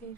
Hey.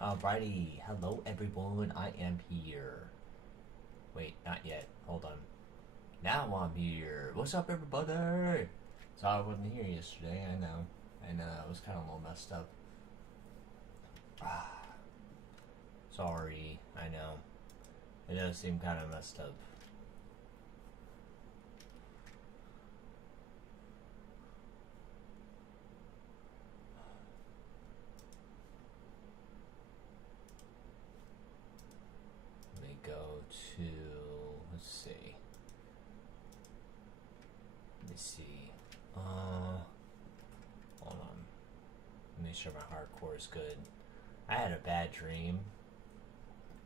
Alrighty, hello everyone, I am here. Wait, not yet, hold on. Now I'm here. What's up everybody? So I wasn't here yesterday, I know. I was kind of a little messed up. Sorry, I know. It does seem kind of messed up. Let me go to, let's see. Let me see. Hold on. Make sure my hardcore is good. I had a bad dream,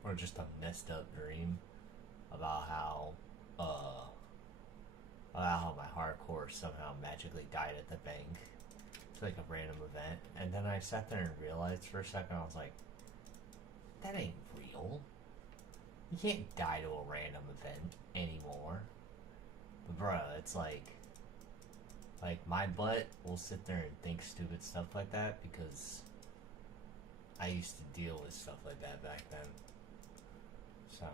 or just a messed up dream, about how my hardcore somehow magically died at the bank. It's like a random event, and then I sat there and realized for a second, I was like, that ain't real. You can't die to a random event anymore. But bro, it's like my butt will sit there and think stupid stuff like that because I used to deal with stuff like that back then. So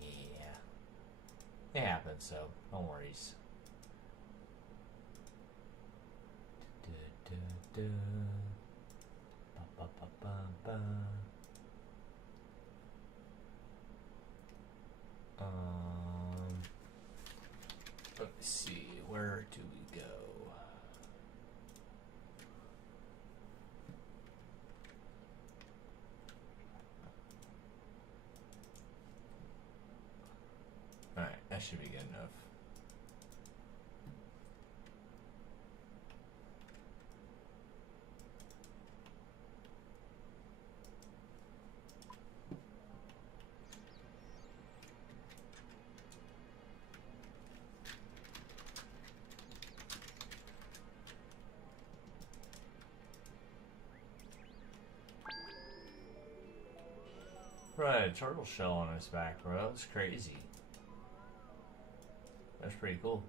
yeah, it happens. So no worries. Let's see, where do we go? Alright, that should be good enough. Right, a turtle shell on his back, bro. That's crazy. That's pretty cool.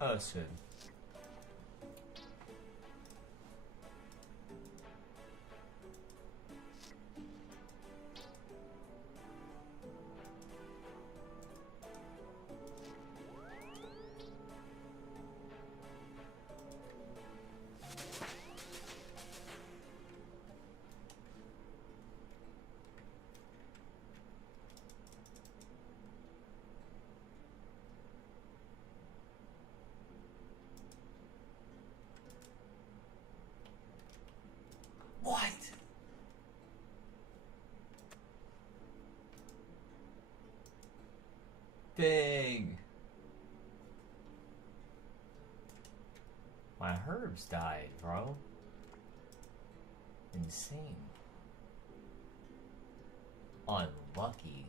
Oh, that's good. What? Dang. My herbs died, bro. Insane. Unlucky.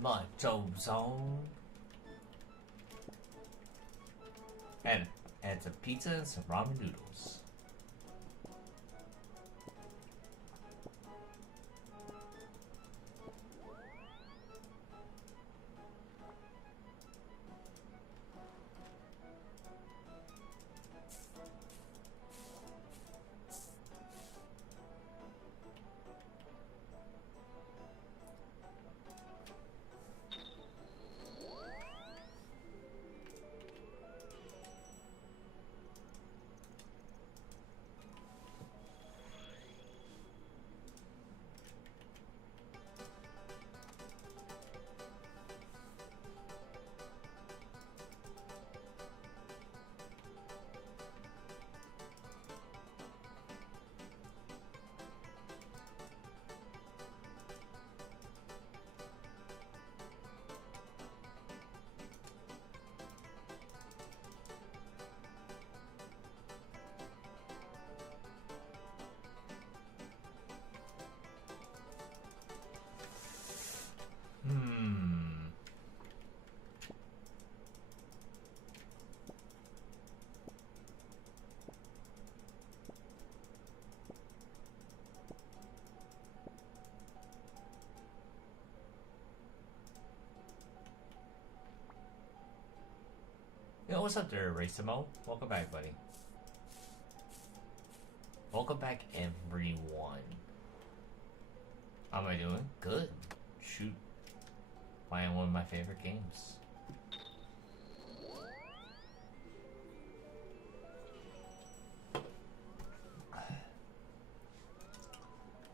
my toes on. And some pizza and some ramen noodles. Yo, what's up there, Racimo? Welcome back, buddy. Welcome back, everyone. How am I doing? Good. Shoot. Playing one of my favorite games.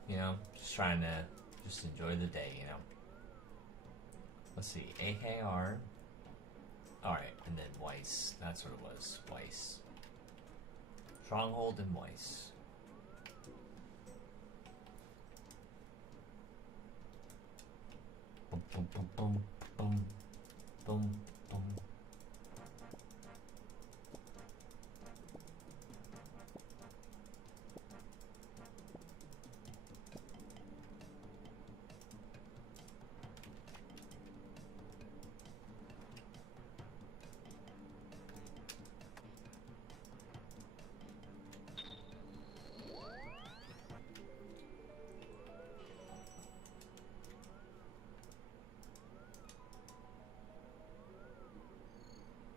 You know, just trying to just enjoy the day, you know. Let's see, AKR. Alright, and then Weiss. That's what it was. Weiss. Stronghold and Weiss. Boom, boom, boom, boom, boom, boom, boom.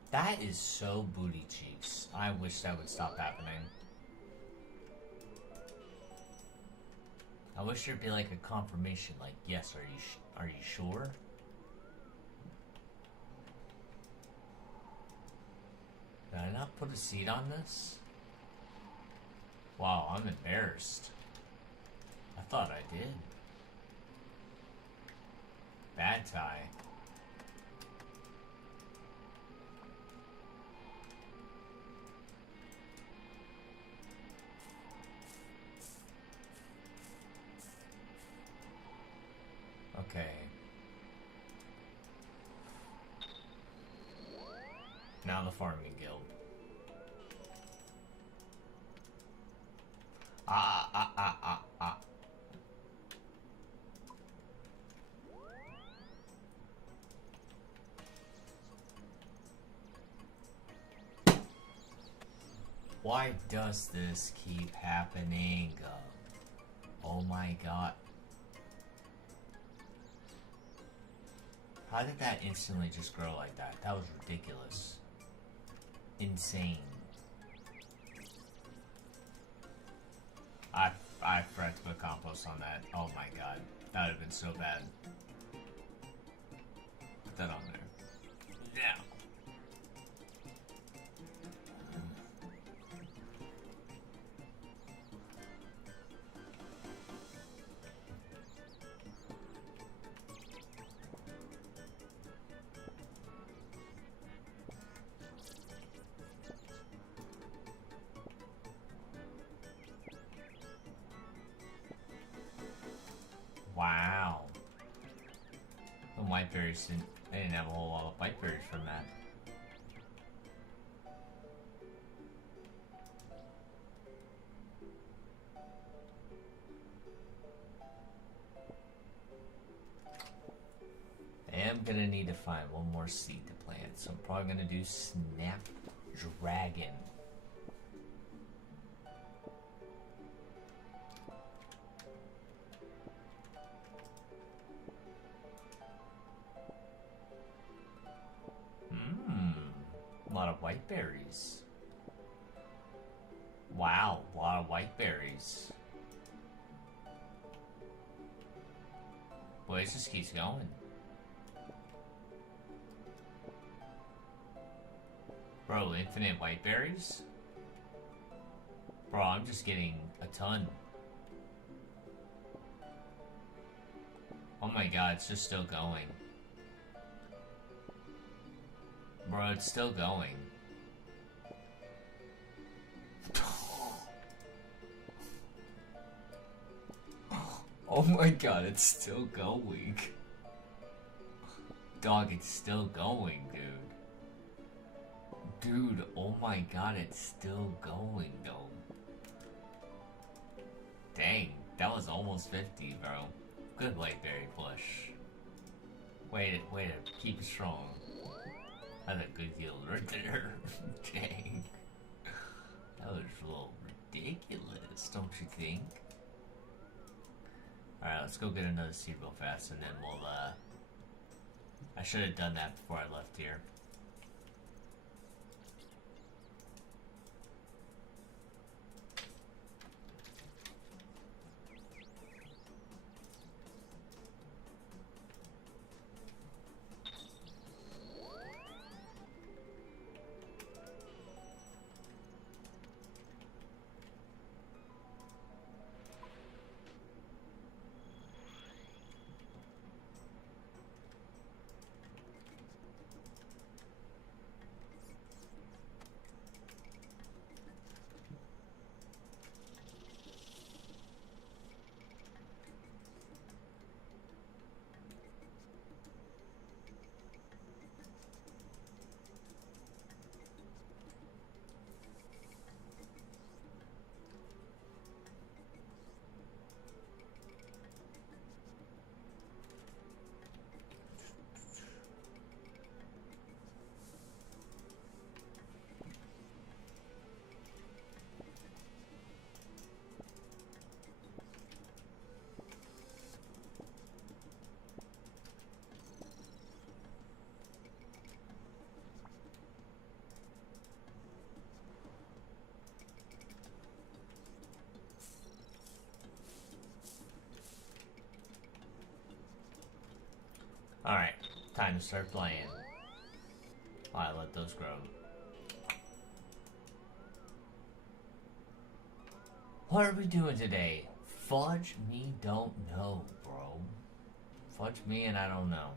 That is so booty cheeks. I wish that would stop happening. I wish there'd be like a confirmation, like, yes, are you sure? Did I not put a seed on this? Wow, I'm embarrassed. I thought I did. Bad tie. Okay. Now the farming guild. Ah. Why does this keep happening? Oh my god. How did that instantly just grow like that? That was ridiculous. Insane. I forgot to put compost on that. Oh my god. That would have been so bad. Put that on there. Yeah. Wow. The white berries I didn't have a whole lot of white berries from that. gonna need to find one more seed to plant, so I'm probably gonna do Snapdragon. A lot of white berries. Wow, a lot of white berries. Boy, it just keeps going. Bro, infinite white berries? Bro, I'm just getting a ton. Oh my god, it's just still going. Bro, it's still going. Oh my god, it's still going. Dog, it's still going, dude. Dude, oh my god, it's still going, though. Dang, that was almost 50, bro. Good Blackberry Bush. Way to keep it strong. That's a good yield right there. Dang. That was a little ridiculous, don't you think? Alright, let's go get another seed real fast, and then we'll, I should have done that before I left here. Alright, time to start playing. Alright, let those grow. What are we doing today? Fudge me don't know, bro. Fudge me and I don't know.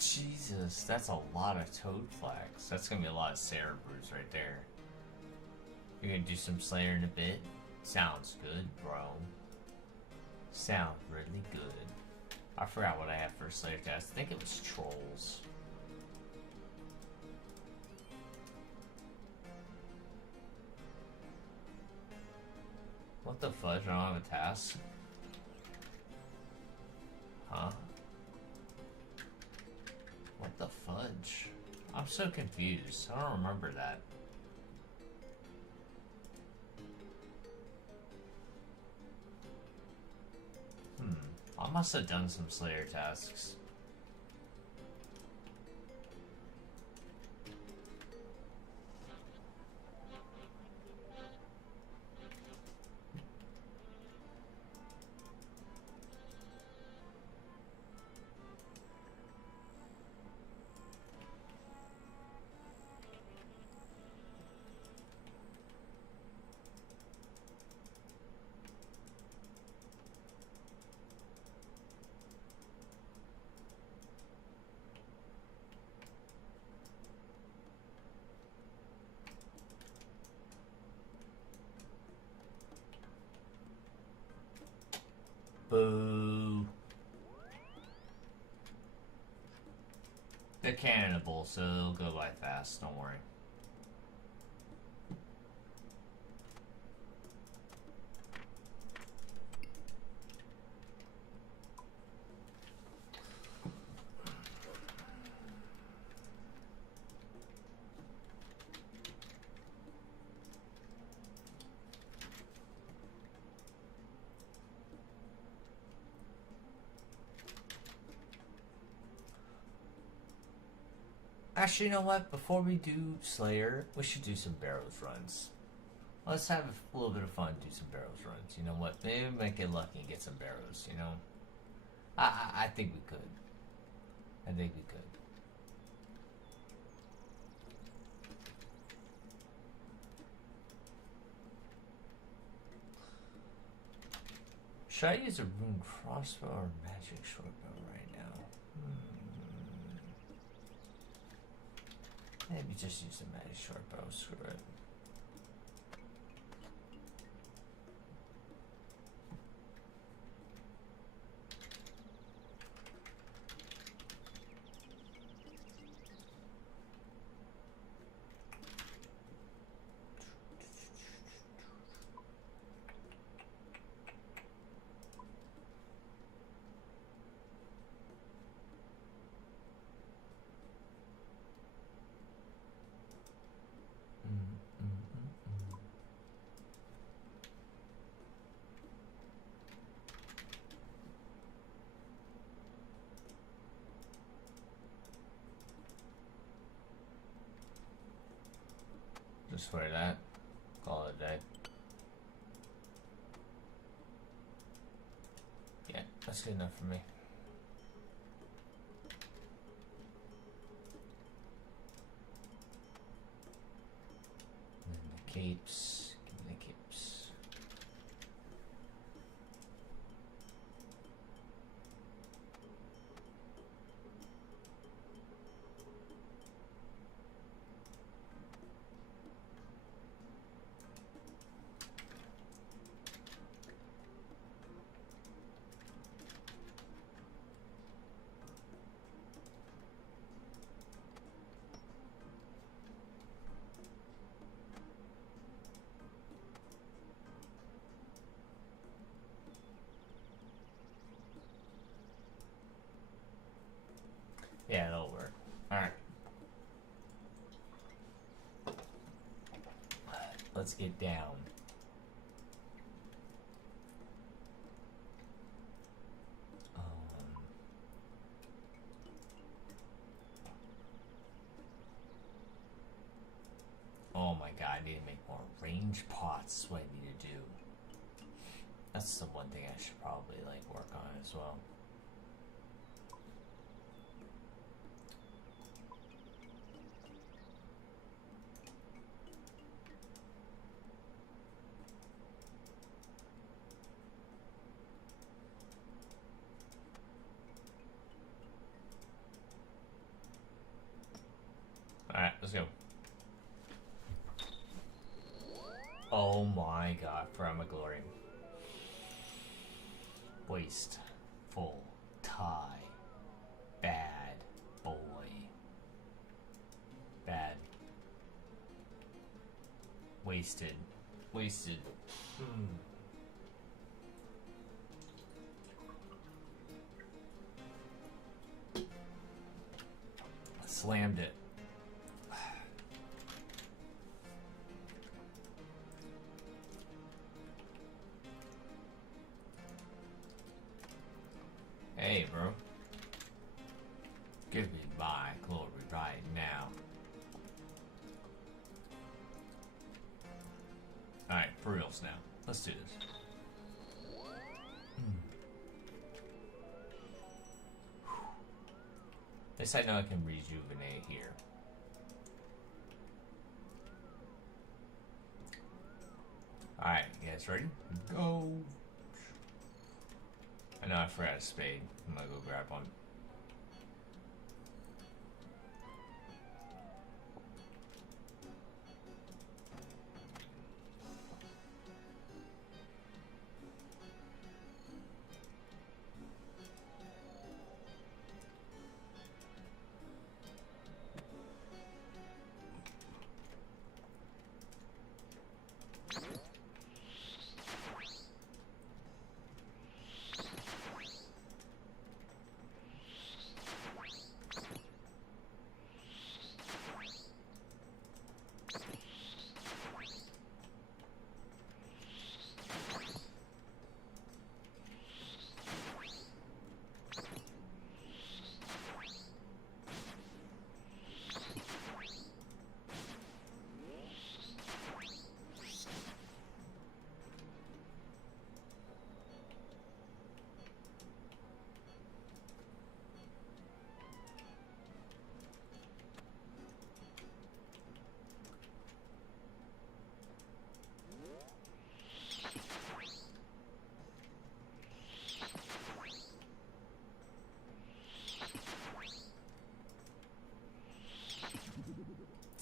Jesus, that's a lot of toad flags. That's gonna be a lot of Cerebrus right there. You're gonna do some Slayer in a bit? Sounds good, bro. Sounds really good. I forgot what I had for Slayer test. I think it was Trolls. What the fudge? I don't have a task? Huh? What the fudge? I'm so confused. I don't remember that. I must have done some Slayer tasks. Boo. They're cannonable, so they'll go by fast. Don't worry. Actually, you know what? Before we do Slayer, we should do some Barrows runs. Let's have a little bit of fun, do some Barrows runs. You know what? Maybe we might get lucky and get some Barrows, you know? I think we could. I think we could. Should I use a rune crossbow or magic shortbow right now? Maybe just use a magic shortbow. Screw it. Just for that. Call it a day. Yeah, that's good enough for me. And then the capes. Give me the capes. Yeah, that'll work. Alright. Let's get down. Oh my god, I need to make more range pots. That's what I need to do. That's the one thing I should probably like work on as well. Alright, let's go. Oh my god, for my glory. Waste. Full. Tie. Bad. Boy. Bad. Wasted. Wasted. Slammed it. Hey, bro. Give me my glory right now. Alright, for reals now. Let's do this. At least I know I can rejuvenate here. Alright, you guys ready? Go! I know I forgot a spade. I'm gonna go grab one.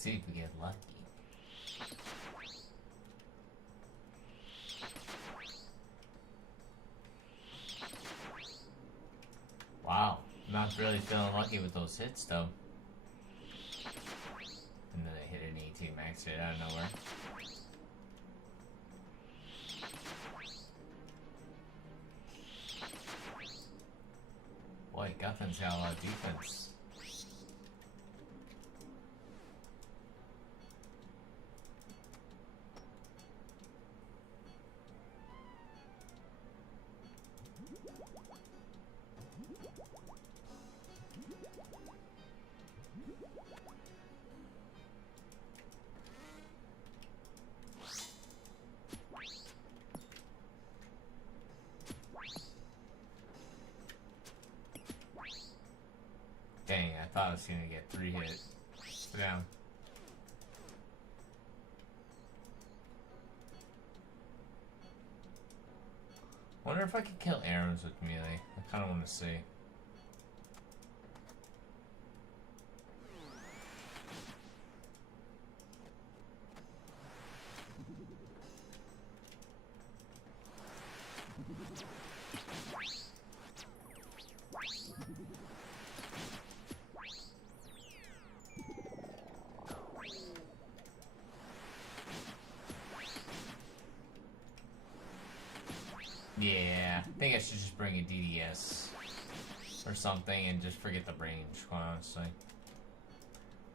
See if we get lucky. Wow, not really feeling lucky with those hits though. And then I hit an 18 max hit out of nowhere. Boy, Guthin's got a lot of defense. Dang, I thought I was gonna get 3 hits. Sit down. Wonder if I could kill arrows with melee. I kinda wanna see. Yeah, I think I should just bring a DDS or something and just forget the range, quite honestly.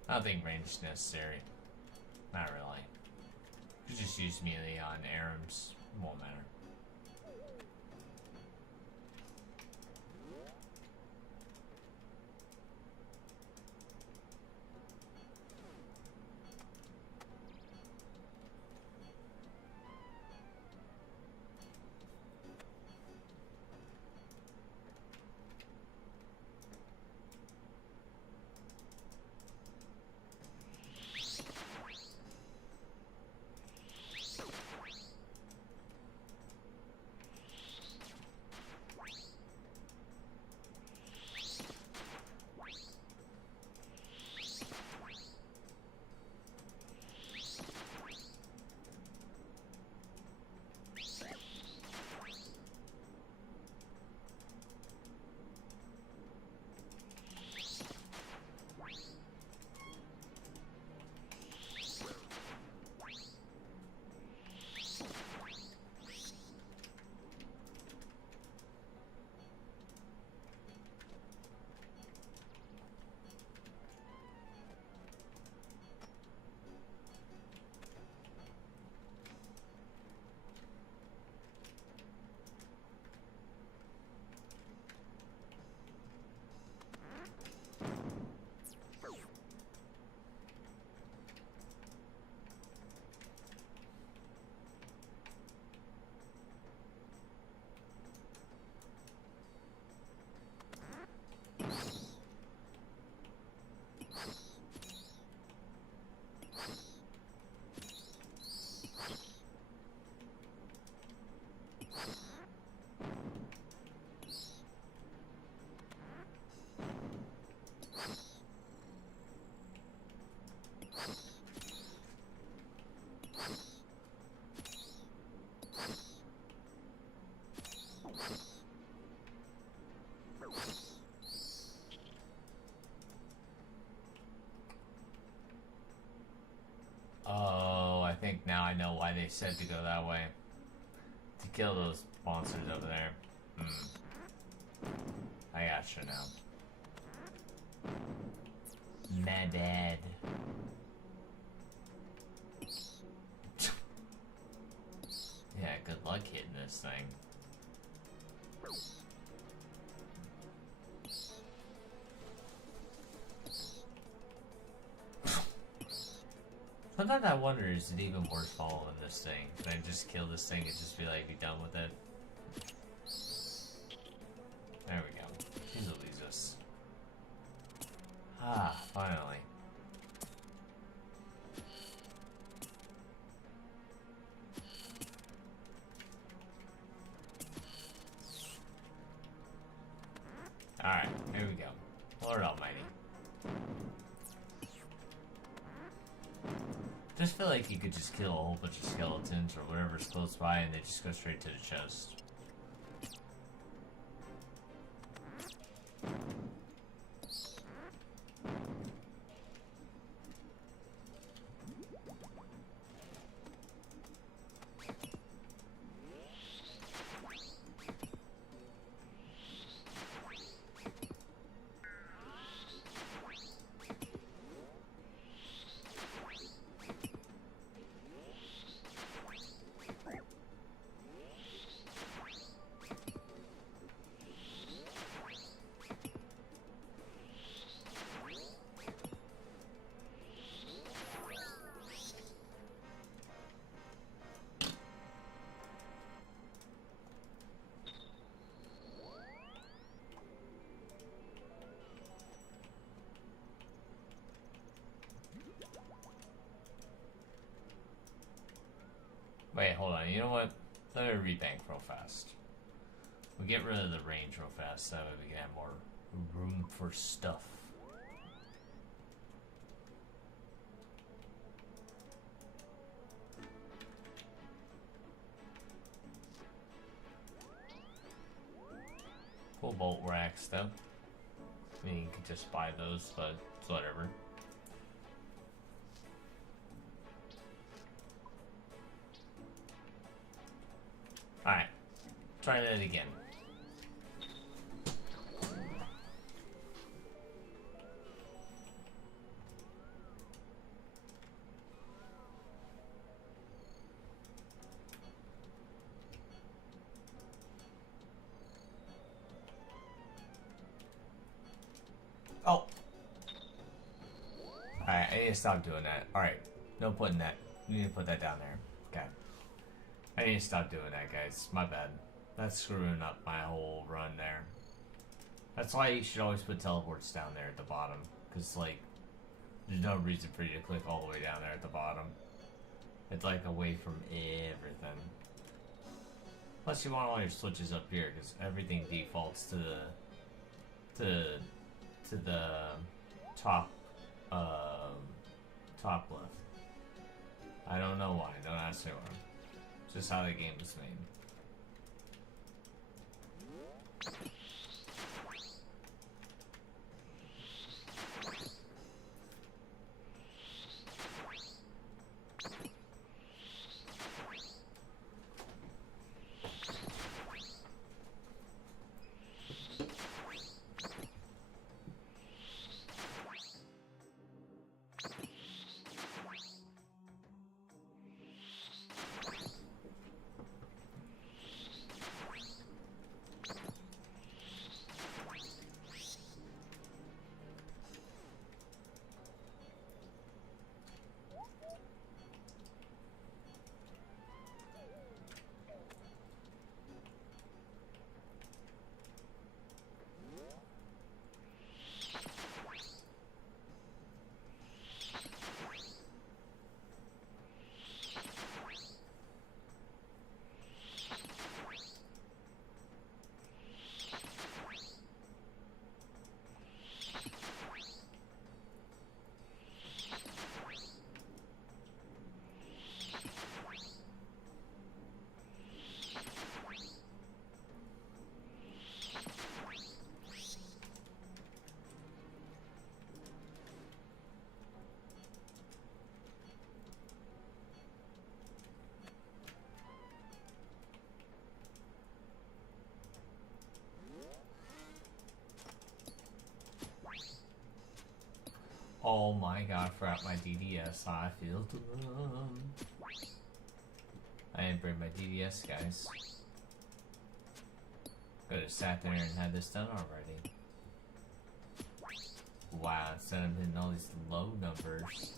I don't think range is necessary. Not really. You just use melee on arrows. Won't matter. Oh, I think now I know why they said to go that way. To kill those monsters over there. I gotcha now. My bad. Yeah, good luck hitting this thing. Sometimes I wonder, is it even worth following this thing? Can I just kill this thing and just be like, be done with it? There we go. He's Elisus. Ah, finally. Alright, here we go. Lord Almighty. feel like you could just kill a whole bunch of skeletons or whatever's close by and they just go straight to the chest. Wait, hold on. You know what? Let me rebank real fast. We'll get rid of the range real fast. That way we can have more room for stuff. Cool bolt racks, though. I mean, you could just buy those, but it's whatever. Alright, try that again. Oh! Alright, I need to stop doing that. Alright, no putting that. You need to put that down there. Okay. I need to stop doing that, guys. My bad. That's screwing up my whole run there. That's why you should always put teleports down there at the bottom. Because, like, there's no reason for you to click all the way down there at the bottom. It's, like, away from everything. Plus, you want all your switches up here, because everything defaults to the top, top left. I don't know why. Don't ask me why. Just how the game was made. Oh my god, I forgot my DDS. I feel dumb. I didn't bring my DDS, guys. Could have sat there and had this done already. Wow, instead of hitting all these low numbers.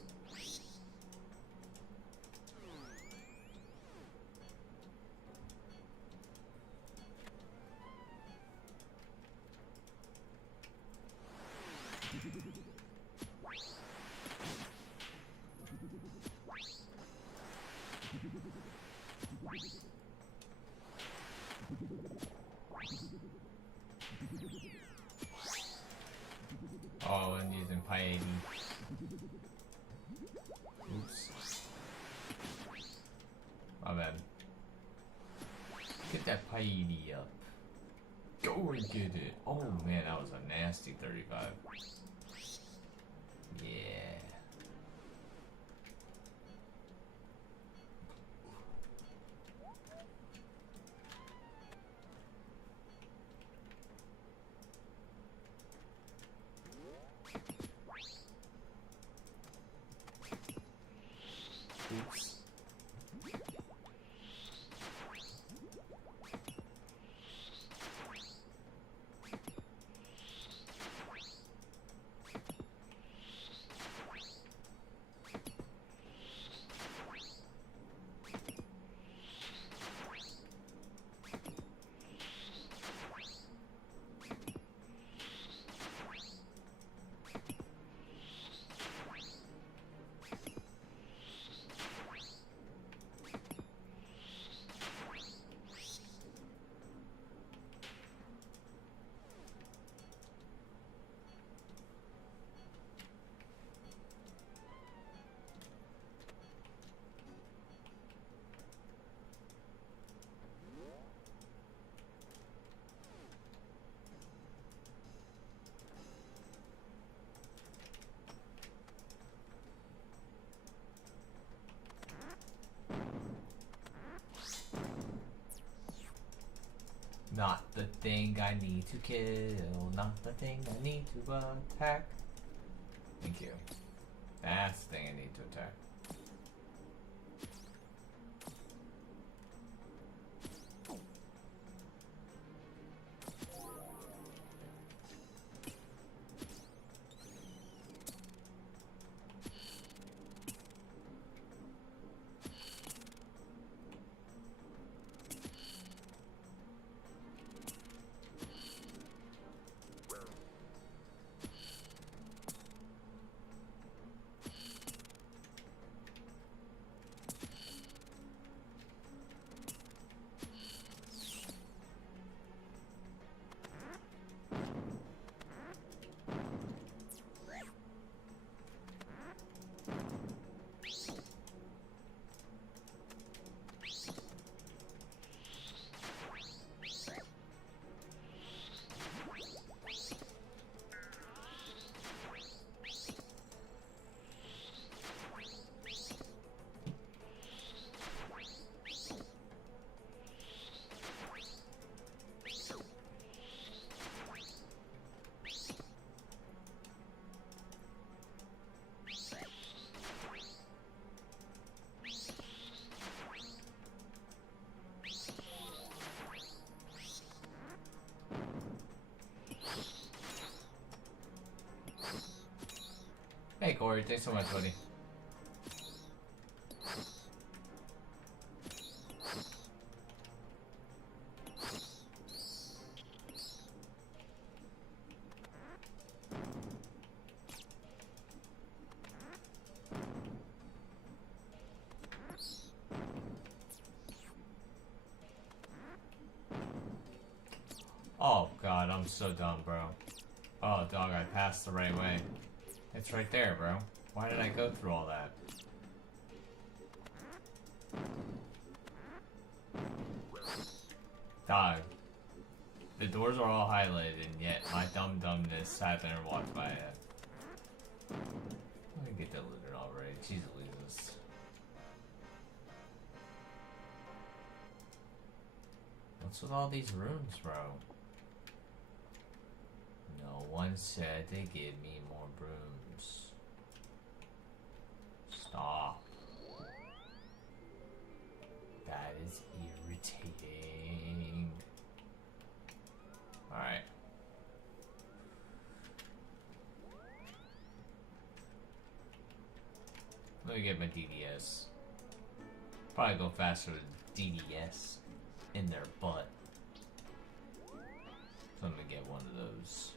Oh, I'm using pi 80. Oops. Get that piety up. Go and get it. Oh man, that was a nasty 35. Yeah. Oops. Not the thing I need to kill, not the thing I need to attack. Thank you. That's the thing I need to attack. Hey Corey, thanks so much, buddy. Oh god, I'm so dumb, bro. Oh dog, I passed the right way. It's right there, bro. Why did I go through all that? Dog. The doors are all highlighted, and yet my dumbness sat there and walked by it. Let me get that looted already. Jeez Louise. What's with all these rooms, bro? No one said to give me more brooms. Stop. That is irritating. Alright. Let me get my DDS. Probably go faster with DDS in their butt. So I'm gonna get one of those.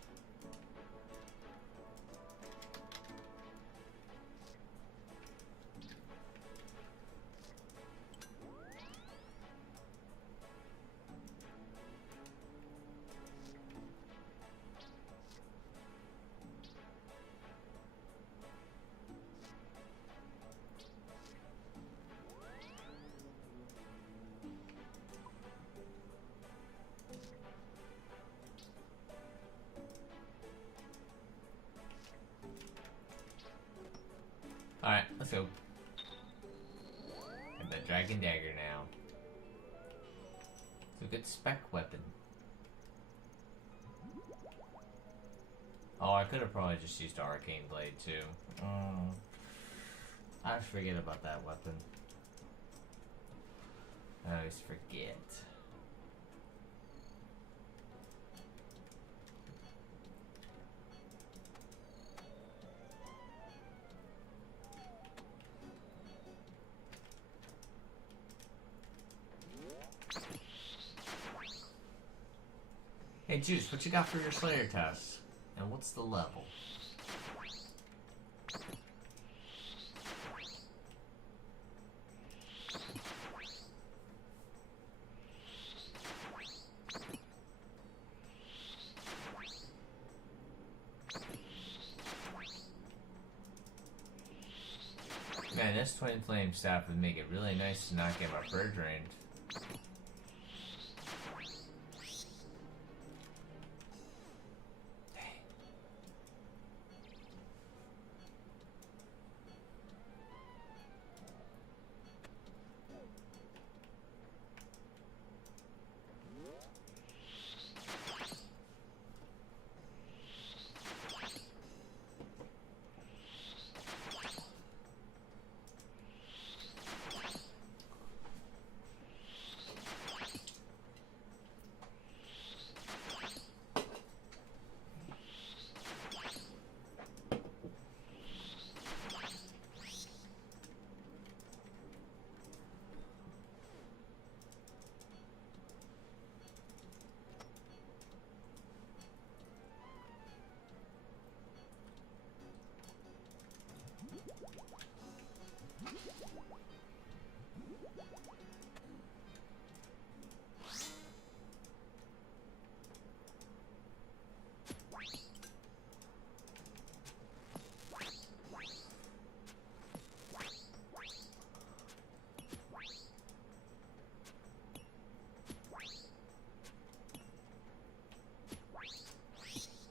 Alright, let's go. And the Dragon Dagger now. It's a good spec weapon. Oh, I could have probably just used Arcane Blade too. I always forget about that weapon. I always forget. Hey Juice, what you got for your Slayer test? And what's the level? Man, this Twin Flame staff would make it really nice to not get my fur drained.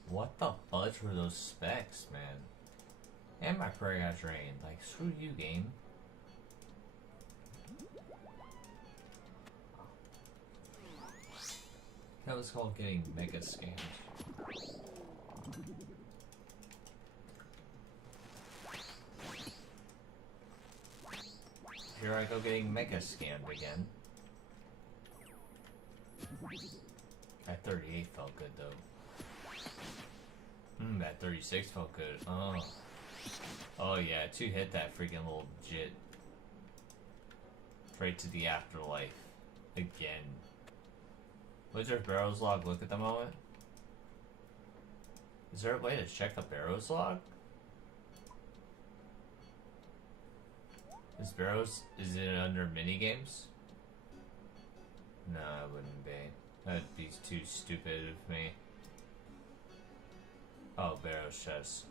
What the fudge were those specs, man? And my prayer got drained. Like, screw you, game. That was called getting mega scammed. Here I go getting mega scammed again. That 38 felt good though. That 36 felt good. Oh yeah, 2 hit that freaking little jit. Straight to the afterlife. Again. What's your Barrows log look at the moment? Is there a way to check the Barrows log? Is it under minigames? No, it wouldn't be. That'd be too stupid of me. Oh, Barrows chest.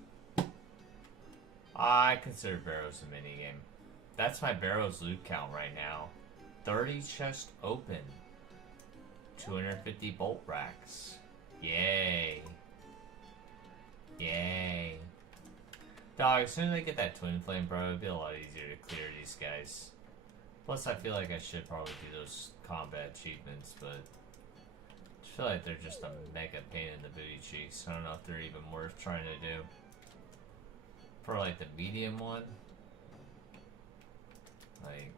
I consider Barrows a minigame. That's my Barrows loot count right now. 30 chests open. 250 bolt racks. Yay. Yay. Dog, as soon as I get that Twin Flame, bro, it'll be a lot easier to clear these guys. Plus, I feel like I should probably do those combat achievements, but I just feel like they're just a mega pain in the booty cheeks. I don't know if they're even worth trying to do. For like the medium one, like,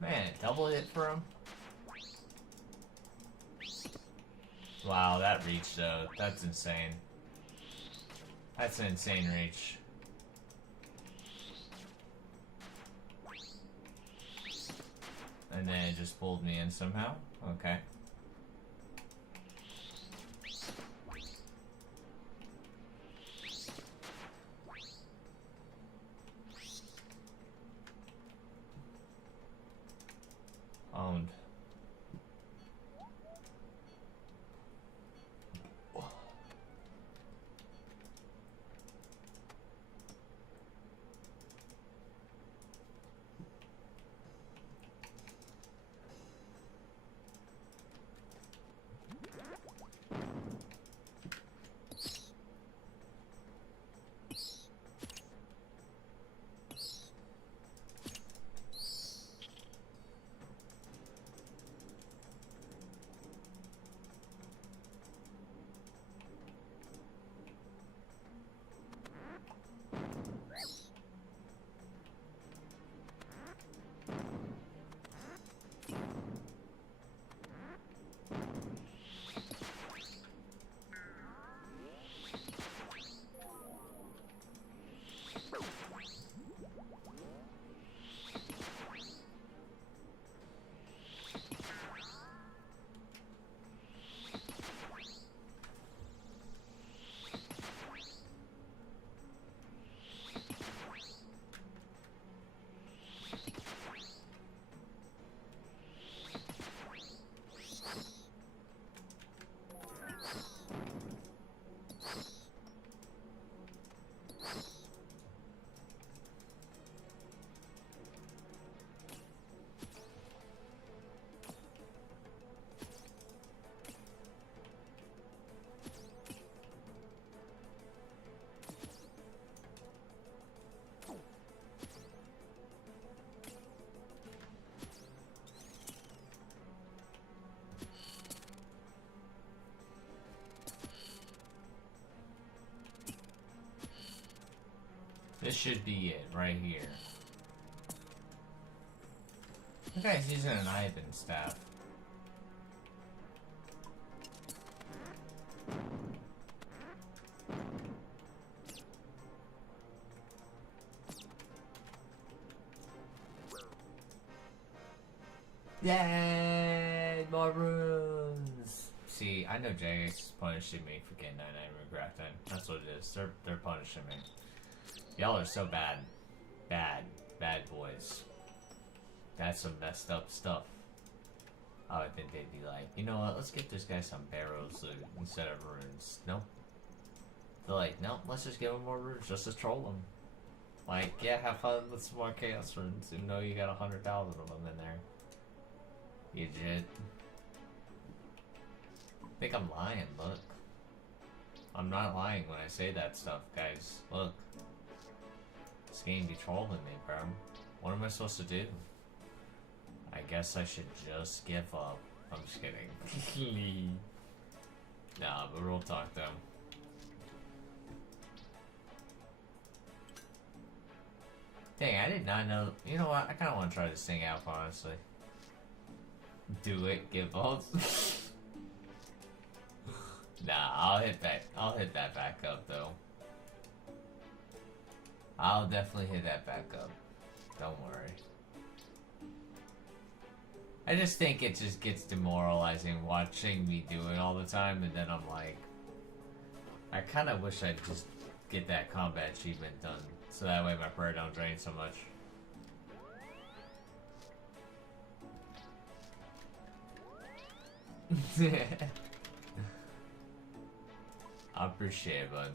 man, double hit for him. Wow, that reach though, that's insane. That's an insane reach. And then it just pulled me in somehow. Okay. This should be it, right here. That guy's using an Ivan staff. Yay! More runes! See, I know Jagex is punishing me for getting 99 Grafton. That's what it is. They're punishing me. Y'all are so bad. Bad. Bad boys. That's some messed up stuff. I would think they'd be like, you know what, let's get this guy some barrows loot instead of runes. Nope. They're like, nope, let's just give him more runes just to troll him. Like, yeah, have fun with some more chaos runes, even though you got 100,000 of them in there. You jit. I think I'm lying, look. I'm not lying when I say that stuff, guys. Look. This game be trolling me, bro. What am I supposed to do? I guess I should just give up. I'm just kidding. Nah, but real talk though. Dang, I did not know. You know what? I kind of want to try this thing out, honestly. Do it, give up. Nah, I'll hit that back up though. I'll definitely hit that back up. Don't worry. I just think it just gets demoralizing watching me do it all the time, and then I'm like, I kind of wish I'd just get that combat achievement done, so that way my prayer don't drain so much. I appreciate it, bud.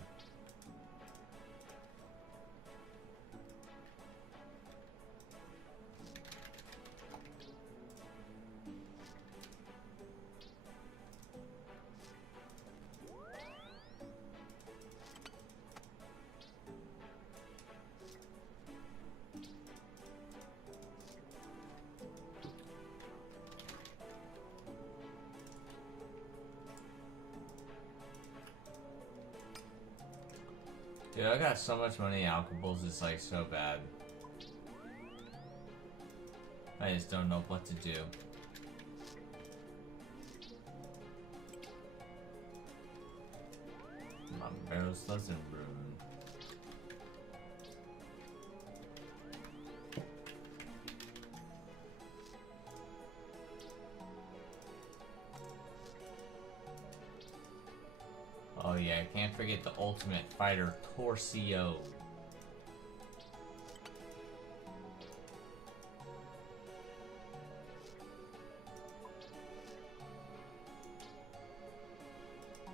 Dude, I got so much money in alcohols, it's like so bad. I just don't know what to do. My barrels doesn't ruin. Oh yeah, I can't forget the Ultimate Fighter Torcio.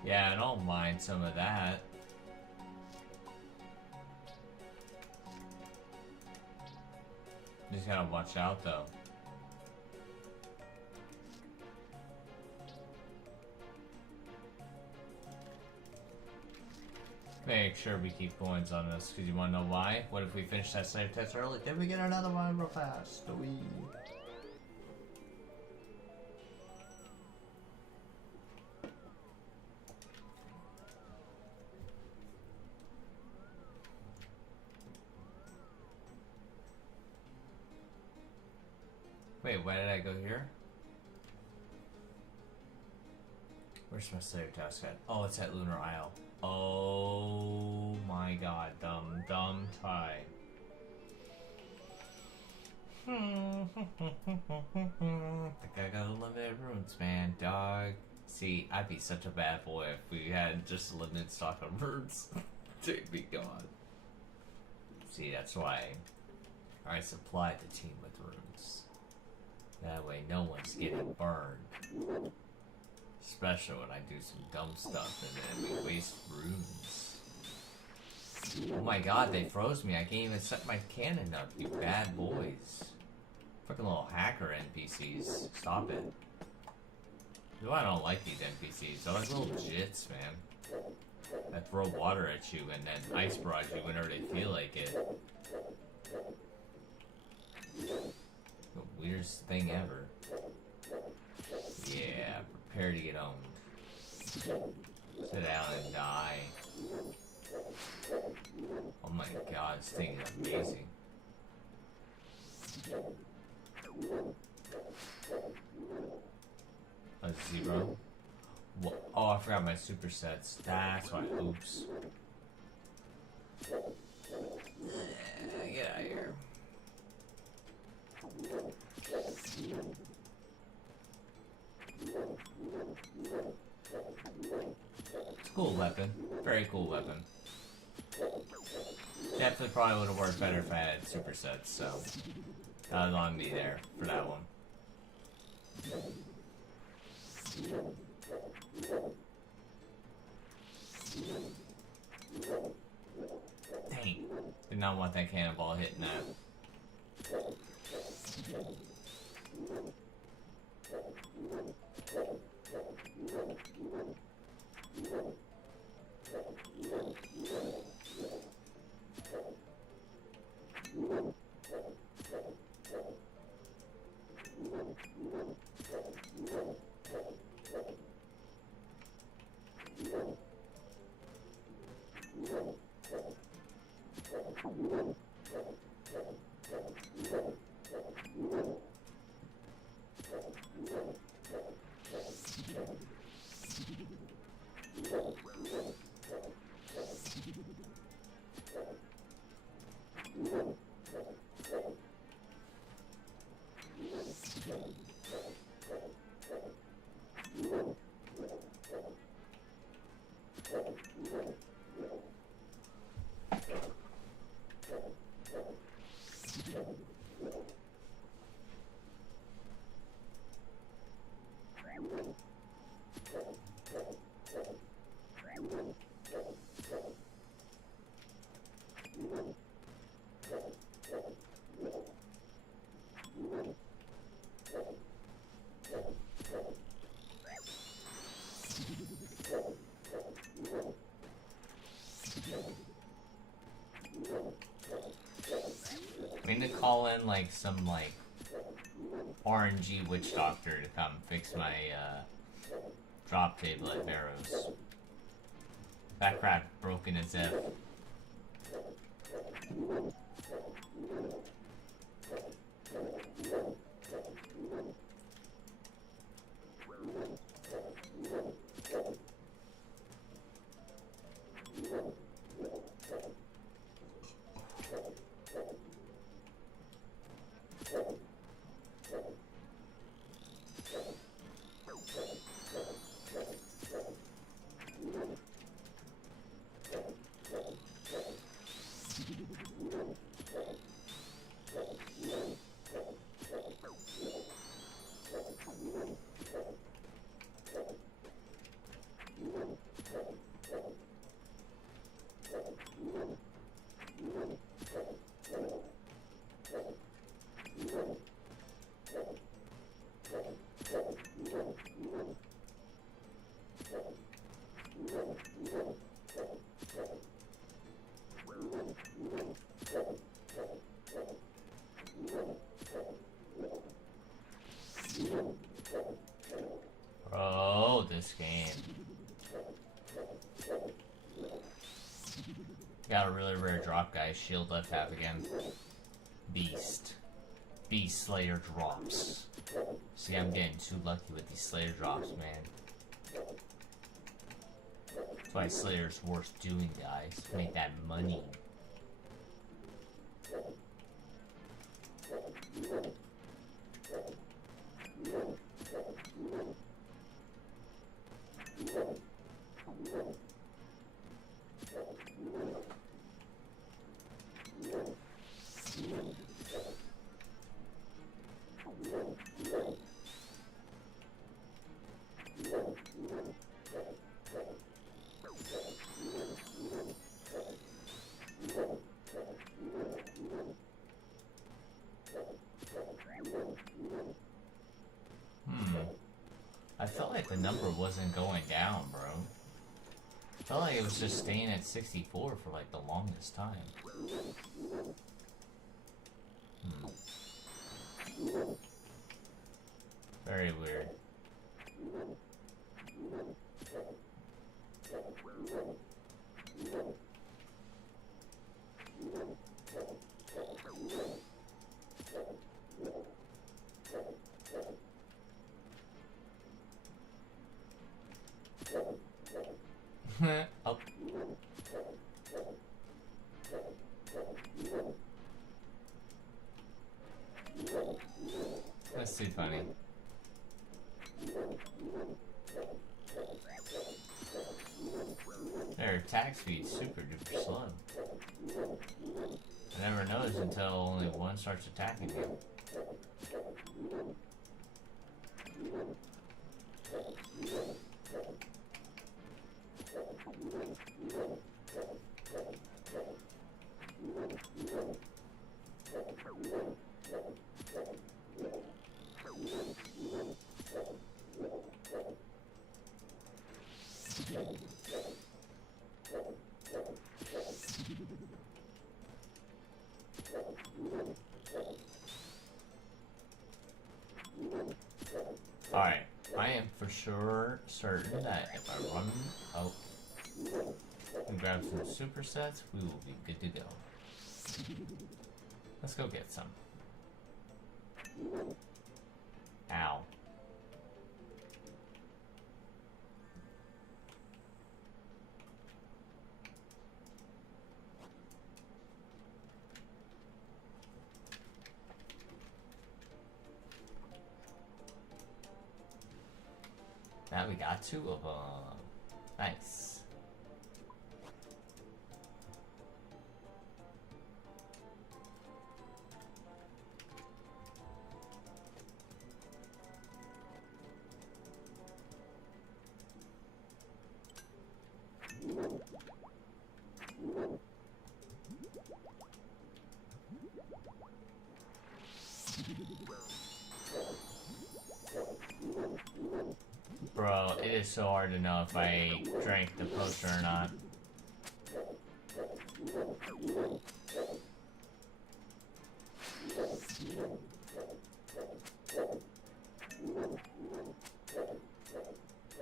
Yeah, I don't mind some of that. Just gotta watch out though. Make sure we keep coins on us, because you want to know why? What if we finish that save test early? Then we get another one real fast. Wee. Wait, why did I go here? Where's my save task at? Oh, it's at Lunar Isle. Oh my god, dumb tie. I think I got unlimited runes, man, dog. See, I'd be such a bad boy if we had just a limited stock of runes. Dear be God. See, that's why I supply the team with runes. That way no one's getting burned. Especially when I do some dumb stuff and then we waste runes. Oh my god, they froze me. I can't even set my cannon up, you bad boys. Fucking little hacker NPCs. Stop it. No, I don't like these NPCs. They're like little jits, man. That throw water at you and then ice barrage you whenever they feel like it. The weirdest thing ever. Yeah, prepare to get owned. Sit down and die. Oh my god, this thing is amazing. A 0. Oh, I forgot my supersets. That's why. Oops. Get out of here. It's a cool weapon. Very cool weapon. Definitely probably would have worked better if I had supersets, so that was on me there for that one. Dang. Did not want that cannonball hitting that. I need to call in like some like RNG witch doctor to come fix my drop table at Barrows. That crap broken as if. Slayer drop, guys. Shield left half again. Beast. Beast Slayer drops. See, I'm getting too lucky with these Slayer drops, man. That's why Slayer's worth doing, guys. Make that money. I felt like the number wasn't going down, bro. I felt like it was just staying at 64 for like the longest time. Very weird. Oh. That's too funny. Their attack speed's super duper slow. I never noticed until only one starts attacking you. Alright, I am for sure certain that if I run out and grab some supersets, we will be good to go. Let's go get some. Ow. Now we got 2 of them. Nice. Bro, it is so hard to know if I drank the potion or not.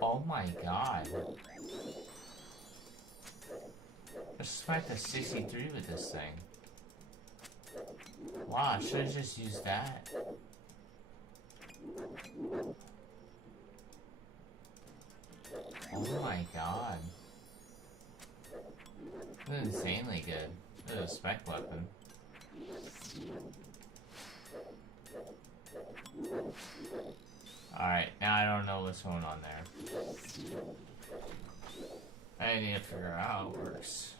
Oh my god. I smacked a 63 with this thing. Wow, I should have just used that. Oh my god. This is insanely good. This is a spec weapon. Alright, now I don't know what's going on there. I need to figure out how it works.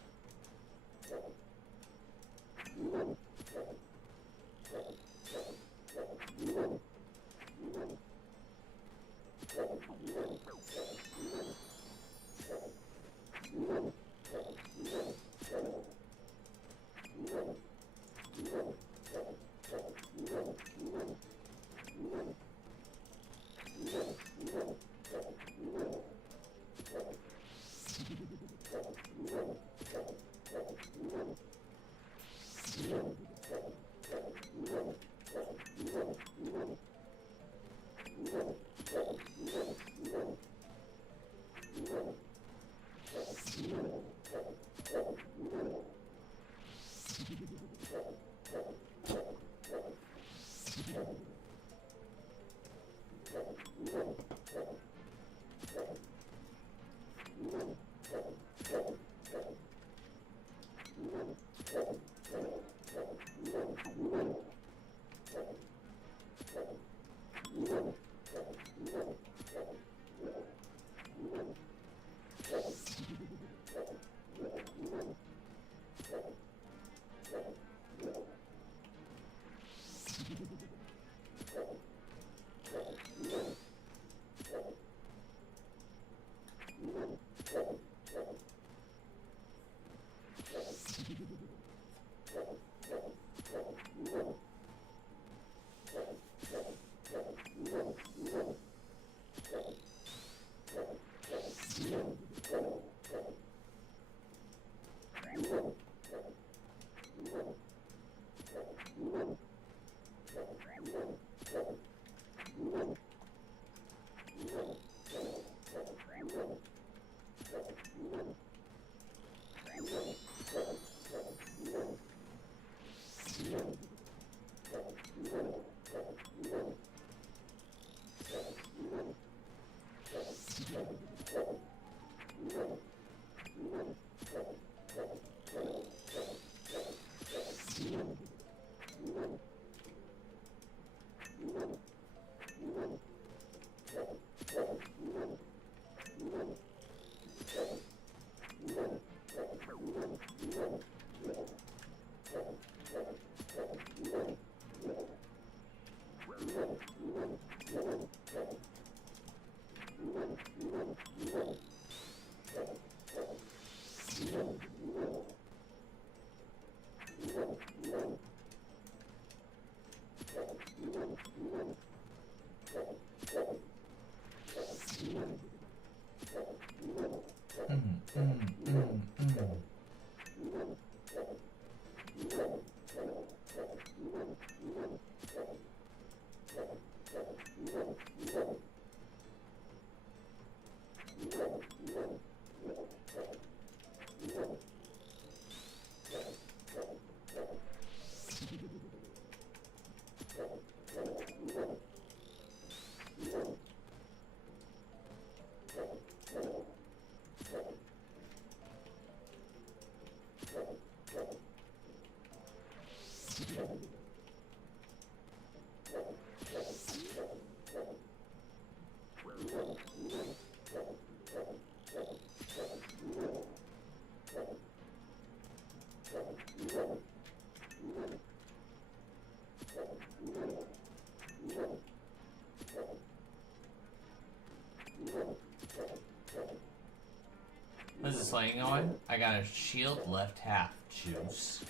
How's this slaying going? I got a shield left half juice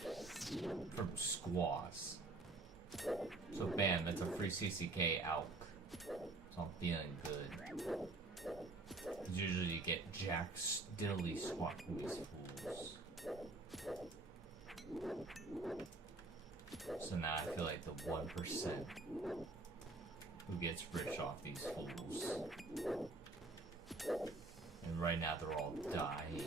from squaws. So bam, that's a free CCK out. So I'm feeling good. Usually you get jack diddly squat from these fools. So now I feel like the 1% who gets rich off these fools. And right now they're all dying.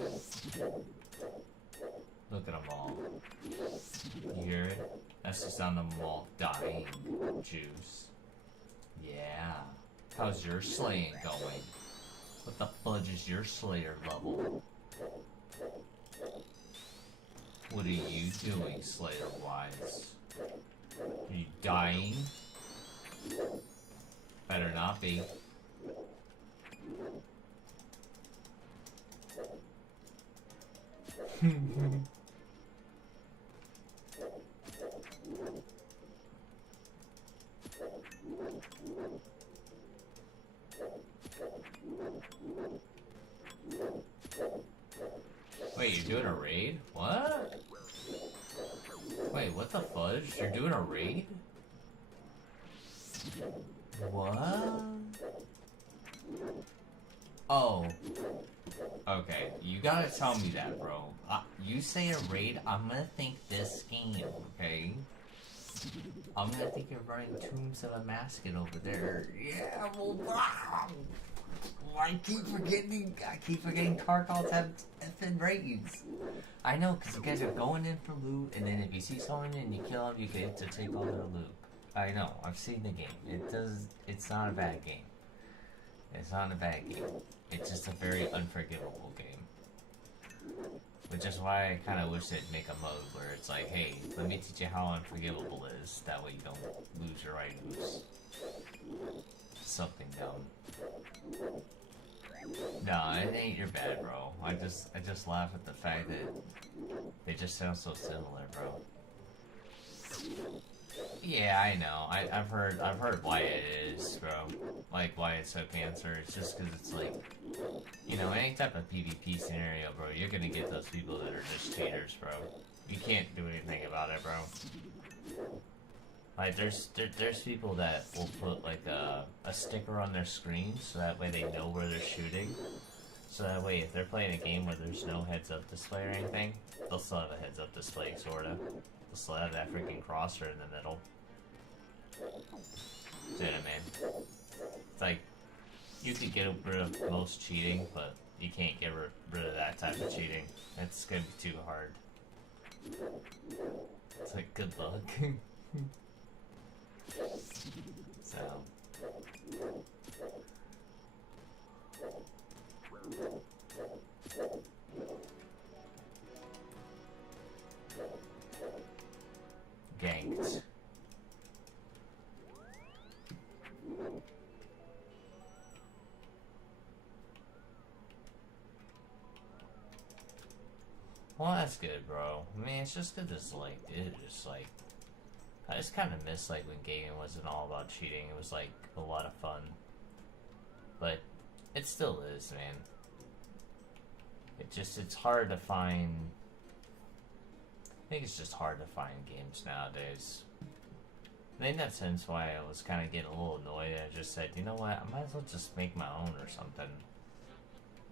Look at them all. You hear it? That's the sound of them all dying. Juice. Yeah. How's your slaying going? What the fudge is your slayer level? What are you doing, Slayer-wise? Are you dying? Better not be. Wait, you're doing a raid? What? Wait, what the fudge? You're doing a raid? What? Oh. Okay, you gotta tell me that, bro. You say a raid, I'm gonna think this game, okay? I'm gonna think you're running Tombs of a Masket over there. Yeah, well, I keep forgetting car calls have effing ratings. I know, because you guys are going in for loot, and then if you see someone and you kill them, you get to take all their loot. I know, I've seen the game. It's not a bad game. It's not a bad game. It's just a very unforgivable game. Which is why I kind of wish they'd make a mode where it's like, hey, let me teach you how unforgivable it is. That way you don't lose your items. Something dumb. No, it ain't your bad, bro. I just laugh at the fact that they just sound so similar, bro. Yeah, I know. I've heard why it is, bro. Like why it's so cancer. It's just because it's like, you know, any type of PvP scenario, bro. You're gonna get those people that are just cheaters, bro. You can't do anything about it, bro. Like there's people that will put like a sticker on their screen so that way they know where they're shooting. So that way if they're playing a game where there's no heads up display or anything, they'll still have a heads up display sorta. They'll still have that freaking crosser in the middle. Yeah, man. It's like you could get rid of most cheating, but you can't get rid of that type of cheating. It's gonna be too hard. It's like good luck. So ganked. Well, that's good, bro. I mean, it's just good to like, it's just like, I just kind of miss like when gaming wasn't all about cheating. It was like a lot of fun, but it still is, man. It's hard to find. I think it's just hard to find games nowadays. I think that's hence why I was kind of getting a little annoyed. I just said, you know what, I might as well just make my own or something.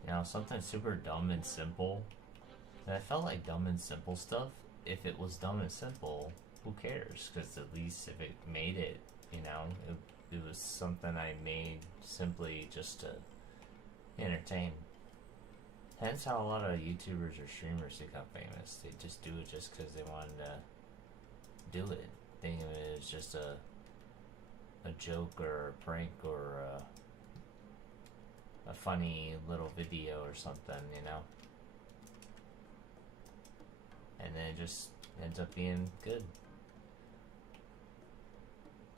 You know, something super dumb and simple. And I felt like dumb and simple stuff, if it was dumb and simple, who cares? Because at least if it made it, you know, it was something I made simply just to entertain. Hence how a lot of YouTubers or streamers become famous. They just do it just because they wanted to do it. Thinking of it as just a joke or a prank or a funny little video or something, you know? And then it just ends up being good.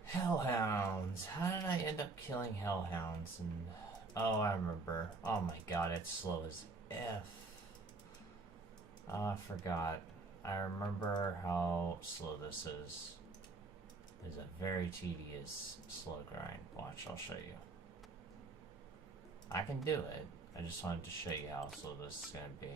Hellhounds. How did I end up killing hellhounds? And oh, I remember. Oh my god, it's slow as F. Oh, I forgot. I remember how slow this is. It's a very tedious slow grind. Watch, I'll show you. I can do it. I just wanted to show you how slow this is going to be.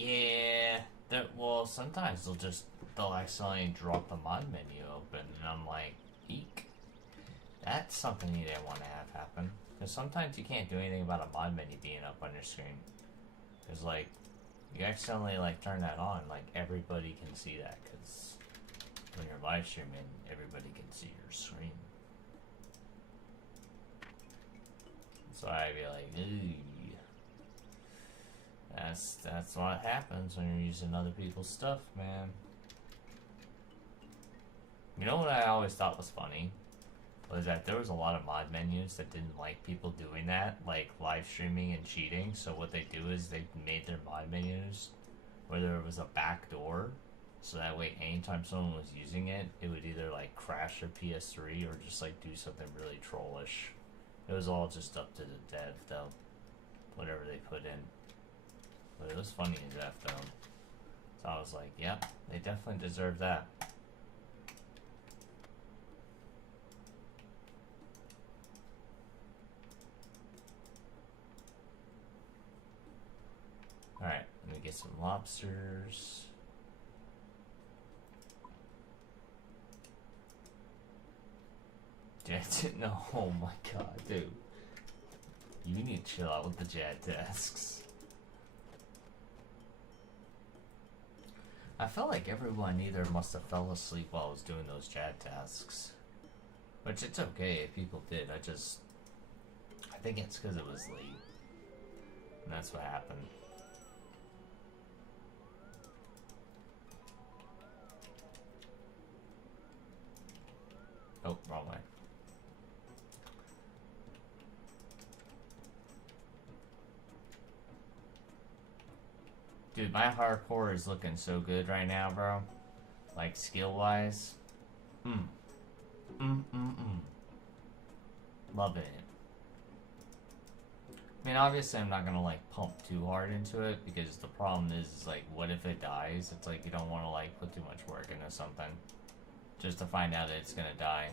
Yeah, well, sometimes they'll accidentally drop the mod menu open, and I'm like, eek. That's something you didn't want to have happen. Because sometimes you can't do anything about a mod menu being up on your screen. Because, like, you accidentally, like, turn that on, like, everybody can see that. Because when you're live streaming, everybody can see your screen. So I'd be like, ooh. That's what happens when you're using other people's stuff, man. You know what I always thought was funny? Was that there was a lot of mod menus that didn't like people doing that, like live streaming and cheating. So what they do is they made their mod menus where there was a back door, so that way anytime someone was using it, it would either like crash their PS3 or just like do something really trollish. It was all just up to the dev though, whatever they put in. But it was funny as F though. So I was like, yep, they definitely deserve that. Alright, let me get some lobsters. No, oh my god, dude. You need to chill out with the Jad tasks. I felt like everyone either must have fell asleep while I was doing those chat tasks. Which it's okay if people did. I think it's because it was late. And that's what happened. Oh, wrong way. Dude, my hardcore is looking so good right now, bro. Like, skill-wise. Loving it. I mean, obviously I'm not gonna, like, pump too hard into it, because the problem is like, what if it dies? It's like, you don't want to, like, put too much work into something. Just to find out that it's gonna die,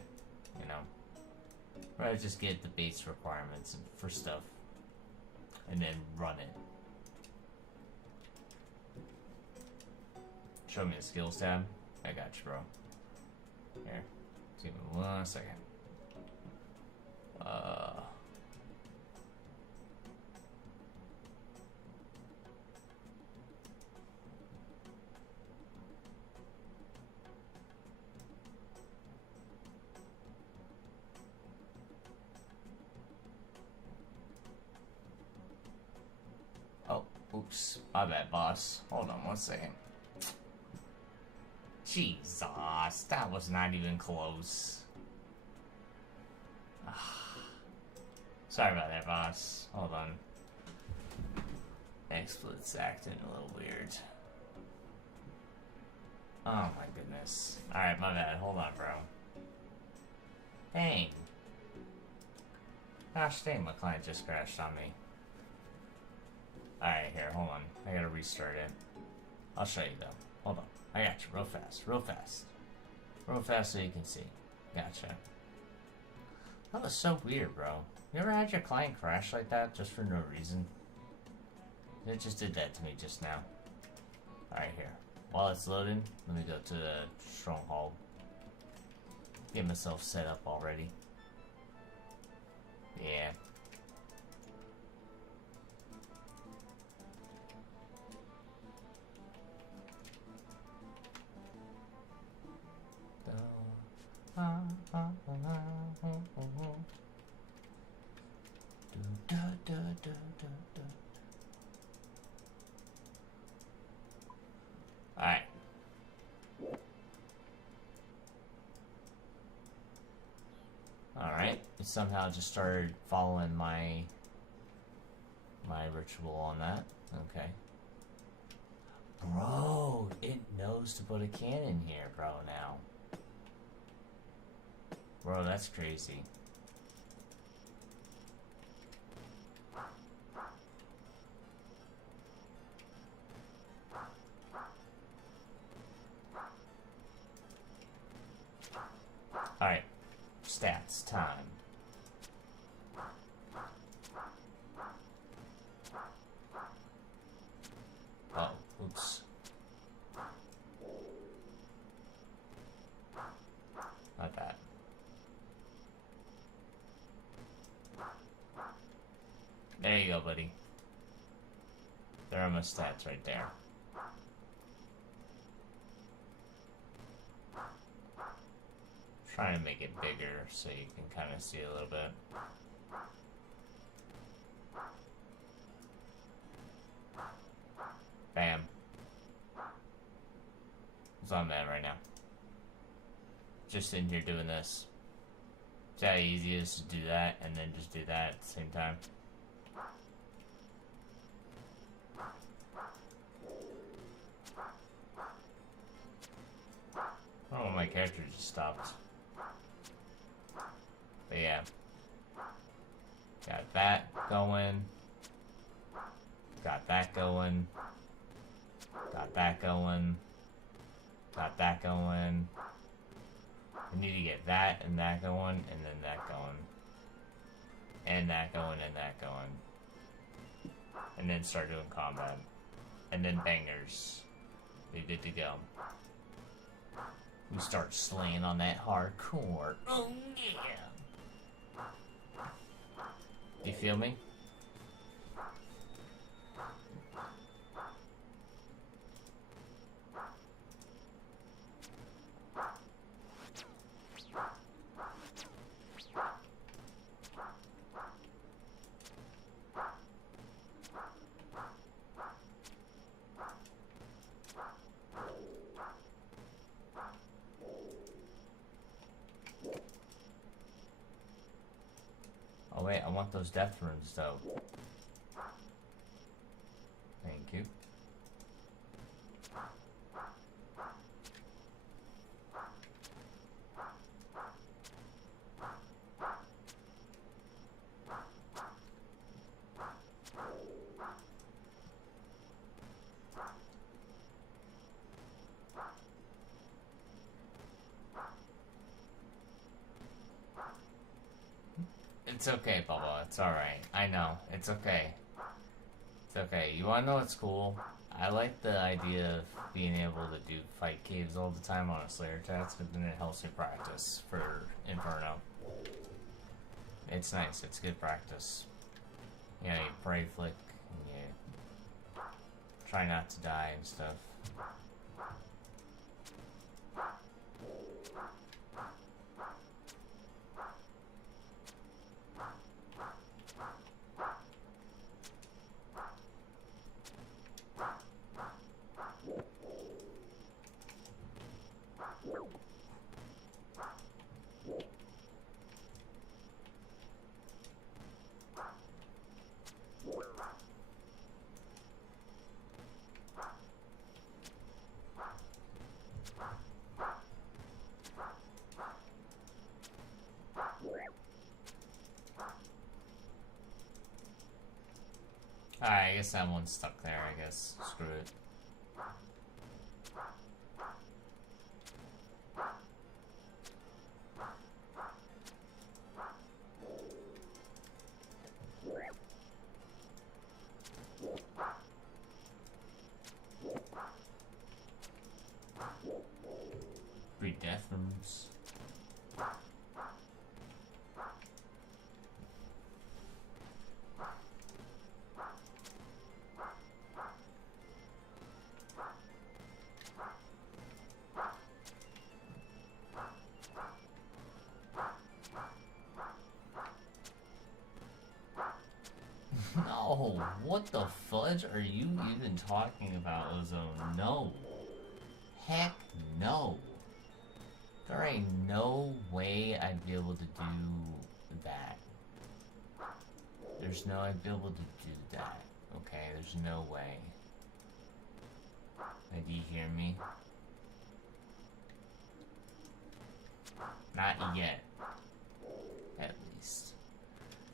you know? Rather just get the base requirements for stuff. And then run it. Show me the skills tab. I got you, bro. Here. Give me 1 second. Oh, oops. My bad, boss. Hold on 1 second. Jesus, that was not even close. Sorry about that, boss. Hold on. XSplit's acting a little weird. Oh my goodness. Alright, my bad. Hold on, bro. Dang. Gosh dang, my client just crashed on me. Alright, here, hold on. I gotta restart it. I'll show you though. Hold on. I got you. Real fast. Real fast. Real fast so you can see. Gotcha. That was so weird, bro. You ever had your client crash like that just for no reason? It just did that to me just now. Alright, here. While it's loading, let me go to the stronghold. Get myself set up already. Yeah. Alright. Alright. It somehow just started following my ritual on that. Okay. Bro, it knows to put a cannon here, bro, now. Bro, that's crazy. Alright. Stats time. Oh, oops. Not that. There you go, buddy. There are my stats right there. Trying to make it bigger so you can kind of see a little bit. Bam. It's on that right now. Just sitting here doing this. See how easy it is to do that and then just do that at the same time. Oh, my character just stopped. But yeah. Got that going. Got that going. Got that going. Got that going. We need to get that and that going, and then that going. And that going, and that going. And then start doing combat. And then bangers. We're good to go. We start slaying on that hardcore. Oh yeah! You feel me? wait, I want those death runes though. Thank you. It's okay, Bubba. It's alright. I know. It's okay. It's okay. You wanna know what's cool? I like the idea of being able to do fight caves all the time on a Slayer task, because then it helps me practice for Inferno. It's nice. It's good practice. You know, you pray flick, and you try not to die and stuff. Alright, I guess that one's stuck there, I guess. Screw it. Three death rooms. No, what the fudge are you even talking about, Ozone? No. Heck no. There ain't no way I'd be able to do that. There's no I'd be able to do that. Okay, there's no way. Do you hear me? Not yet. At least.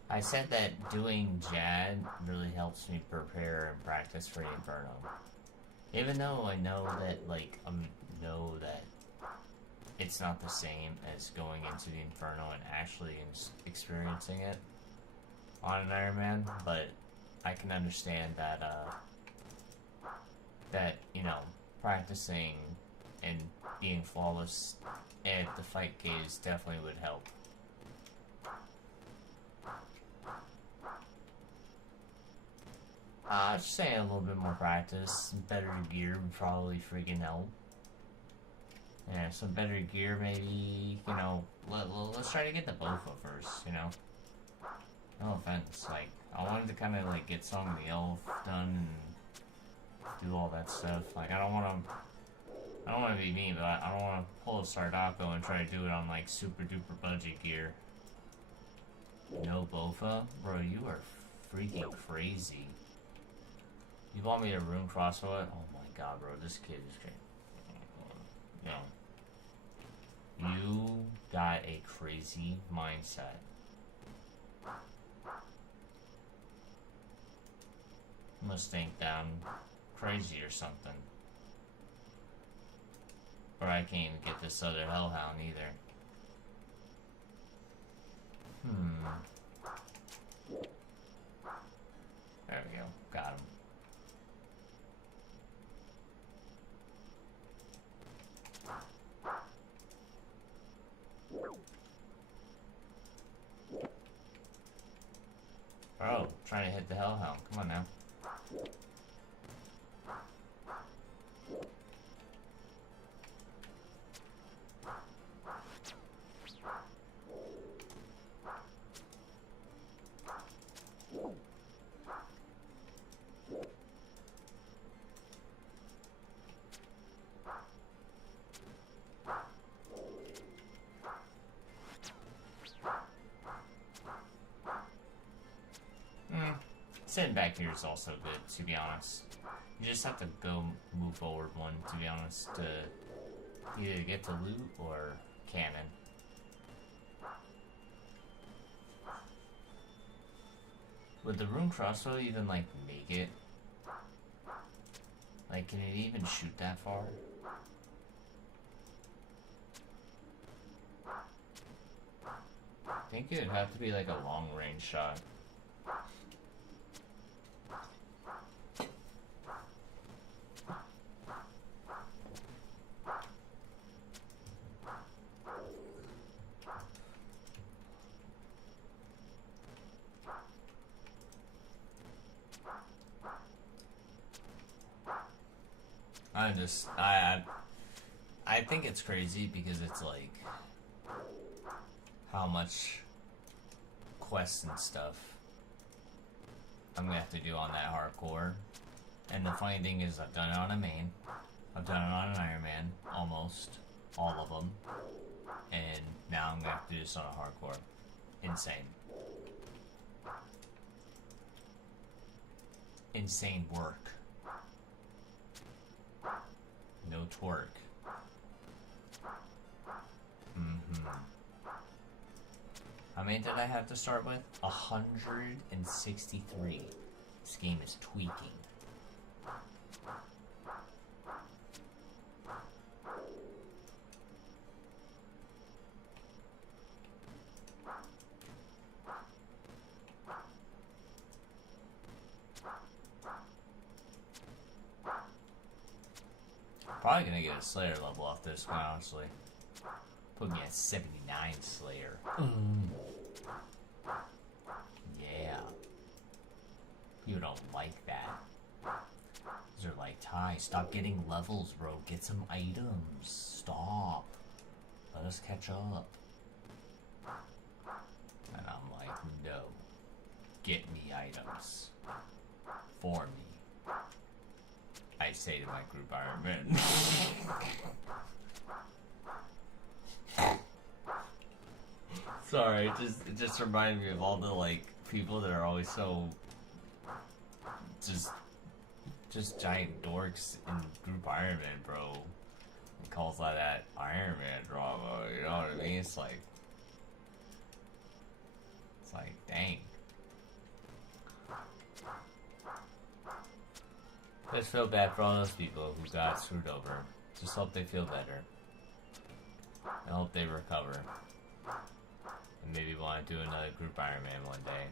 I said that doing Jad really helps me prepare and practice for the Inferno. Even though I know that, like, know that it's not the same as going into the Inferno and actually experiencing it on an IronMan, but I can understand that, you know, practicing and being flawless at the fight caves definitely would help. Just saying, a little bit more practice, better gear would probably freaking help. Yeah, some better gear ame, you know, let's try to get the Bofa first, you know? No offense, like, I wanted to kind of, like, get some of the elf done and do all that stuff. Like, I don't want to be mean, but I don't want to pull a Sardako and try to do it on, like, super duper budget gear. No Bofa? Bro, you are freaking crazy. You want me to rune crossbow it? Oh my god, bro, this kid is crazy. No. You got a crazy mindset. You must think that I'm crazy or something. Or I can't even get this other hellhound either. There we go. Got him. Bro, trying to hit the hellhound. Come on now. Sitting back here is also good, to be honest. You just have to go move forward one, to be honest, to either get to loot or cannon. Would the rune crossbow even, like, make it? Like, can it even shoot that far? I think it would have to be, like, a long-range shot. I think it's crazy because it's like how much quests and stuff I'm gonna have to do on that hardcore. And the funny thing is, I've done it on a main, I've done it on an IronMan, almost all of them, and now I'm gonna have to do this on a hardcore. Insane. Insane work. No twerk. How many did I have to start with? 163. This game is tweaking. Probably gonna get a Slayer level off this one, honestly. Put me at 79 Slayer. Yeah. People don't like that. They're like, Ty, stop getting levels, bro. Get some items. Stop. Let us catch up. And I'm like, no. Get me items. For me. I say to my group IronMan. Sorry, it just reminded me of all the like people that are always so just giant dorks in group IronMan, bro. He calls that IronMan drama, you know what I mean? It's like dang. I just feel bad for all those people who got screwed over. Just hope they feel better. I hope they recover. And maybe want to do another group IronMan one day.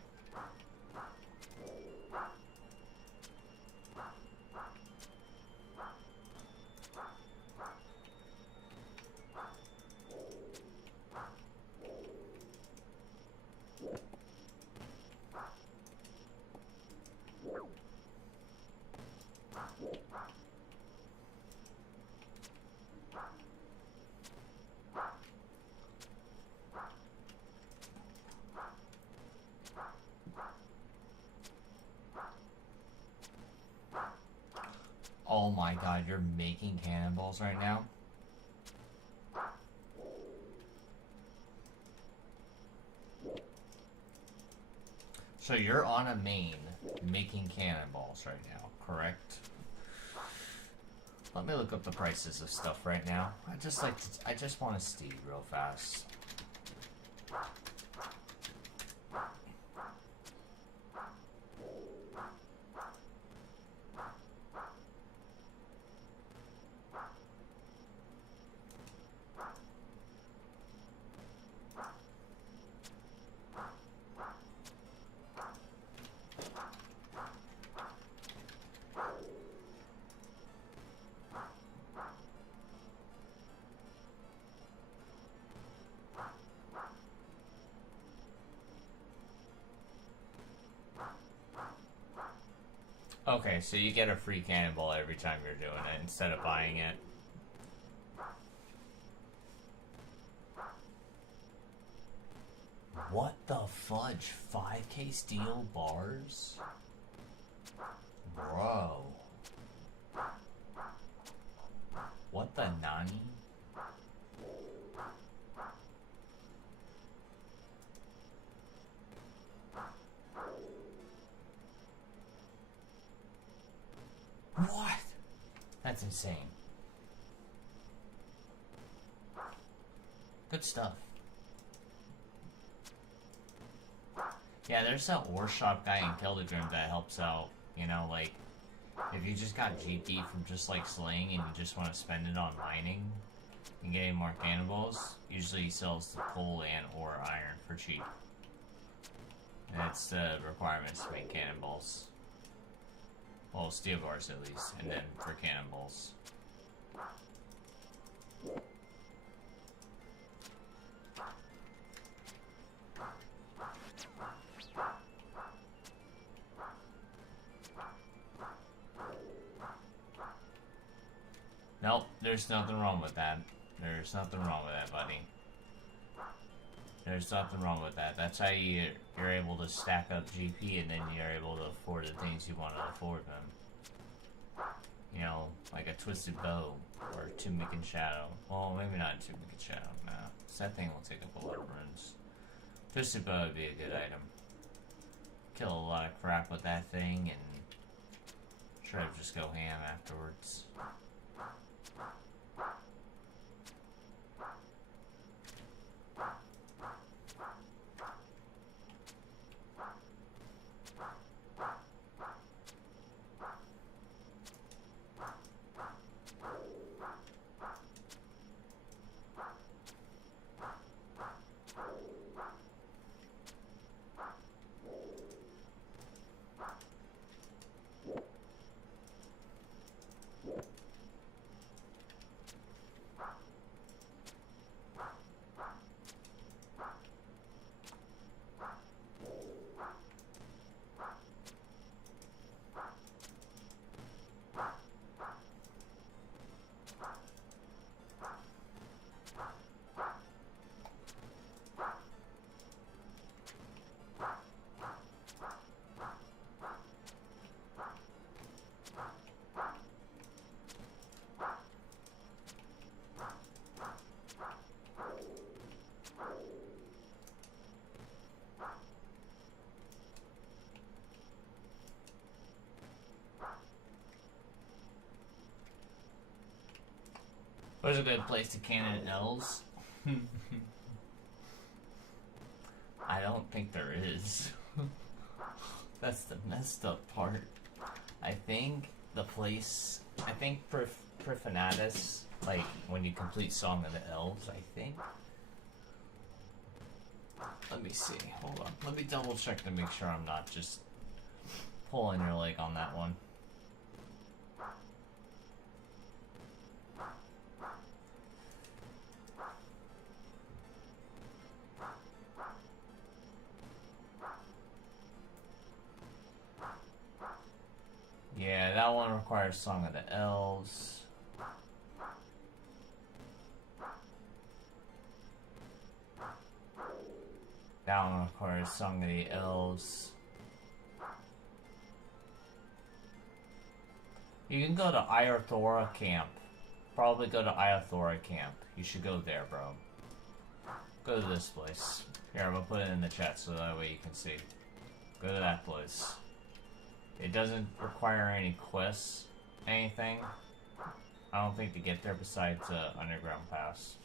Oh my god, you're making cannonballs right now? So you're on a main making cannonballs right now, correct? Let me look up the prices of stuff right now. I just want to see real fast. Okay, so you get a free cannonball every time you're doing it instead of buying it. What the fudge? 5k steel bars? Bro. What the nani? That's insane. Good stuff. Yeah, there's that ore shop guy in Keldegrim that helps out. You know, like, if you just got GP from just like slaying and you just want to spend it on mining and getting more cannonballs, usually he sells the coal and or iron for cheap. And that's the requirements to make cannonballs. Well, steel bars at least, and then for cannonballs. Nope, there's nothing wrong with that. There's nothing wrong with that, buddy. There's nothing wrong with that. That's how you're able to stack up GP and then you're able to afford the things you want to afford them. You know, like a Twisted Bow or a Two-Micken Shadow. Well, maybe not a Two-Micken Shadow, no. That thing will take up a lot of runes. Twisted Bow would be a good item. Kill a lot of crap with that thing and try to just go ham afterwards. Where's a good place to cannon elves? I don't think there is. That's the messed up part. I think the place... I think Profanatus, like, when you complete Song of the Elves, I think. Let me see. Hold on. Let me double check to make sure I'm not just pulling your leg on that one. Yeah, that one requires Song of the Elves. That one requires Song of the Elves. You can go to Iothora Camp. Probably go to Iothora Camp. You should go there, bro. Go to this place. Here, I'm gonna put it in the chat so that way you can see. Go to that place. It doesn't require any quests, anything. I don't think to get there besides Underground Pass.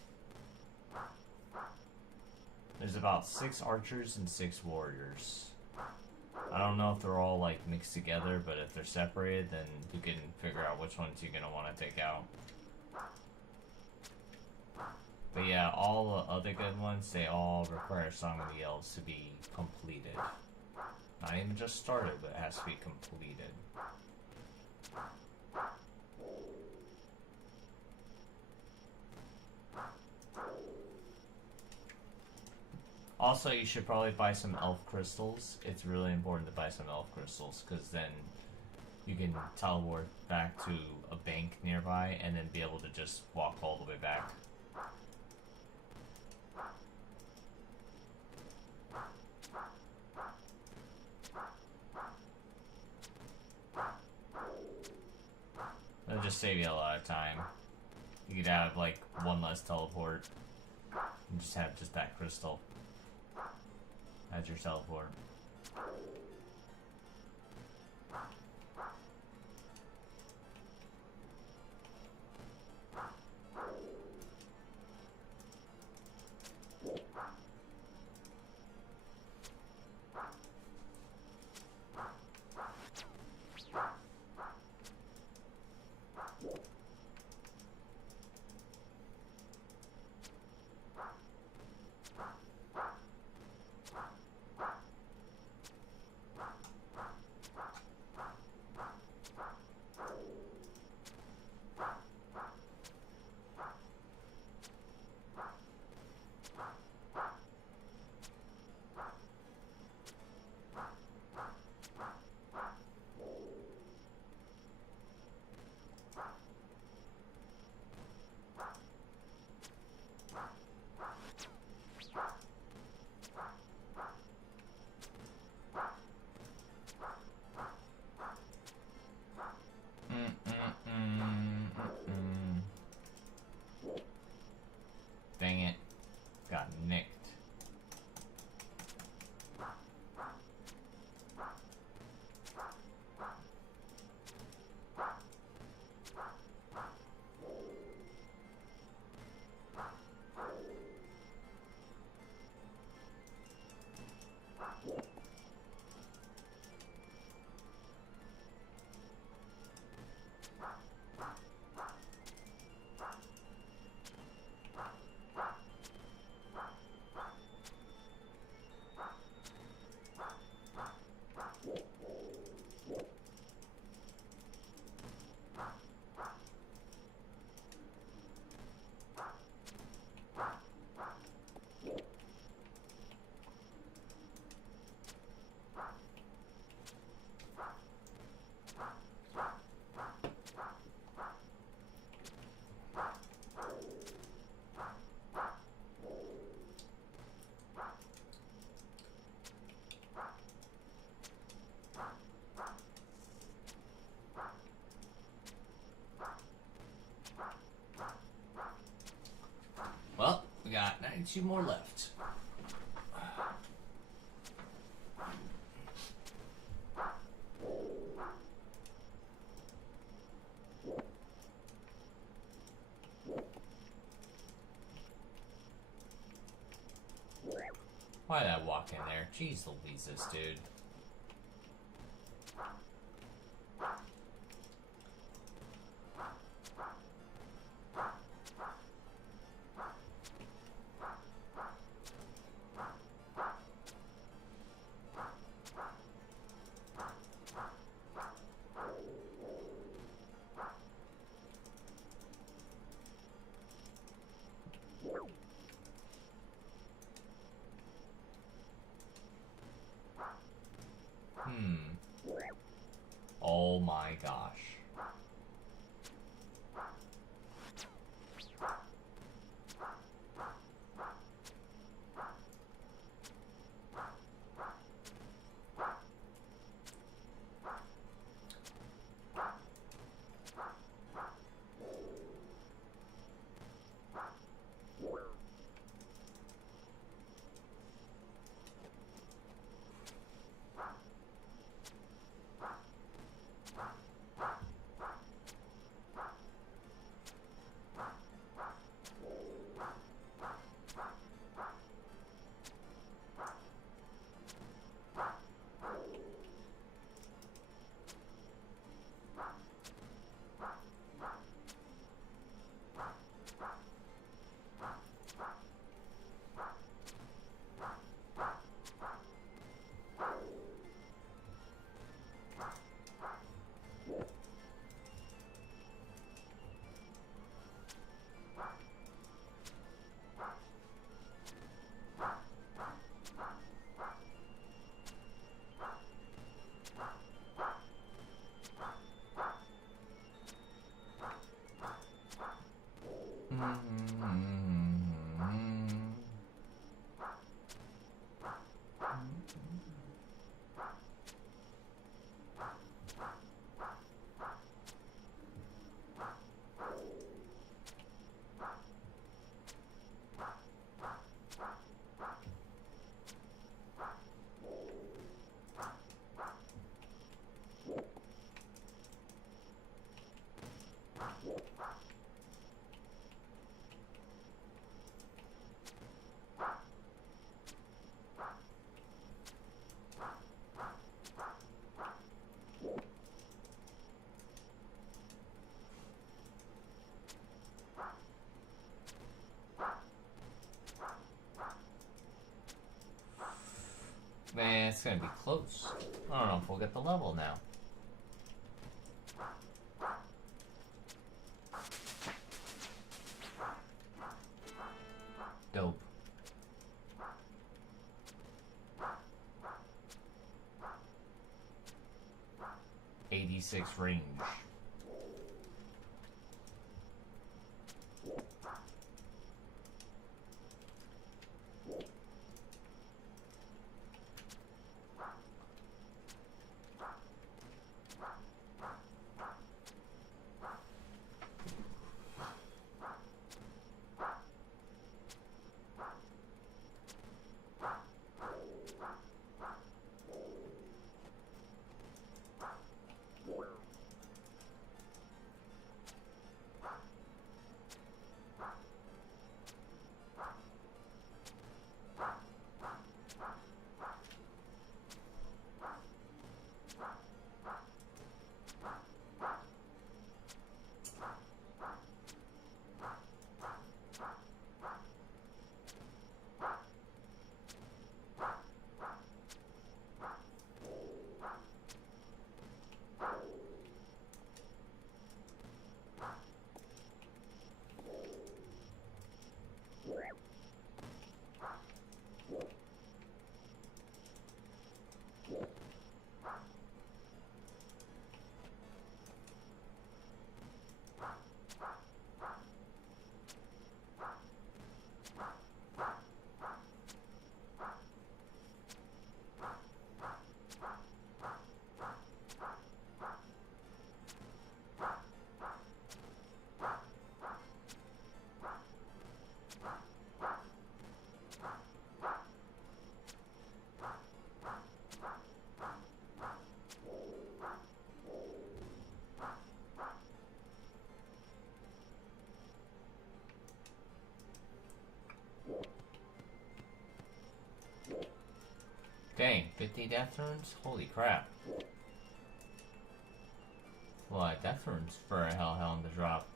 There's about 6 archers and 6 warriors. I don't know if they're all like mixed together, but if they're separated, then you can figure out which ones you're gonna want to take out. But yeah, all the other good ones, they all require Song of the Elves to be completed. Not even just started, but it has to be completed. Also, you should probably buy some elf crystals. It's really important to buy some elf crystals, because then you can teleport back to a bank nearby and then be able to just walk all the way back. It'll just save you a lot of time. You could have like one less teleport and just have just that crystal as your teleport. Two more left. Why did I walk in there? Jeez Louises, dude. Oh my gosh. Man, it's gonna be close. I don't know if we'll get the level now. Dope. 86 range. Dang, 50 death runes? Holy crap. A lot of death runes for a hellhound to drop.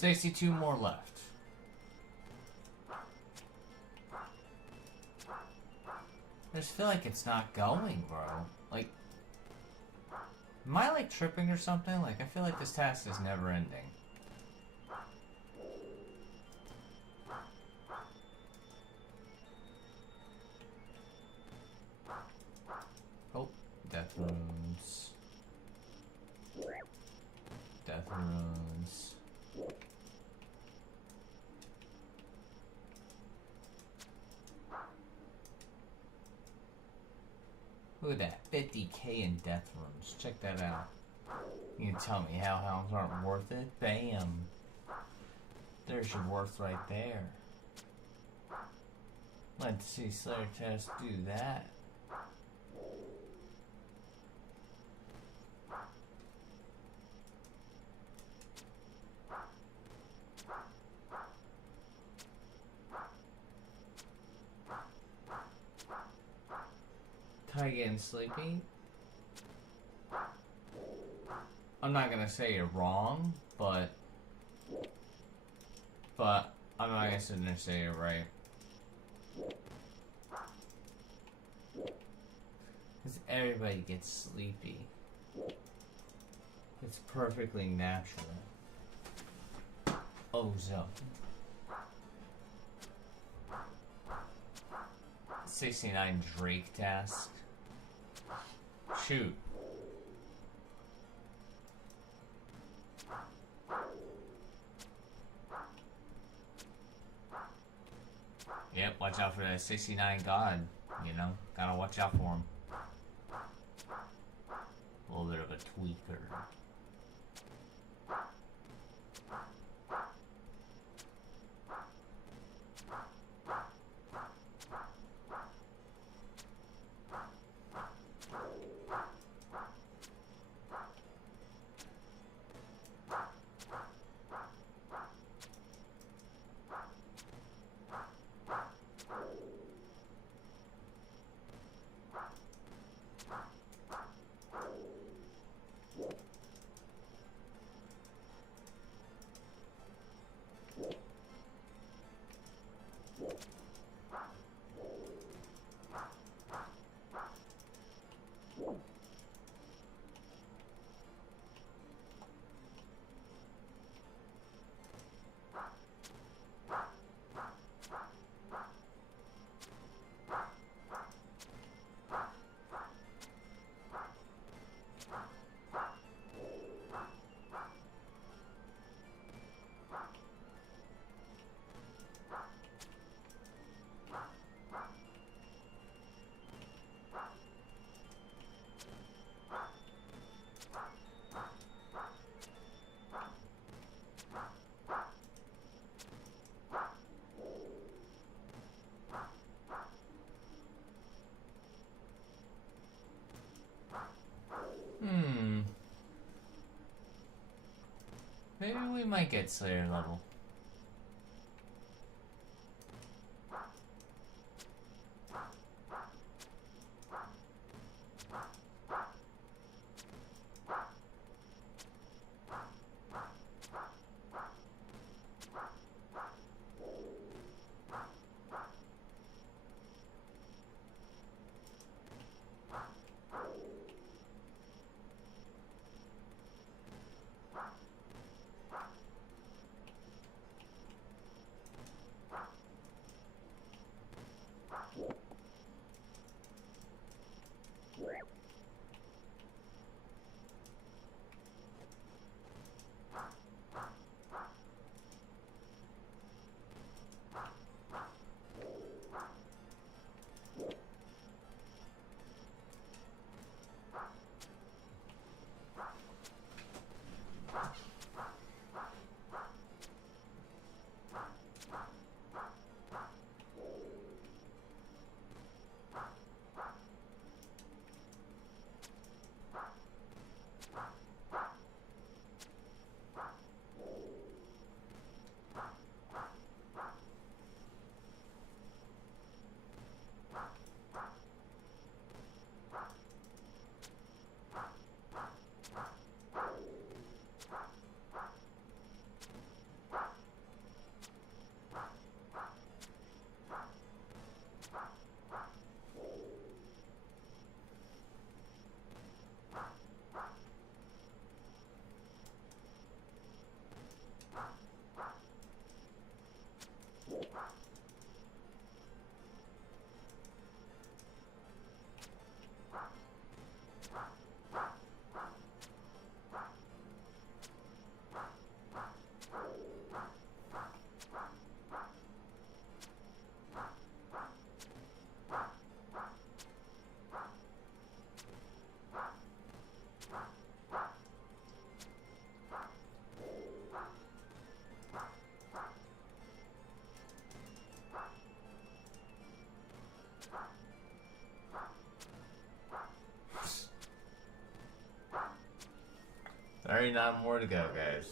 $62 more left. I just feel like it's not going, bro. Like, am I like tripping or something? Like, I feel like this task is never ending. Oh, death runes. Death runes. Look at that, 50k in death runes. Check that out. You can tell me how hounds aren't worth it? Bam. There's your worth right there. Let's see Slayer Test do that. Ty getting sleepy. I'm not gonna say you're wrong, but I'm not gonna sit there and say you're right. Because everybody gets sleepy. It's perfectly natural. Ozone. 69 Drake task. Shoot. Yep, watch out for that 69 God. You know, gotta watch out for him. A little bit of a tweaker. Maybe we might get Slayer level. Already 9 more to go, guys.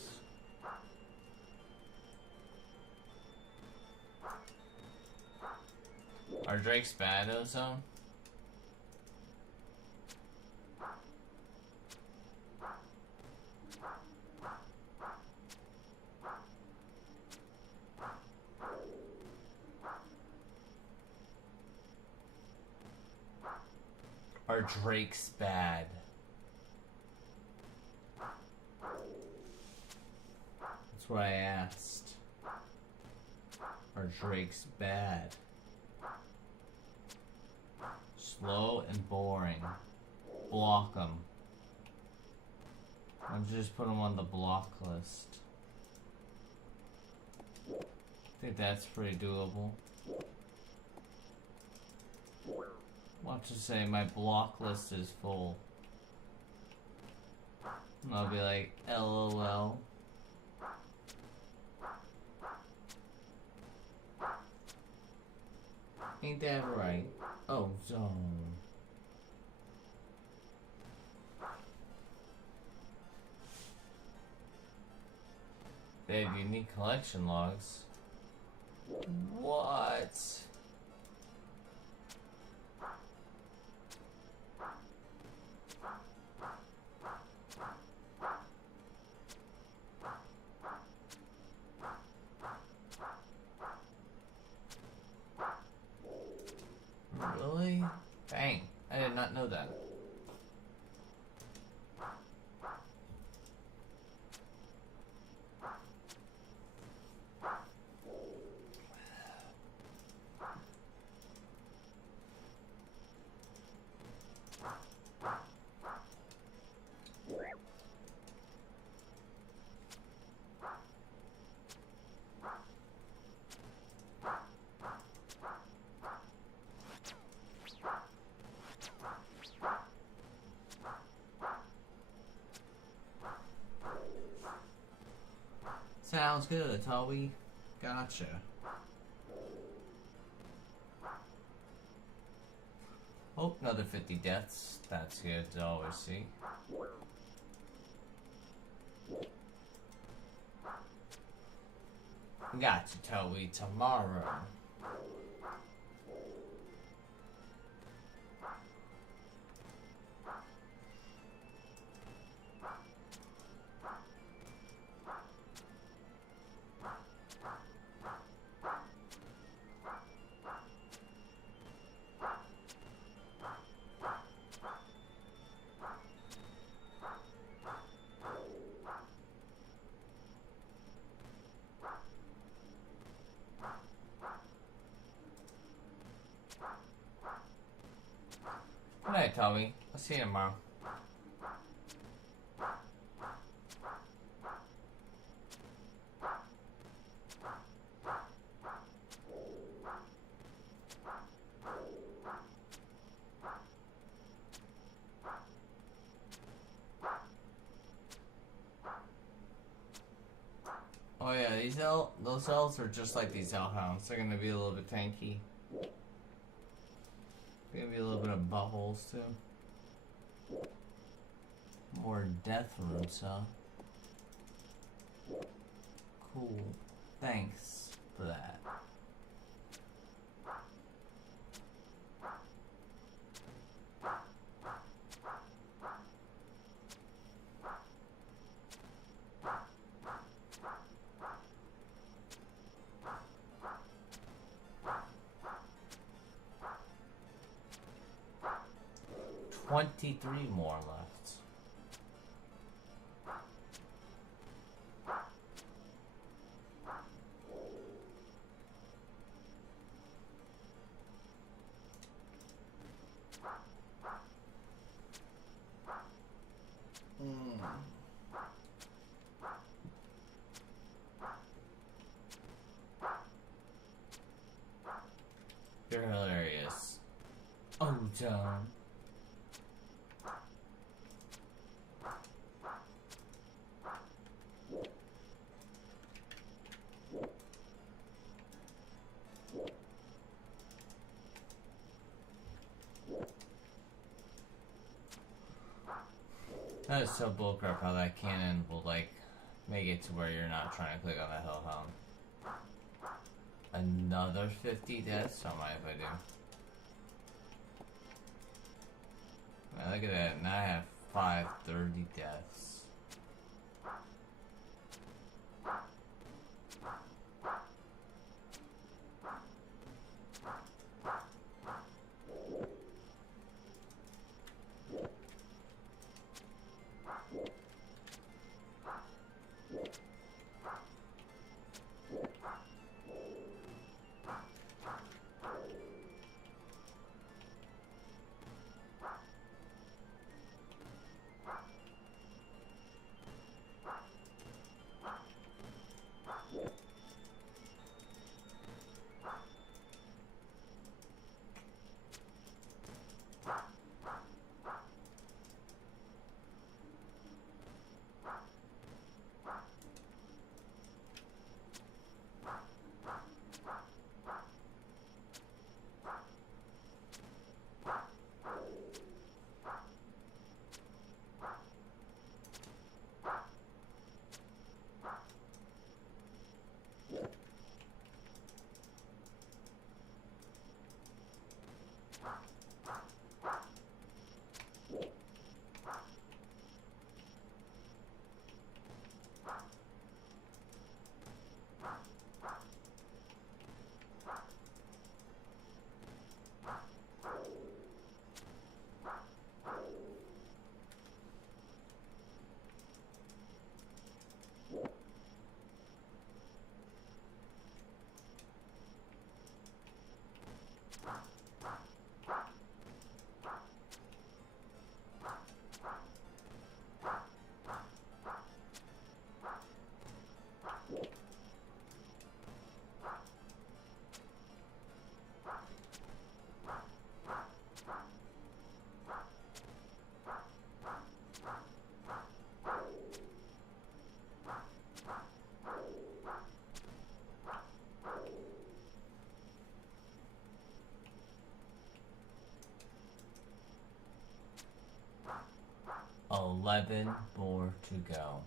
Are Drake's bad, Ozone? Are Drake's bad? That's what I asked. Are Drake's bad? Slow and boring. Block them. I'll just put them on the block list. I think that's pretty doable. Watch to say my block list is full. And I'll be like, LOL. Ain't that right? Oh, zone. They have unique collection logs. What? Really? Dang, I did not know that. Sounds good, Toby. Gotcha. Oh, another 50 deaths. That's good to always see. Got to tell me tomorrow. Good night, Toby. I'll see you tomorrow. Oh yeah, those elves are just like these hellhounds. They're gonna be a little bit tanky. Maybe a little bit of buttholes too. More death roots, huh? Cool. Thanks for that. $23 more left. You're hilarious. Oh, John. That is so bullcrap how that cannon will, like, make it to where you're not trying to click on that hellhound. Another 50 deaths? Don't mind if I do. Man, look at that. Now I have 530 deaths. $11 more to go.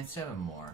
And 7 more.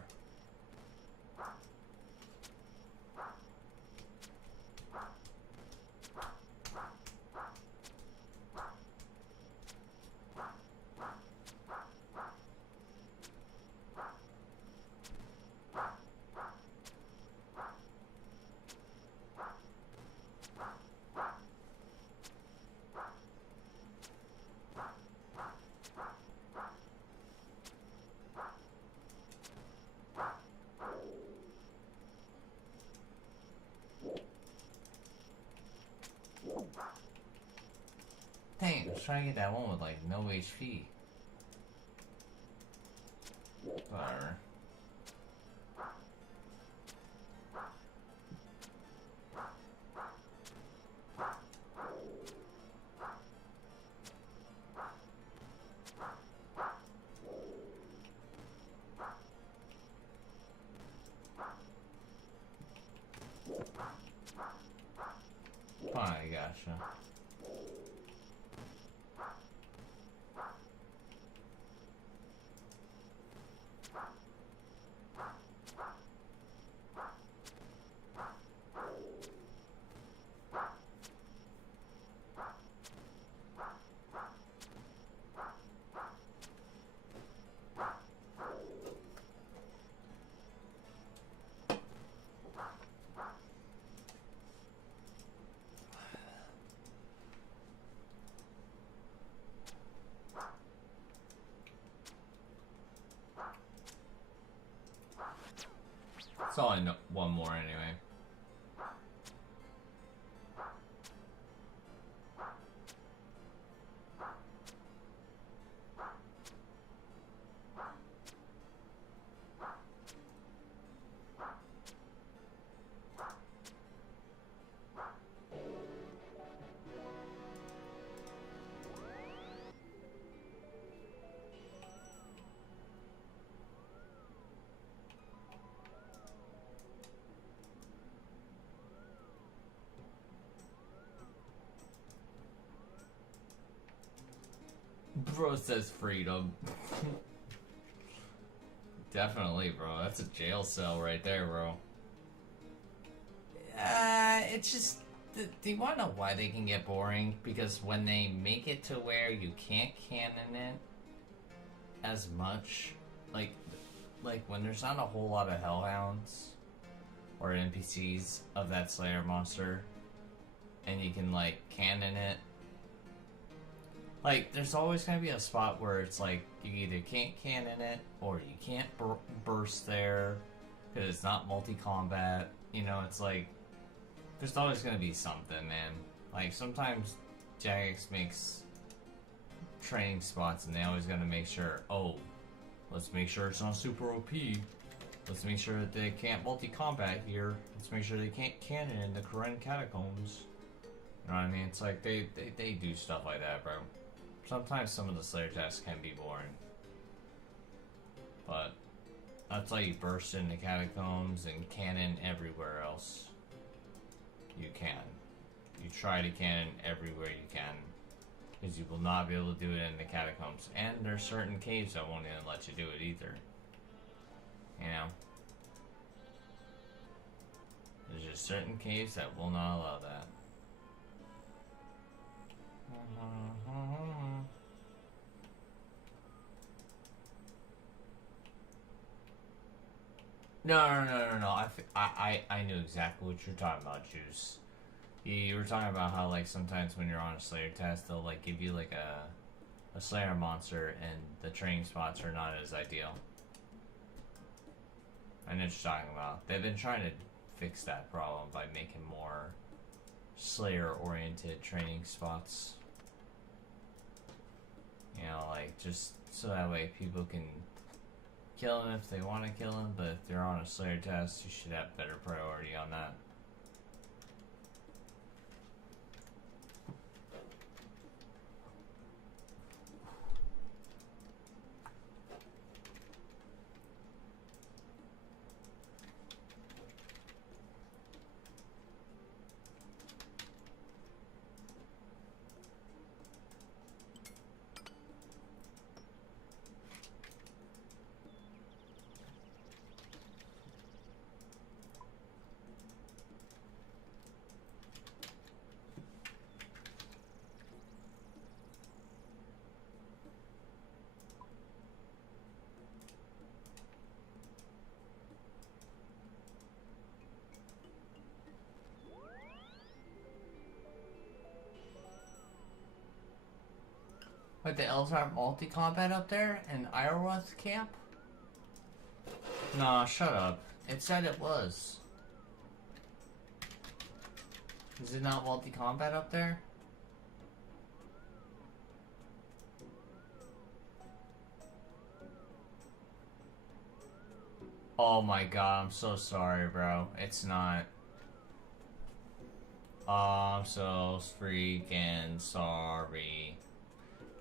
Dang, I was trying to get that one with like no HP. Whatever. I gotcha. It's only one more anyway. Bro says freedom. Definitely, bro. That's a jail cell right there, bro. It's just... Do you want to know why they can get boring? Because when they make it to where you can't canon it as much, like when there's not a whole lot of hellhounds or NPCs of that Slayer monster, and you can, like, canon it, like, there's always going to be a spot where it's like, you either can't canon it, or you can't burst there, because it's not multi-combat, you know, it's like, there's always going to be something, man. Like, sometimes Jagex makes training spots, and they always got to make sure, oh, let's make sure it's not super OP, let's make sure that they can't multi-combat here, let's make sure they can't canon in the Karen Catacombs, you know what I mean? It's like, they do stuff like that, bro. Sometimes some of the Slayer tests can be boring. But that's how you burst into catacombs and canon everywhere else you can. You try to canon everywhere you can. Because you will not be able to do it in the catacombs. And there's certain caves that won't even let you do it either. You know? There's just certain caves that will not allow that. No. I knew exactly what you're talking about, Juice. You were talking about how, like, sometimes when you're on a Slayer test, they'll, like, give you, like, a Slayer monster, and the training spots are not as ideal. I know what you're talking about. They've been trying to fix that problem by making more Slayer-oriented training spots. You know, like, just so that way people can kill him if they want to kill him, but if they're on a Slayer test, you should have better priority on that. that the elves are multi-combat up there in Ironworth camp? Nah, shut up. It said it was. Is it not multi-combat up there? Oh my god, I'm so sorry, bro. It's not. I'm so freaking sorry.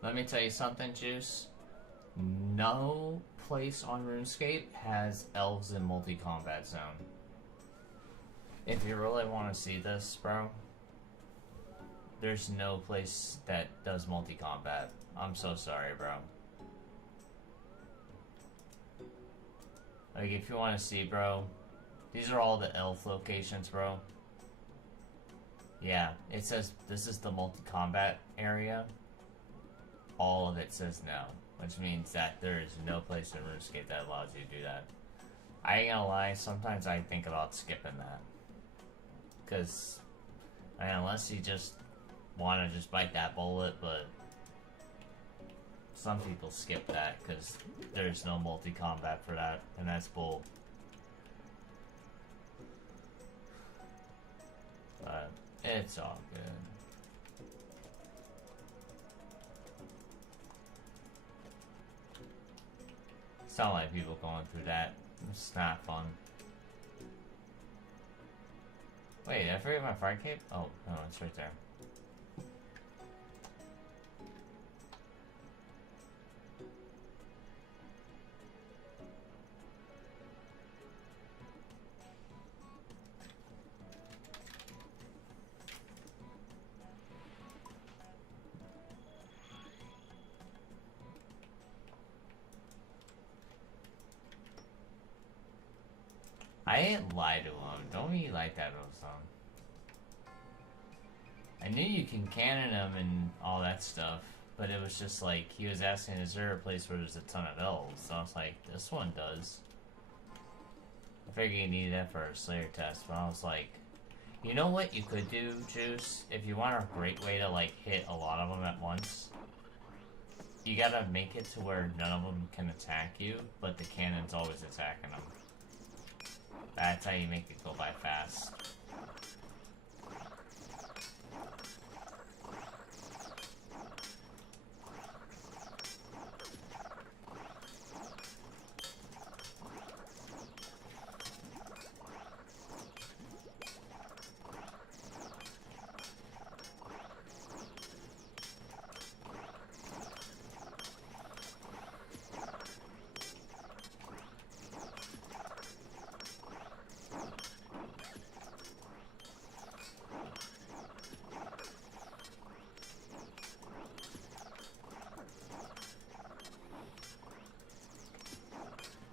Let me tell you something, Juice. No place on RuneScape has elves in multi-combat zone. If you really want to see this, bro, there's no place that does multi-combat. I'm so sorry, bro. Like, if you want to see, bro, these are all the elf locations, bro. Yeah, it says this is the multi-combat area. All of it says no, which means that there is no place in RuneScape that allows you to do that. I ain't gonna lie, sometimes I think about skipping that. Because, I mean, unless you just want to just bite that bullet, but some people skip that because there's no multi-combat for that, and that's bull. But it's all good. It's not like people going through that. It's not fun. Wait, did I forget my fire cape? Oh, no, it's right there. I didn't lie to him. Don't be like that, Ozone. I knew you can cannon him and all that stuff, but it was just like, he was asking, is there a place where there's a ton of elves? So I was like, this one does. I figured you needed that for a Slayer test, but I was like, you know what you could do, Juice? If you want a great way to, like, hit a lot of them at once, you gotta make it to where none of them can attack you, but the cannon's always attacking them. That's how you make it go by fast.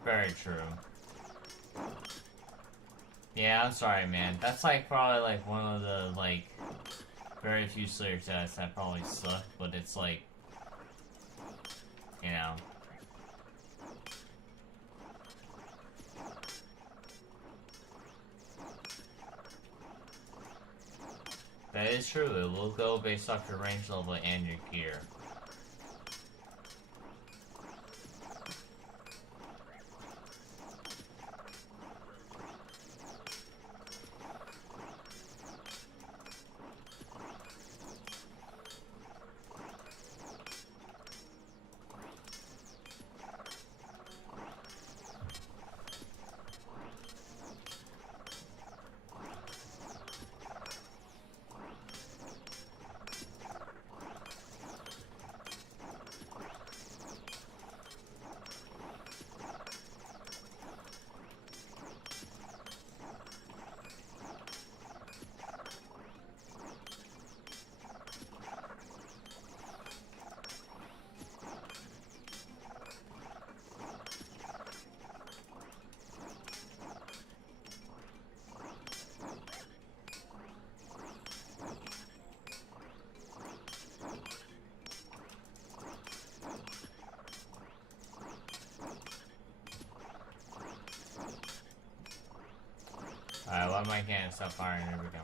Very true. Yeah, I'm sorry, man. That's like probably like one of the like very few Slayer tests that probably suck, but it's like, you know. That is true. It will go based off your range level and your gear. Alright, why am I can't stop firing? Here we go.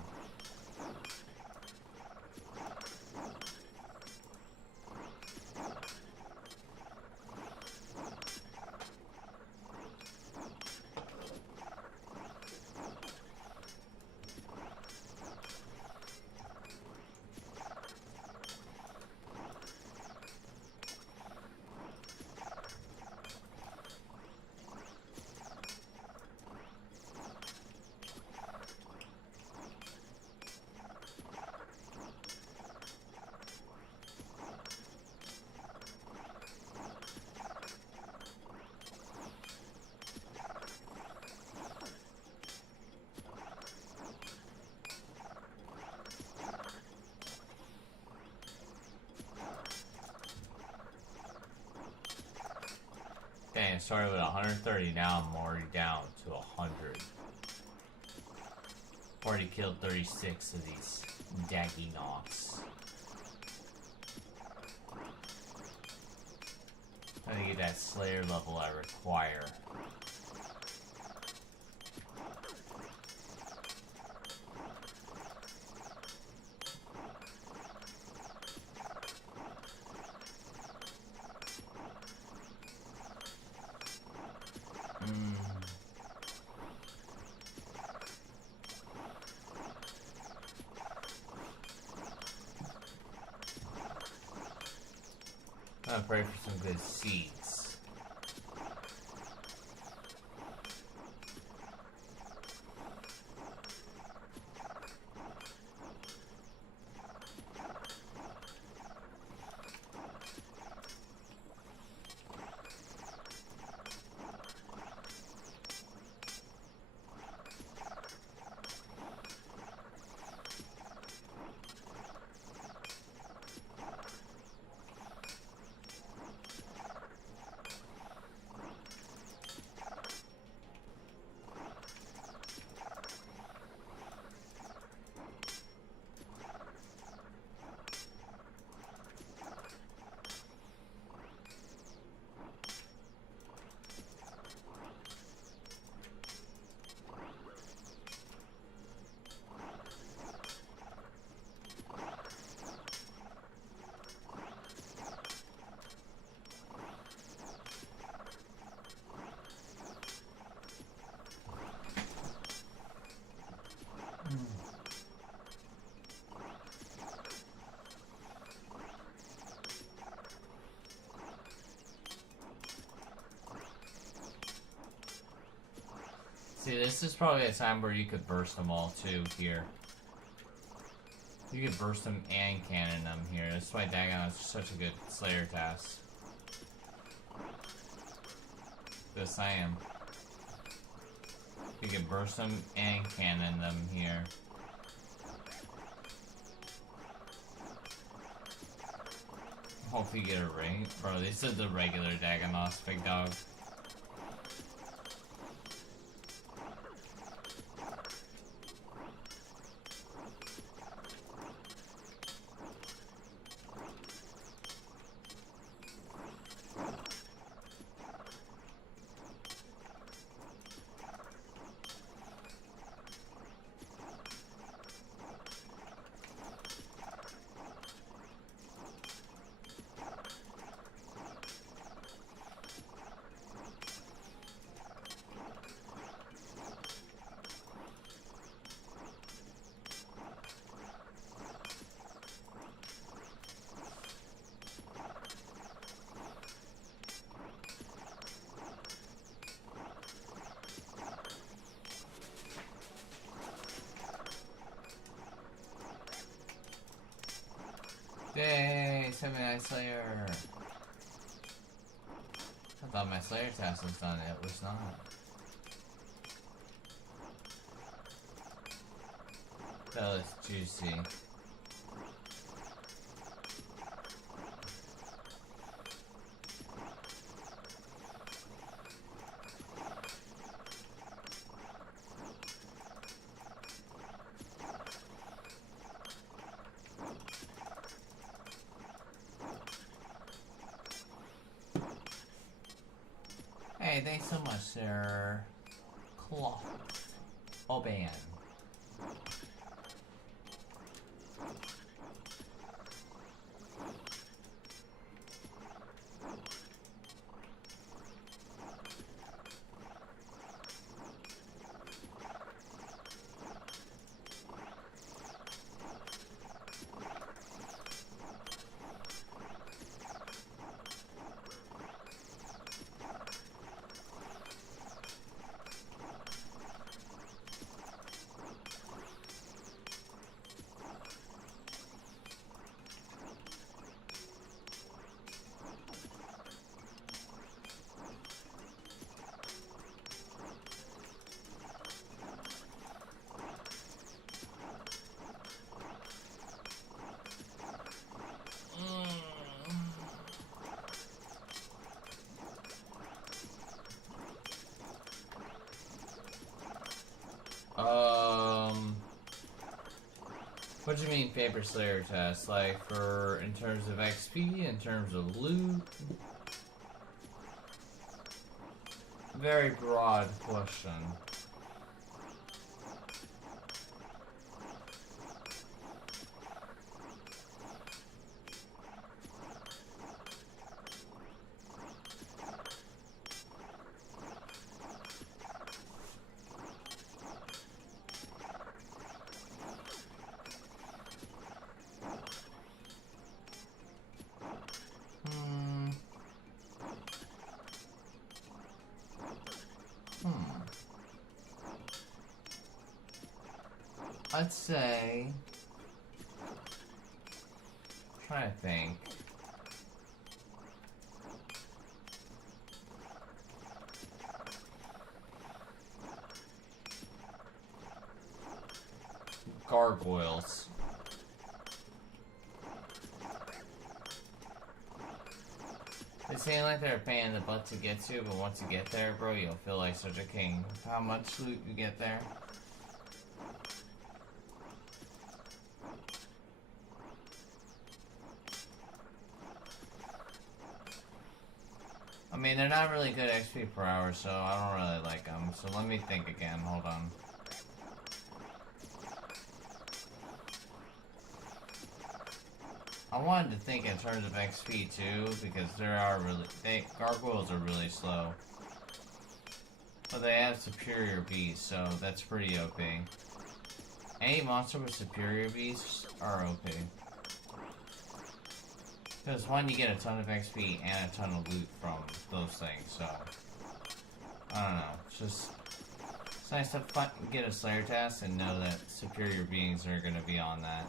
I started with 130, now I'm already down to 100. Already killed 36 of these daggy knocks. Trying to get that Slayer level I require. I'm gonna pray for some good seeds. See, this is probably a time where you could burst them all too here. You could burst them and cannon them here. That's why Dagon is such a good Slayer task. Yes, I am. You can burst them and cannon them here. Hopefully you get a ring. Bro, this is the regular Dagonos, big dog. Yay, 79 Slayer. I thought my Slayer task was done, it was not. That was juicy. Hey, thanks so much, sir. Cloth. Oban. What do you mean paper slayer test? Like for in terms of XP, in terms of loot? Very broad question. I'd say, trying to think. Gargoyles. They seem like they're a pain in the butt to get to, but once you get there, bro, you'll feel like such a king. How much loot you get there? I mean, they're not really good XP per hour, so I don't really like them. So let me think again. Hold on. I wanted to think in terms of XP too, because gargoyles are really slow. But they have superior beasts, so that's pretty OP. Any monster with superior beasts are OP. Because one, you get a ton of XP and a ton of loot from those things, so I don't know. It's nice to get a Slayer task and know that superior beings are going to be on that.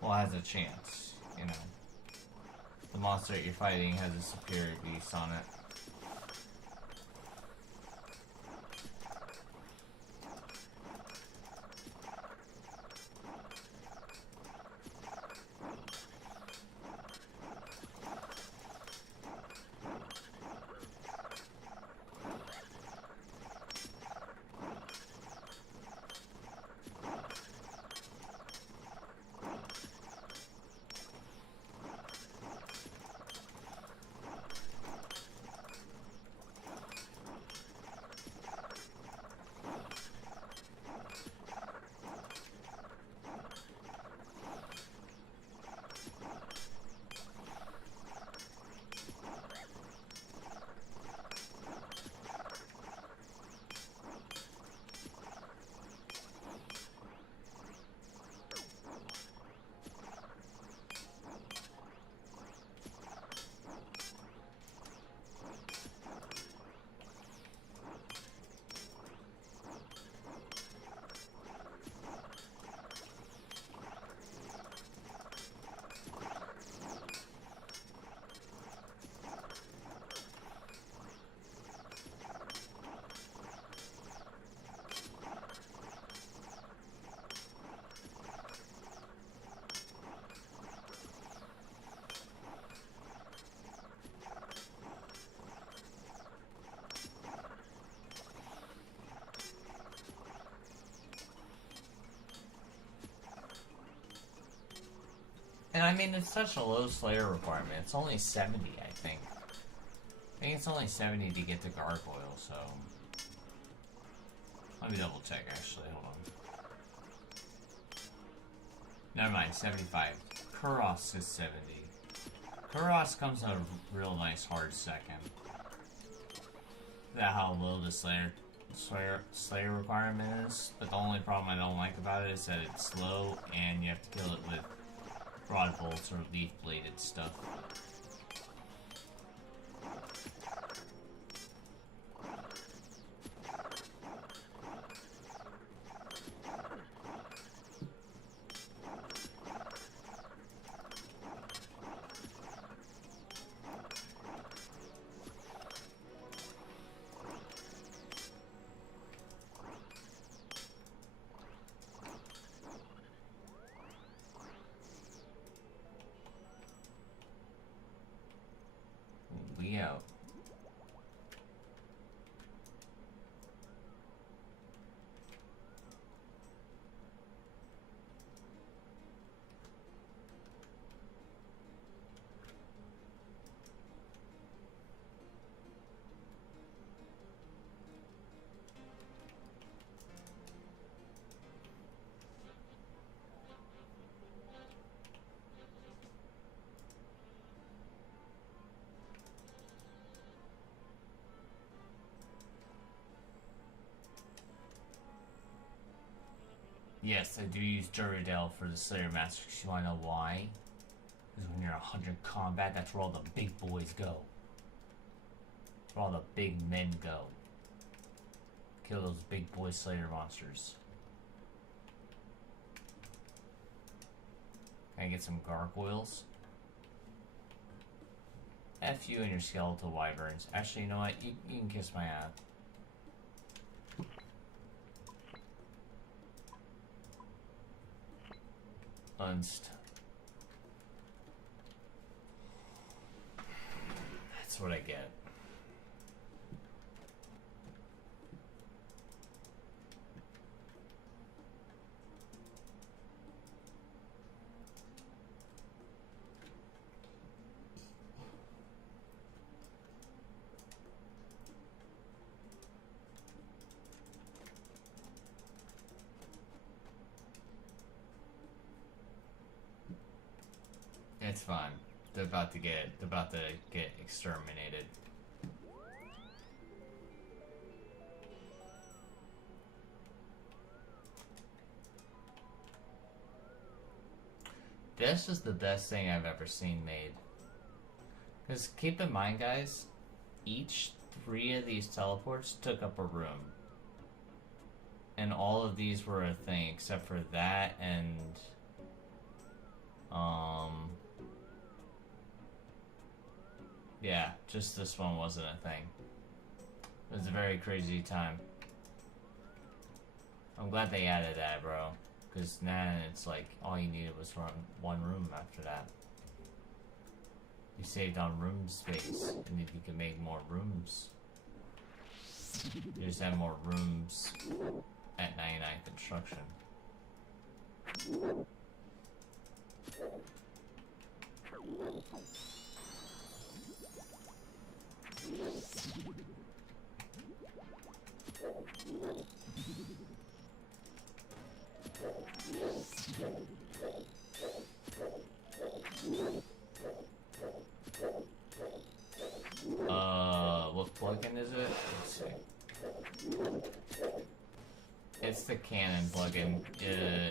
Well, has a chance, you know. The monster that you're fighting has a superior beast on it. And I mean, it's such a low Slayer requirement. It's only 70, I think. I think it's only 70 to get to Gargoyle, so... Let me double check, actually. Hold on. Never mind, 75. Kuros is 70. Kuros comes out a real nice hard second. Is that how low the Slayer requirement is? But the only problem I don't like about it is that it's slow and you have to kill it with rod bolts or leaf bladed stuff. Out. Yes, I do use Duradel for the Slayer Master. You wanna know why? Because when you're 100 combat, that's where all the big boys go. That's where all the big men go. Kill those big boy Slayer monsters. Can I get some gargoyles? F you and your skeletal wyverns. Actually, you know what? You can kiss my ass. That's what I get. It's fine. They're about to get exterminated. This is the best thing I've ever seen made. Because keep in mind, guys, each 3 of these teleports took up a room. And all of these were a thing, except for that and... yeah, just this one wasn't a thing. It was a very crazy time. I'm glad they added that, bro. Because now it's like, all you needed was one room after that. You saved on room space, and if you can make more rooms, you just have more rooms at 99 construction. What plugin is it? Let's see. It's the Canon plugin.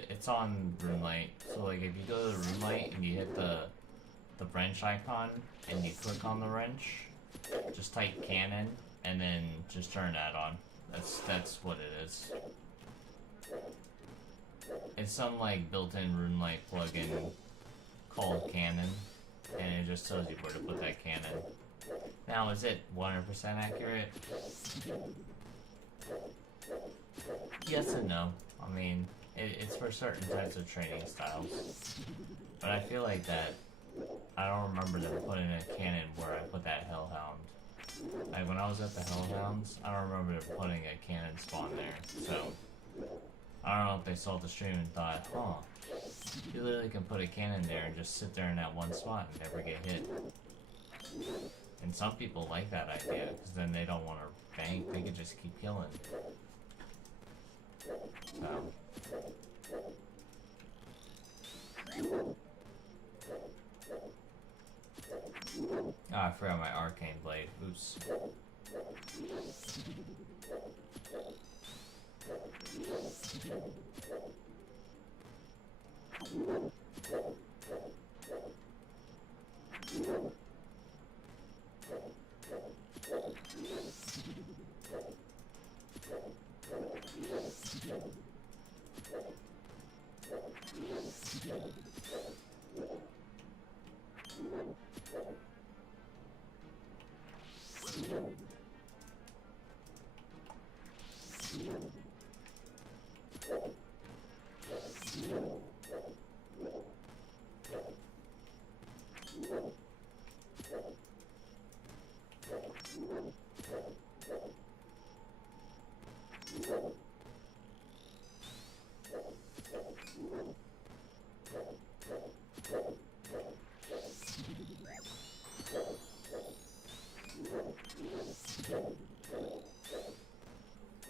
It's on RuneLite. So like if you go to the RuneLite and you hit the wrench icon and you click on the wrench, just type Canon and then just turn that on. That's what it is. It's some like built-in RuneLite plugin called Canon, and it just tells you where to put that cannon. Now, is it 100% accurate? Yes and no. I mean, it's for certain types of training styles. But I feel like that, I don't remember them putting a cannon where I put that Hellhound. Like, when I was at the Hellhounds, I don't remember them putting a cannon spawn there. So, I don't know if they saw the stream and thought, huh, you literally can put a cannon there and just sit there in that one spot and never get hit. And some people like that idea, because then they don't want to bank, they can just keep killing. So. Oh, I forgot my arcane blade. Oops.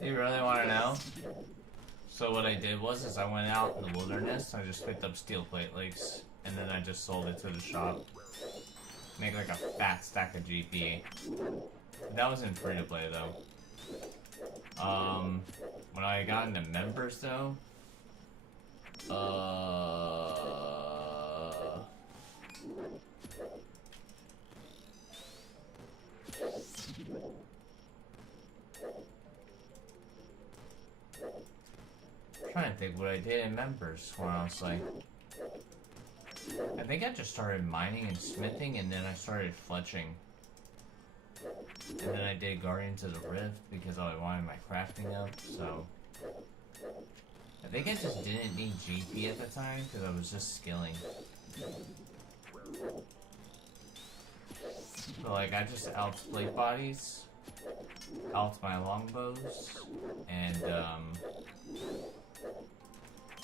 You really want to know? So what I did was, I went out in the wilderness, I just picked up steel plate leaks, and then I just sold it to the shop. Make like a fat stack of GP. That was in free to play though. When I got into members though, I'm trying to think what I did in members when I was like, I think I just started mining and smithing, and then I started fletching. And then I did Guardians of the Rift because I wanted my crafting up, so... I think I just didn't need GP at the time because I was just skilling. So like, I just alped blade bodies, alped my longbows, and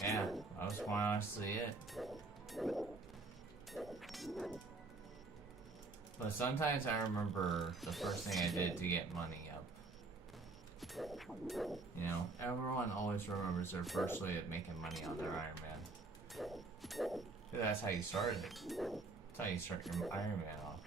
yeah, that was quite honestly it. But sometimes I remember the first thing I did to get money up. You know, everyone always remembers their first way of making money on their Iron Man. That's how you started it. That's how you start your Iron Man off.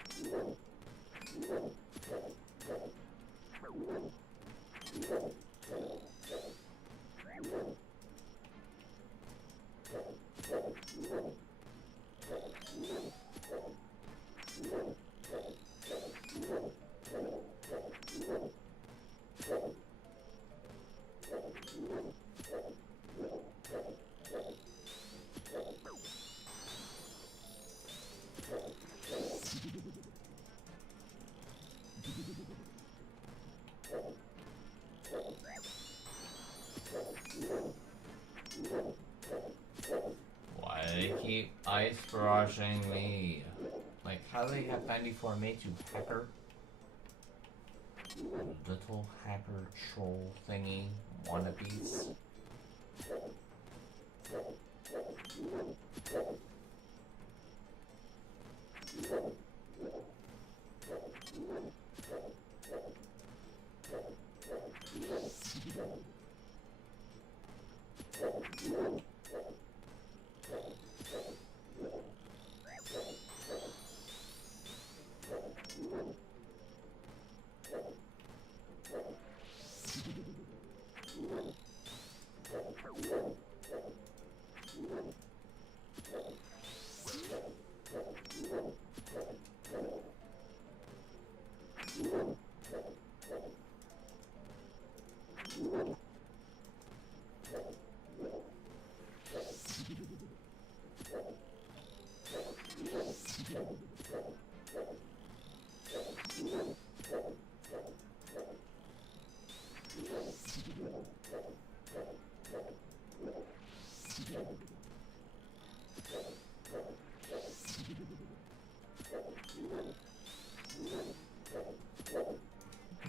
Why do they keep ice brushing me? Like, how do they have 94 mates, you hacker? Little hacker troll thingy wannabes.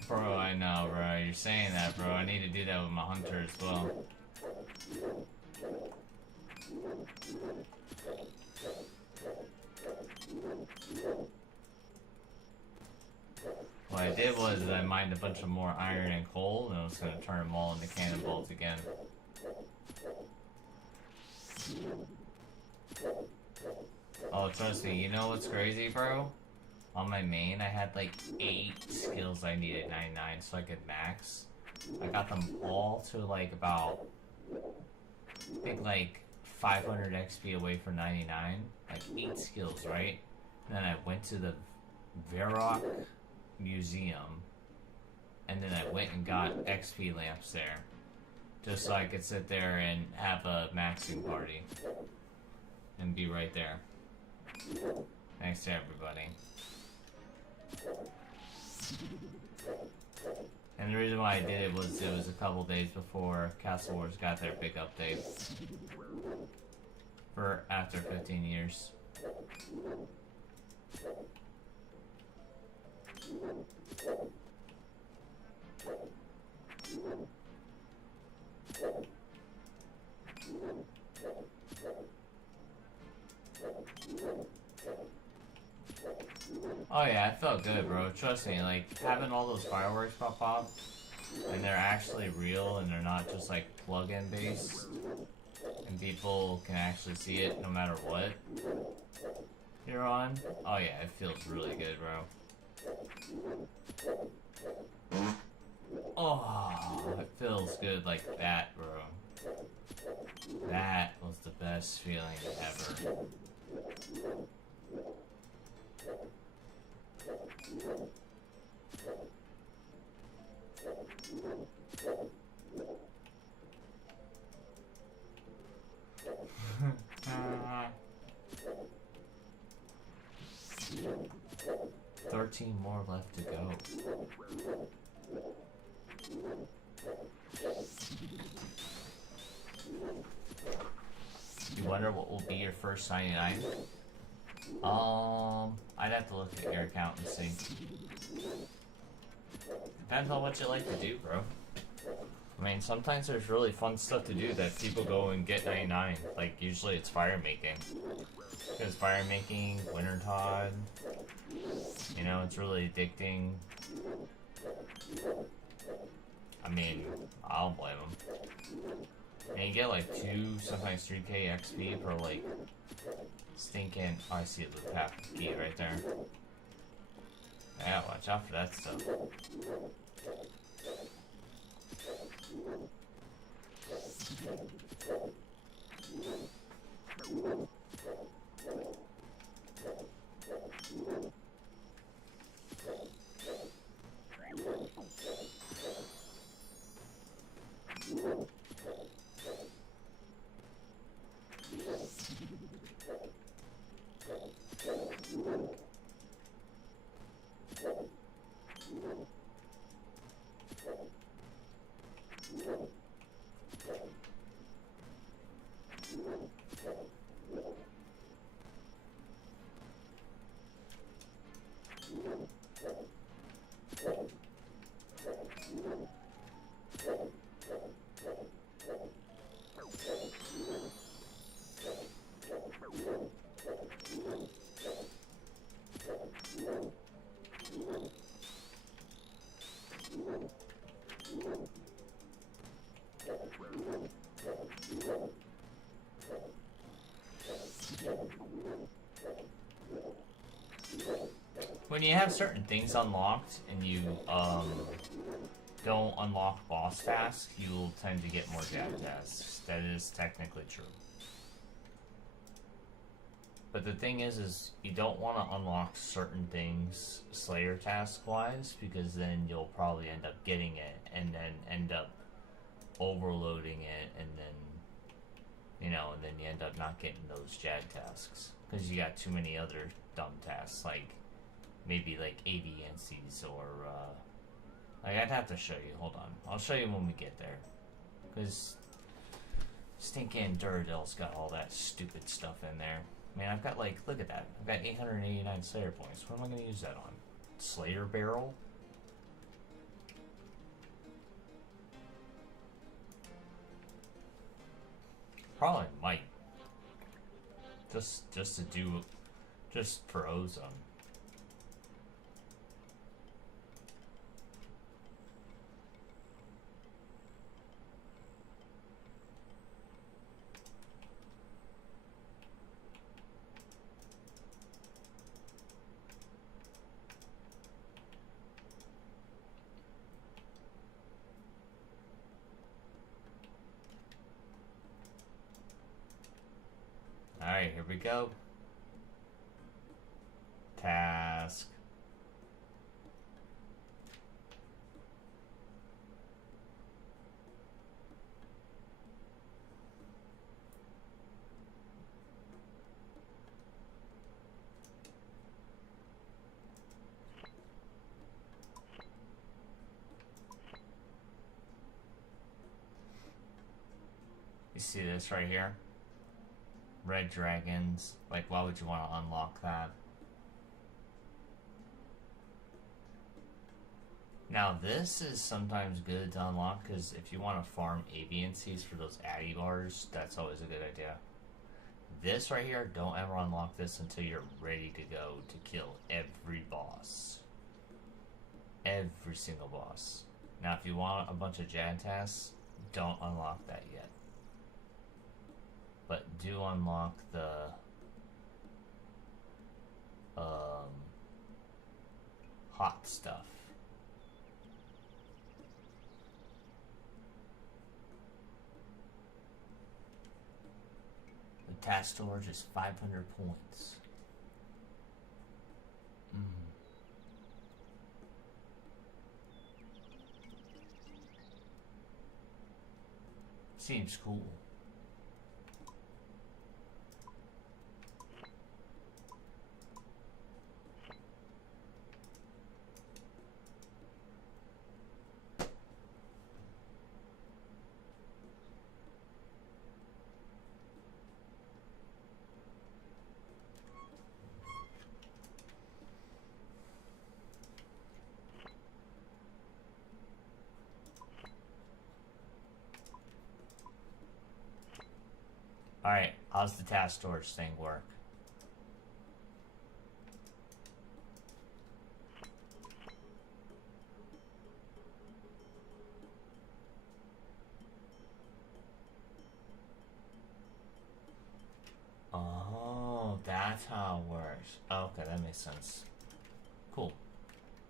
Bro, I know, bro. You're saying that, bro. I need to do that with my hunter as well. What I did was I mined a bunch of more iron and coal, and I was going to turn them all into cannonballs again. Oh, trust me, you know what's crazy, bro? On my main, I had like 8 skills I needed 99 so I could max. I got them all to like about, I think like 500 XP away from 99. Like 8 skills, right? And then I went to the Varrock Museum, and then I went and got XP lamps there. Just so I could sit there and have a maxing party. And be right there. Thanks to everybody. And the reason why I did it was a couple days before Castle Wars got their big update. For after 15 years. Oh yeah, it felt good, bro. Trust me, like, having all those fireworks pop up, and they're actually real, and they're not just, like, plug-in based, and people can actually see it no matter what you're on. Oh yeah, it feels really good, bro. Oh, it feels good like that, bro. That was the best feeling ever. $13 more left to go. You wonder what will be your first 99? I'd have to look at your account and see. Depends on what you like to do, bro. I mean, sometimes there's really fun stuff to do that people go and get 99. Like, usually it's fire making. Because fire making, winter Todd, you know, it's really addicting. I mean, I don't blame them. And you get like 2, sometimes 3k XP per like stinking. Oh, I see it with half key right there. Yeah, watch out for that stuff. When you have certain things unlocked and you don't unlock boss tasks, you will tend to get more jag tasks. That is technically true. But the thing is you don't want to unlock certain things Slayer task wise, because then you'll probably end up getting it and then end up overloading it, and then, you know, and then you end up not getting those jag tasks because you got too many other dumb tasks, like maybe like AVNCs or like, I'd have to show you. Hold on, I'll show you when we get there, because stinking Duradell's got all that stupid stuff in there. Man, I've got like, look at that, I've got 889 Slayer points. What am I going to use that on? Slayer barrel? Probably might. Just to do, just for ozone. Alright, here we go. Task. You see this right here? Red dragons. Like, why would you want to unlock that? Now, this is sometimes good to unlock, because if you want to farm AVNCs for those Addy bars, that's always a good idea. This right here, don't ever unlock this until you're ready to go to kill every boss. Every single boss. Now, if you want a bunch of Jag tasks, don't unlock that yet. But do unlock the hot stuff. task storage is 500 points. Seems cool. Alright, how's the task storage thing work? Oh, that's how it works. Oh, okay, that makes sense. Cool.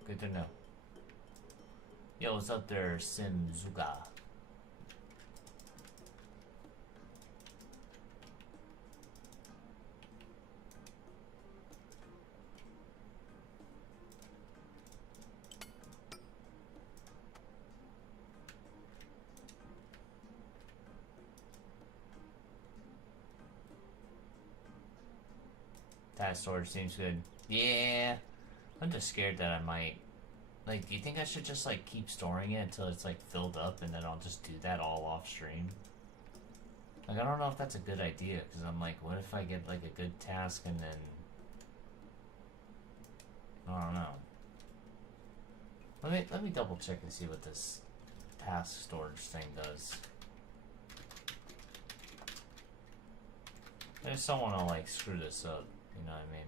Good to know. Yo, what's up there, Simzuga? That storage seems good. Yeah. I'm just scared that I might... Like, do you think I should just, like, keep storing it until it's, like, filled up and then I'll just do that all off stream? Like, I don't know if that's a good idea, because I'm like, what if I get, like, a good task and then... I don't know. Let me double check and see what this task storage thing does. I just don't want to, like, screw this up. You know what I mean?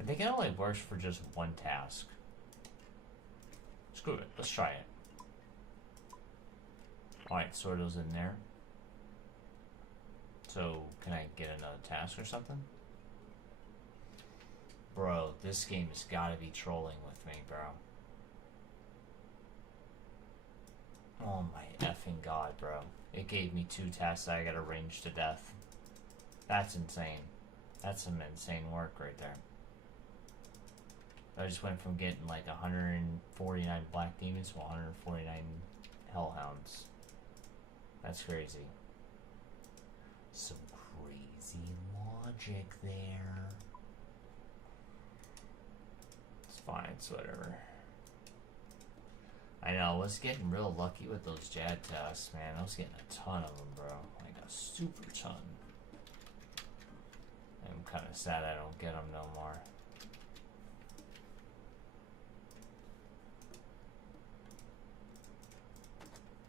I think it only works for just one task. Screw it. Let's try it. Alright, sort those in there. So, can I get another task or something? Bro, this game has got to be trolling with me, bro. Oh my effing god, bro. It gave me 2 tasks that I gotta range to death. That's insane. That's some insane work right there. I just went from getting like 149 Black Demons to 149 Hellhounds. That's crazy. Some crazy logic there. It's fine, it's whatever. I know, I was getting real lucky with those Jad tasks, man. I was getting a ton of them, bro. Like a super ton. I'm kind of sad I don't get them no more.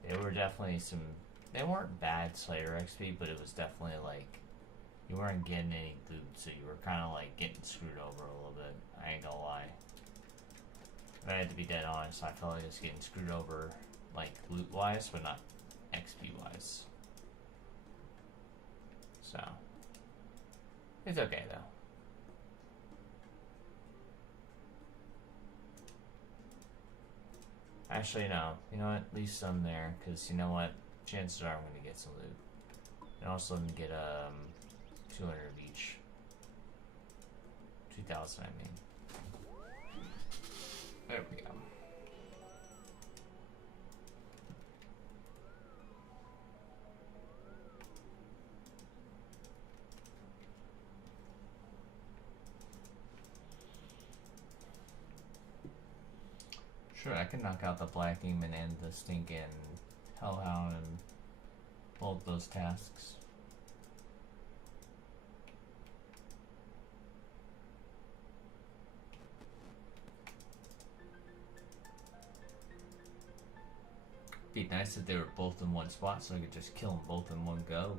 They were definitely some... They weren't bad Slayer XP, but it was definitely like... You weren't getting any loot, so you were kind of like getting screwed over a little bit. I ain't gonna lie. If I had to be dead honest, I felt like I was getting screwed over, like, loot-wise, but not XP-wise. So... It's okay, though. Actually, no. You know what? At least some there, because you know what? Chances are I'm going to get some loot. And also let me get 200 of each. 2,000, I mean. There we go. Sure, I can knock out the Black Demon and the stinking Hellhound and both those tasks. Be nice if they were both in one spot so I could just kill them both in one go.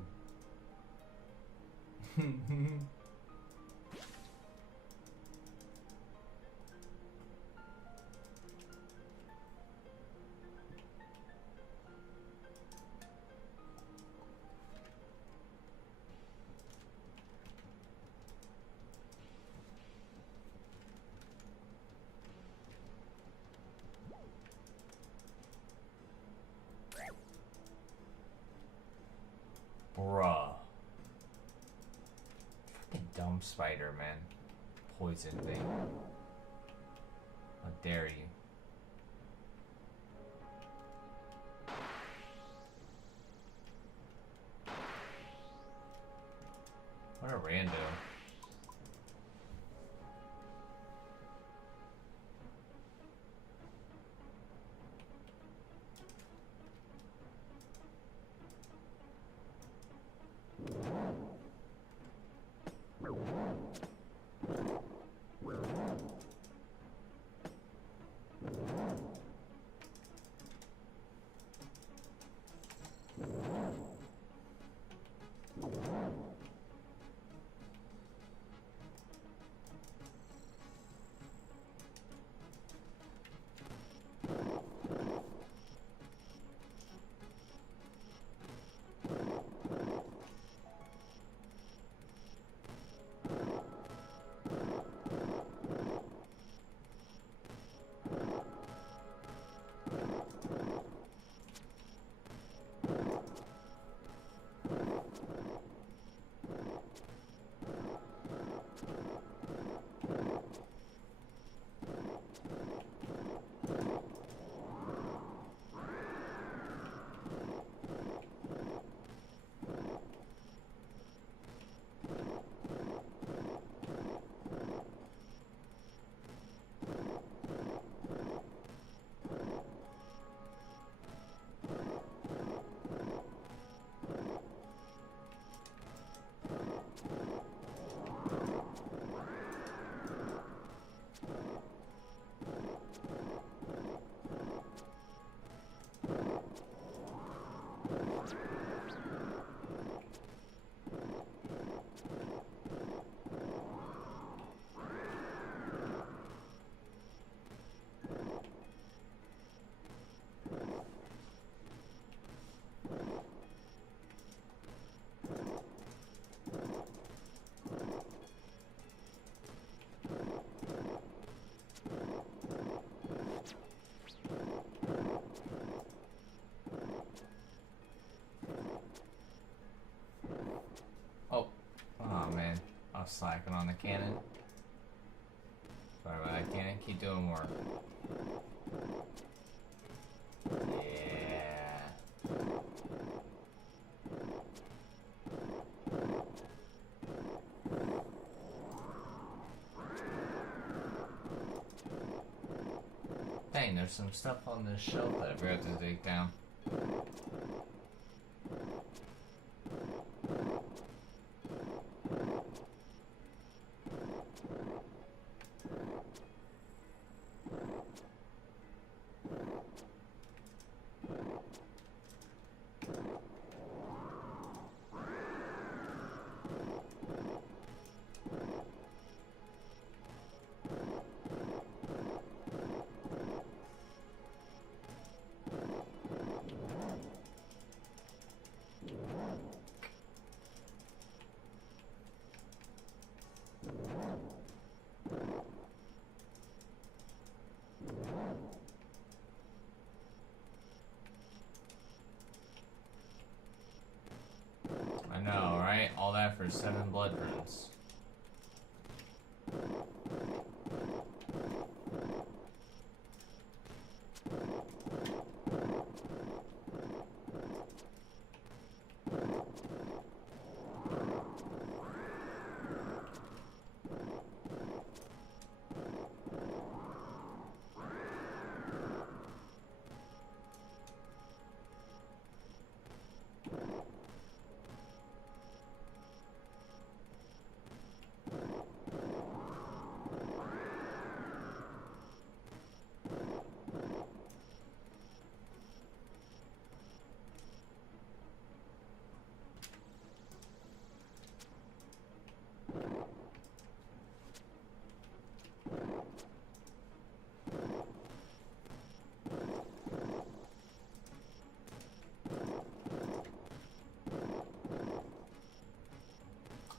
Bruh. Fucking dumb spider, man. Poison thing. How dare you? What a rando. I was slacking on the cannon. Sorry about that, cannon. Keep doing more. Yeah. Dang, there's some stuff on this shelf that I forgot to take down. I know, right? All that for 7 blood runes.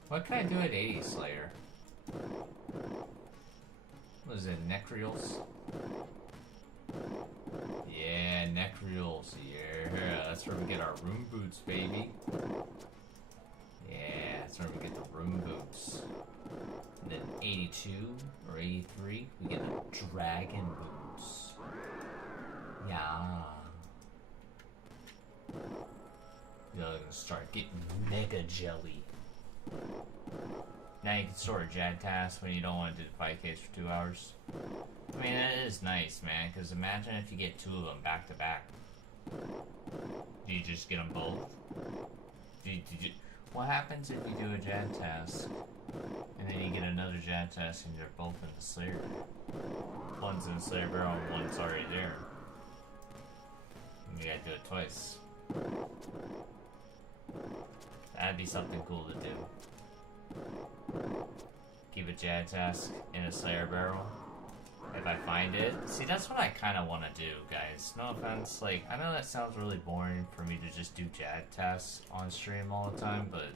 What can I do at 80 Slayer? What is it, Necrials? Yeah, Necrials, yeah. That's where we get our rune boots, baby. That's where we get the rune boots. And then 82 or 83, we get the dragon boots. Yeah. You're gonna start getting mega jelly. Now you can store a Jag task when you don't want to do the 5Ks for 2 hours. I mean, that is nice, man, because imagine if you get 2 of them back to back. Do you just get them both? What happens if you do a Jag task and then you get another Jag task and you're both in the Slayer? One's in the Slayer barrel and one's already there. And you gotta do it twice. That'd be something cool to do. Keep a Jag task in a Slayer barrel. If I find it. See, that's what I kind of want to do, guys. No offense. Like, I know that sounds really boring for me to just do Jag tasks on stream all the time, but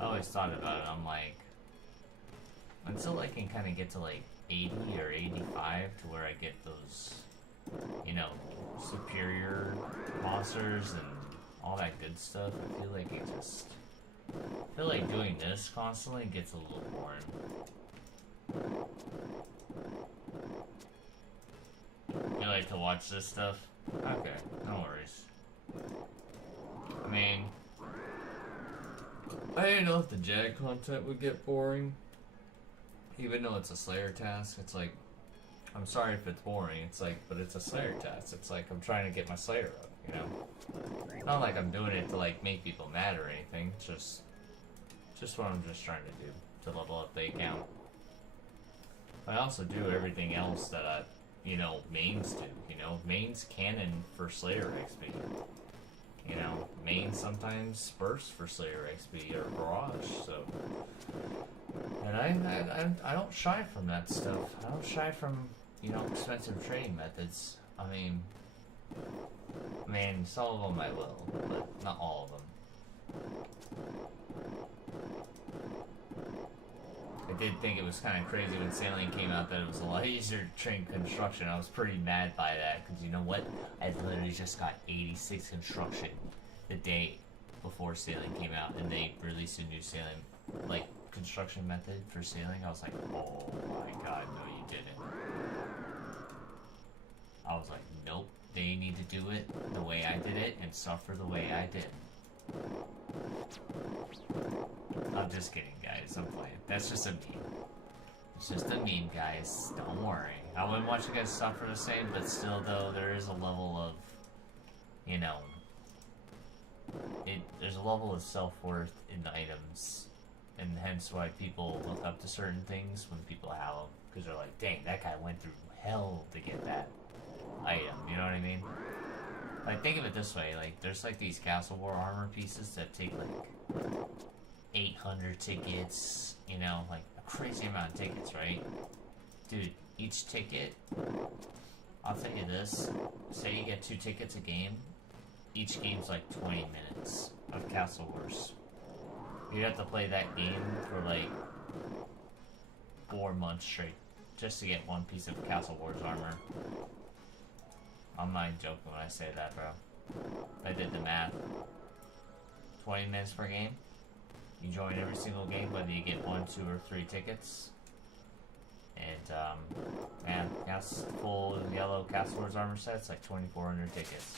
I always thought about it. I'm like, until I can kind of get to like 80 or 85 to where I get those, you know, superior monsters and all that good stuff, I feel like I feel like doing this constantly gets a little boring. You like to watch this stuff? Okay, no worries. I mean, I didn't know if the Jag content would get boring. Even though it's a Slayer task, it's like, I'm sorry if it's boring, it's like, but it's a Slayer task. It's like, I'm trying to get my Slayer up, you know? Not like I'm doing it to like make people mad or anything, it's just what I'm just trying to do, to level up the account. I also do everything else that you know, mains do, you know? Mains canon for Slayer XP. You know, mains sometimes burst for Slayer XP or barrage, so... And I don't shy from that stuff. I don't shy from, you know, expensive trading methods. I mean, some of them I will, but not all of them. I did think it was kind of crazy when sailing came out that it was a lot easier to train construction. I was pretty mad by that, because you know what? I literally just got 86 construction the day before sailing came out, and they released a new sailing, like, construction method for sailing. I was like, oh my god, no you didn't. I was like, nope, they need to do it the way I did it and suffer the way I did. I'm just kidding, guys. I'm playing. That's just a meme. It's just a meme, guys. Don't worry. I wouldn't want you guys to suffer the same, but still, though, there is a level of, you know, there's a level of self-worth in the items, and hence why people look up to certain things when people have them, because they're like, dang, that guy went through hell to get that item, you know what I mean? Like, think of it this way, like, there's like these Castle War armor pieces that take like 800 tickets, you know, like a crazy amount of tickets, right? Dude, each ticket, I'll tell you this, say you get 2 tickets a game, each game's like 20 minutes of Castle Wars. You'd have to play that game for like 4 months straight just to get 1 piece of Castle Wars armor. I'm not joking when I say that, bro. I did the math. 20 minutes per game. You join every single game, whether you get 1, 2, or 3 tickets. And, man, full yellow Castle Wars armor sets, like 2,400 tickets.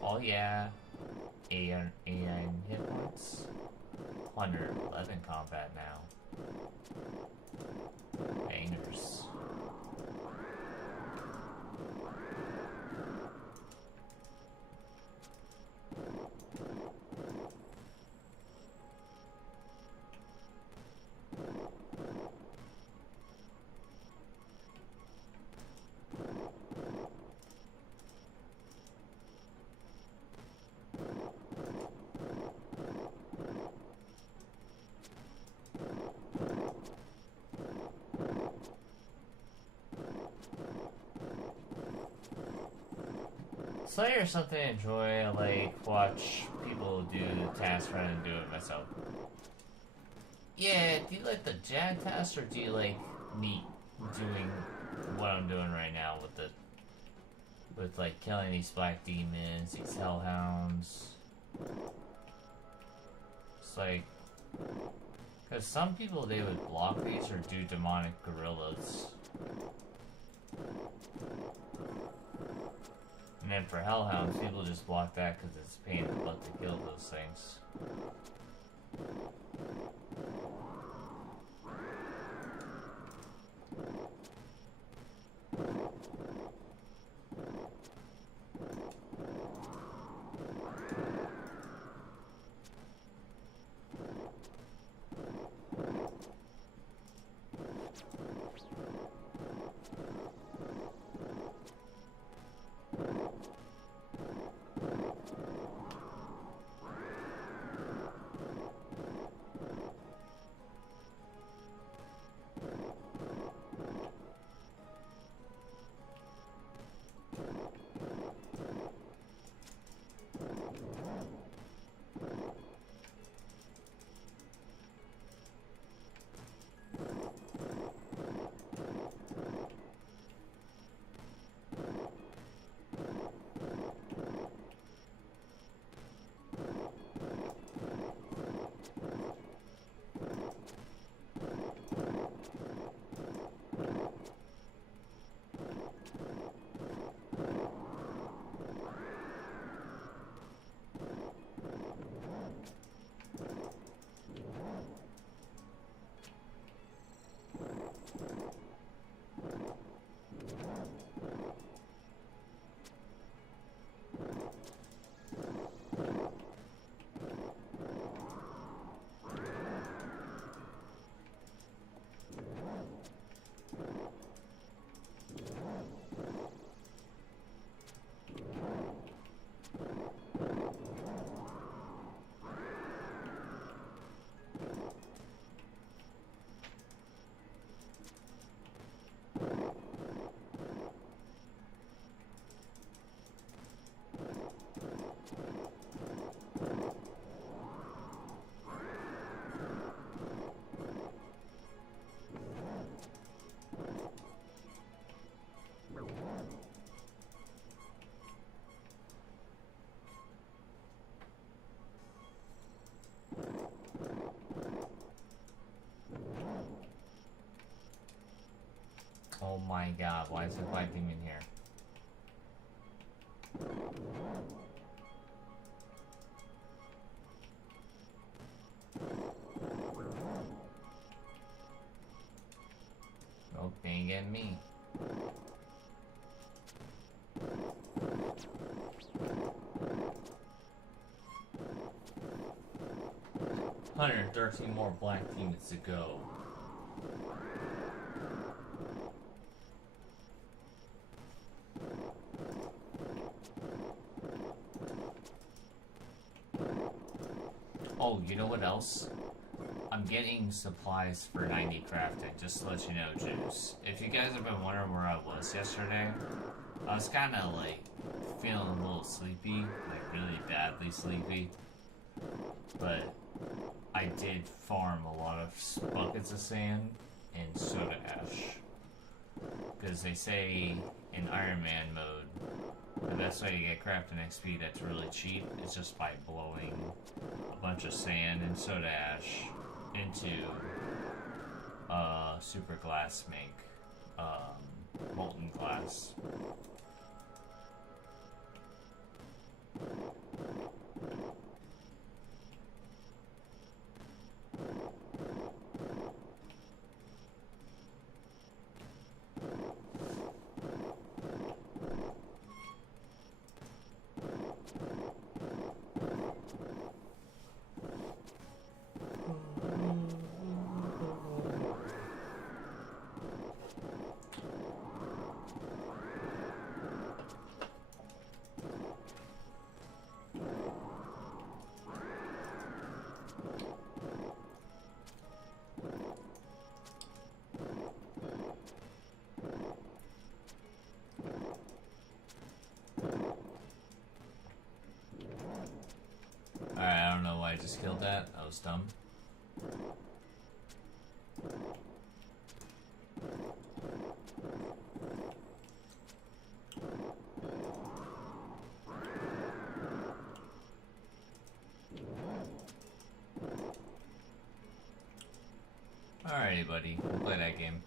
Oh yeah. 89 hit points. 111 combat now. Bangers. Slayer is something I enjoy. I like watch people do the task rather than do it myself. Yeah, do you like the Jag task or do you like me doing what I'm doing right now with like killing these black demons, these hellhounds? It's like, because some people, they would block these or do demonic gorillas. And then for hellhounds, people just block that because it's a pain in the butt to kill those things. Oh my god, why is the black demon here? Nope, they ain't getting me. $113 more black demons to go. Oh, you know what else? I'm getting supplies for 90 crafting, just to let you know, Juice. If you guys have been wondering where I was yesterday, I was kind of like feeling a little sleepy, like really badly sleepy. But I did farm a lot of buckets of sand and soda ash. Because they say in IronMan mode, the best way to get crafting XP that's really cheap is just by blowing a bunch of sand and soda ash into super glass make molten glass. Alright, I don't know why I just killed that. That was dumb. Alright, buddy. We'll play that game.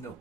Nope.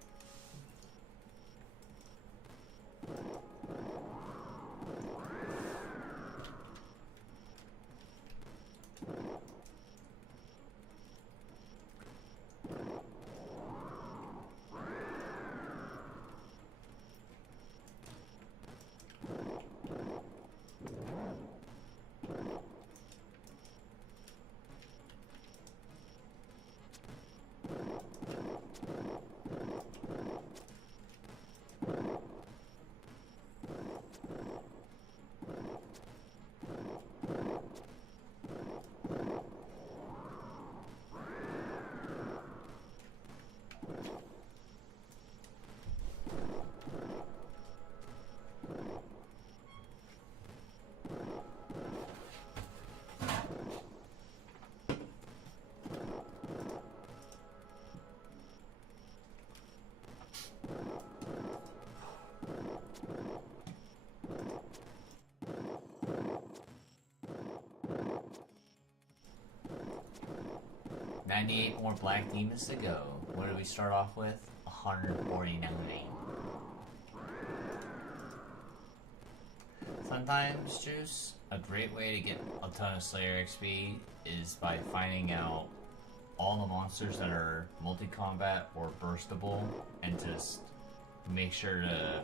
$98 more black demons to go. What did we start off with? 149. Sometimes, Juice, a great way to get a ton of Slayer XP is by finding out all the monsters that are multi-combat or burstable and just make sure to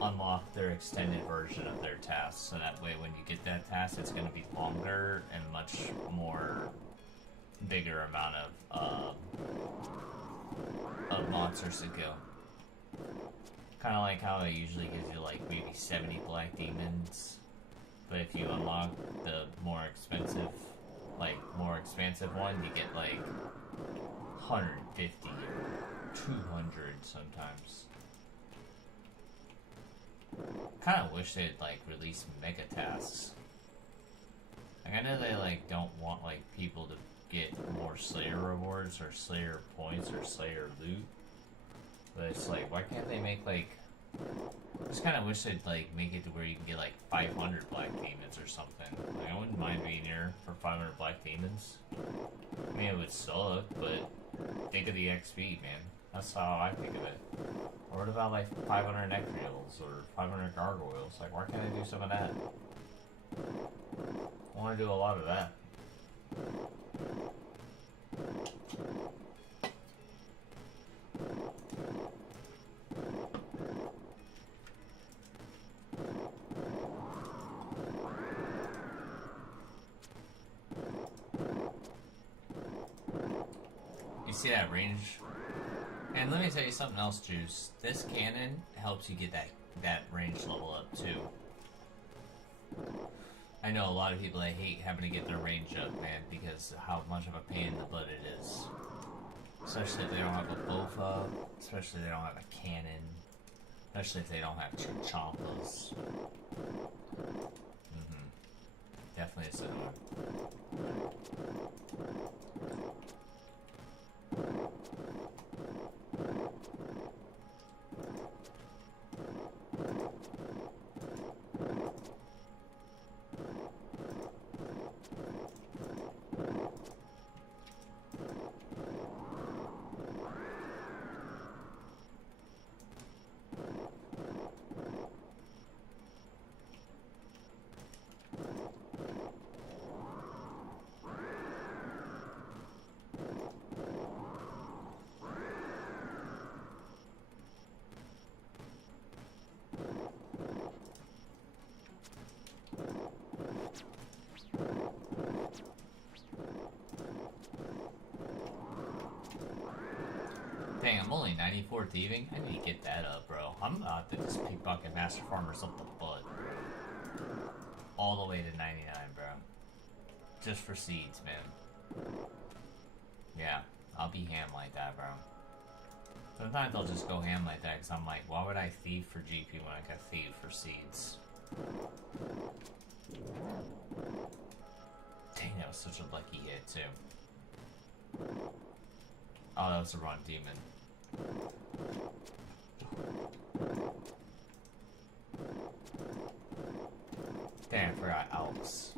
unlock their extended version of their task, so that way when you get that task it's going to be longer and much more bigger amount of monsters to kill. Kind of like how it usually gives you like maybe 70 black demons, but if you unlock the more expensive, like more expansive one, you get like 150 or 200 sometimes. Kind of wish they'd like release mega tasks. Like I know they like don't want like people to get more Slayer rewards or Slayer points or Slayer loot, but it's like, why can't they make like? I just kind of wish they'd like make it to where you can get like 500 black demons or something. Like I wouldn't mind being here for 500 black demons. I mean, it would suck, but think of the XP, man. That's how I think of it. Or what about like 500 Nectrials or 500 Gargoyles? Like, why can't I do some of that? I want to do a lot of that. You see that range? And let me tell you something else, Juice. This cannon helps you get that range level up too. I know a lot of people that hate having to get their range up, man, because of how much of a pain in the butt it is. Especially if they don't have a Bofa, especially if they don't have a cannon, especially if they don't have Champas. Definitely a similar. I'm only 94 thieving. I need to get that up, bro. I'm about to just pickpocket master farmers up the butt. All the way to 99, bro. Just for seeds, man. Yeah, I'll be ham like that, bro. Sometimes I'll just go ham like that because I'm like, why would I thieve for GP when I could thieve for seeds? Dang, that was such a lucky hit, too. Oh, that was a run demon. Damn, I forgot Alps.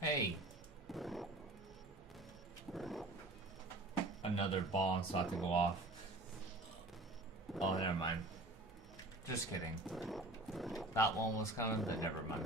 Hey! Another bomb's about to go off. Oh, never mind. Just kidding. That one was coming, but never mind.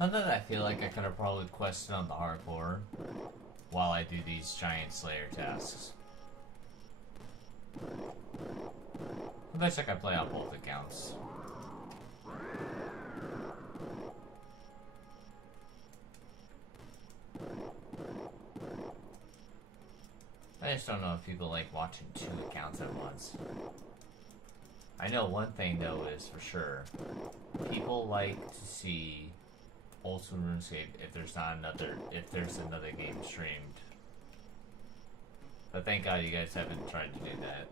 Not that I feel like I could have probably quested on the hardcore while I do these giant slayer tasks. I bet I could play on both accounts. I just don't know if people like watching 2 accounts at once. I know one thing though is for sure. People like to see OldSchool Runescape if there's another game streamed. But thank God you guys haven't tried to do that.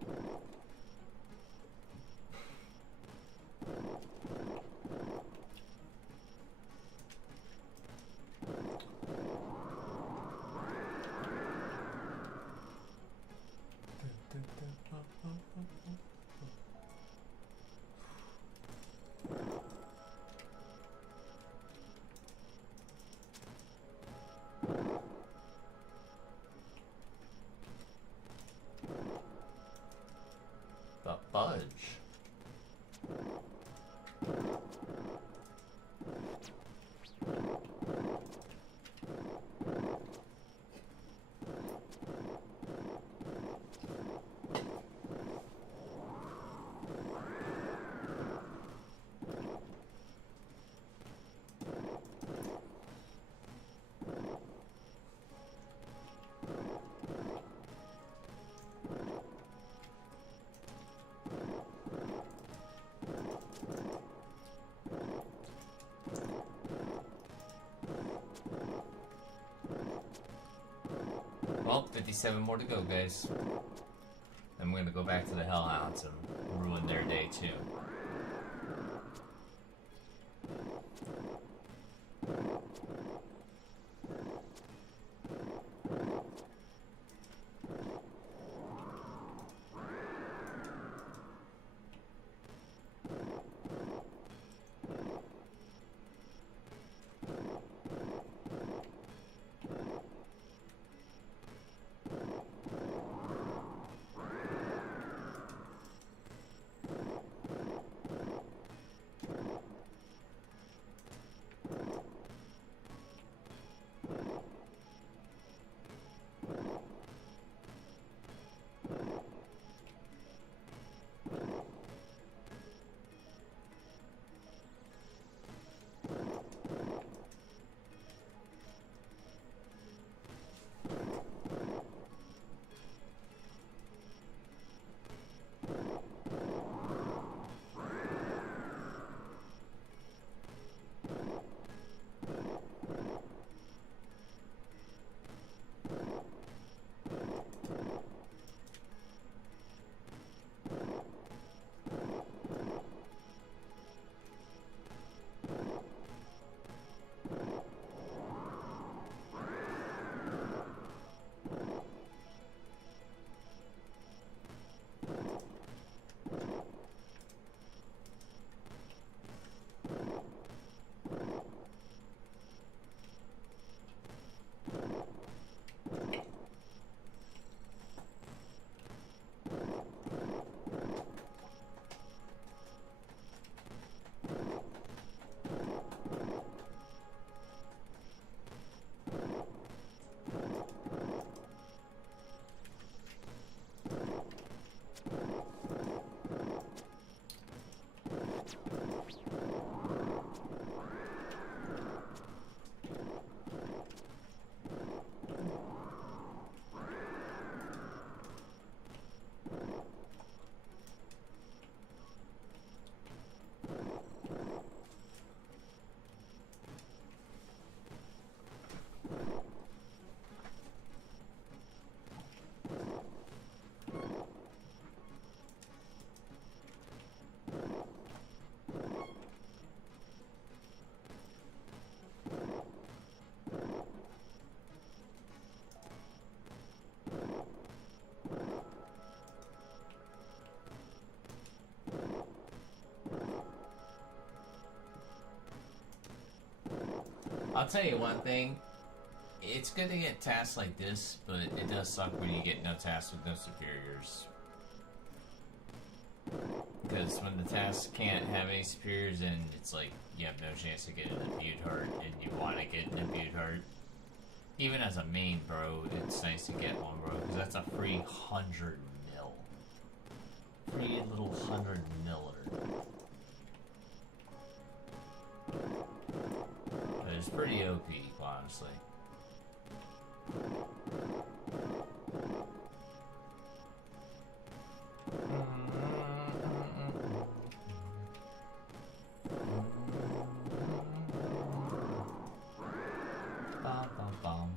The fudge. Well, 57 more to go, guys. I'm gonna go back to the Hellhounds and ruin their day too. I'll tell you one thing. It's good to get tasks like this, but it does suck when you get no tasks with no superiors. Because when the task can't have any superiors and it's like you have no chance to get an imbued heart and you want to get an imbued heart, even as a main, bro, it's nice to get one, bro, because that's a free 100 mil. Free little 100 miller. But it's pretty OP, honestly. Bum, bum, bum.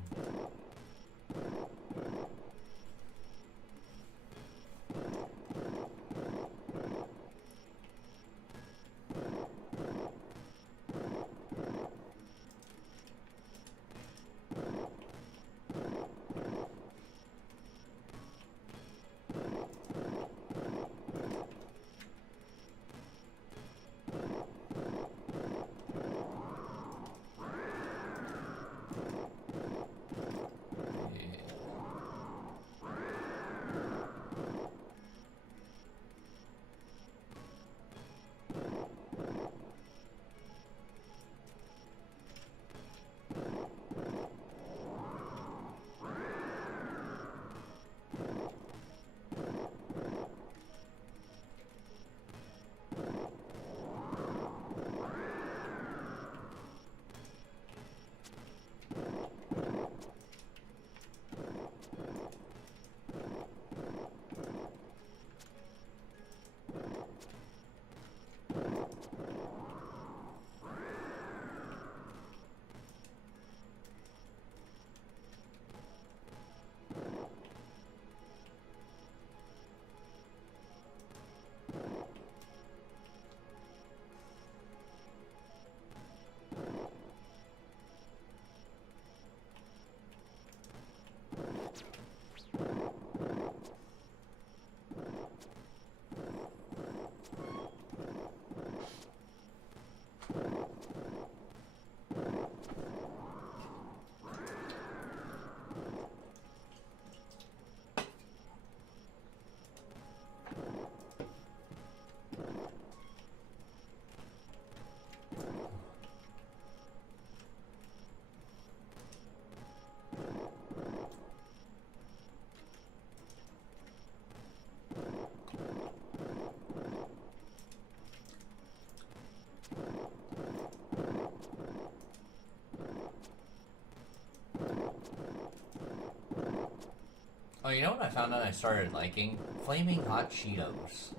Oh, you know what I found out I started liking? Flaming hot Cheetos.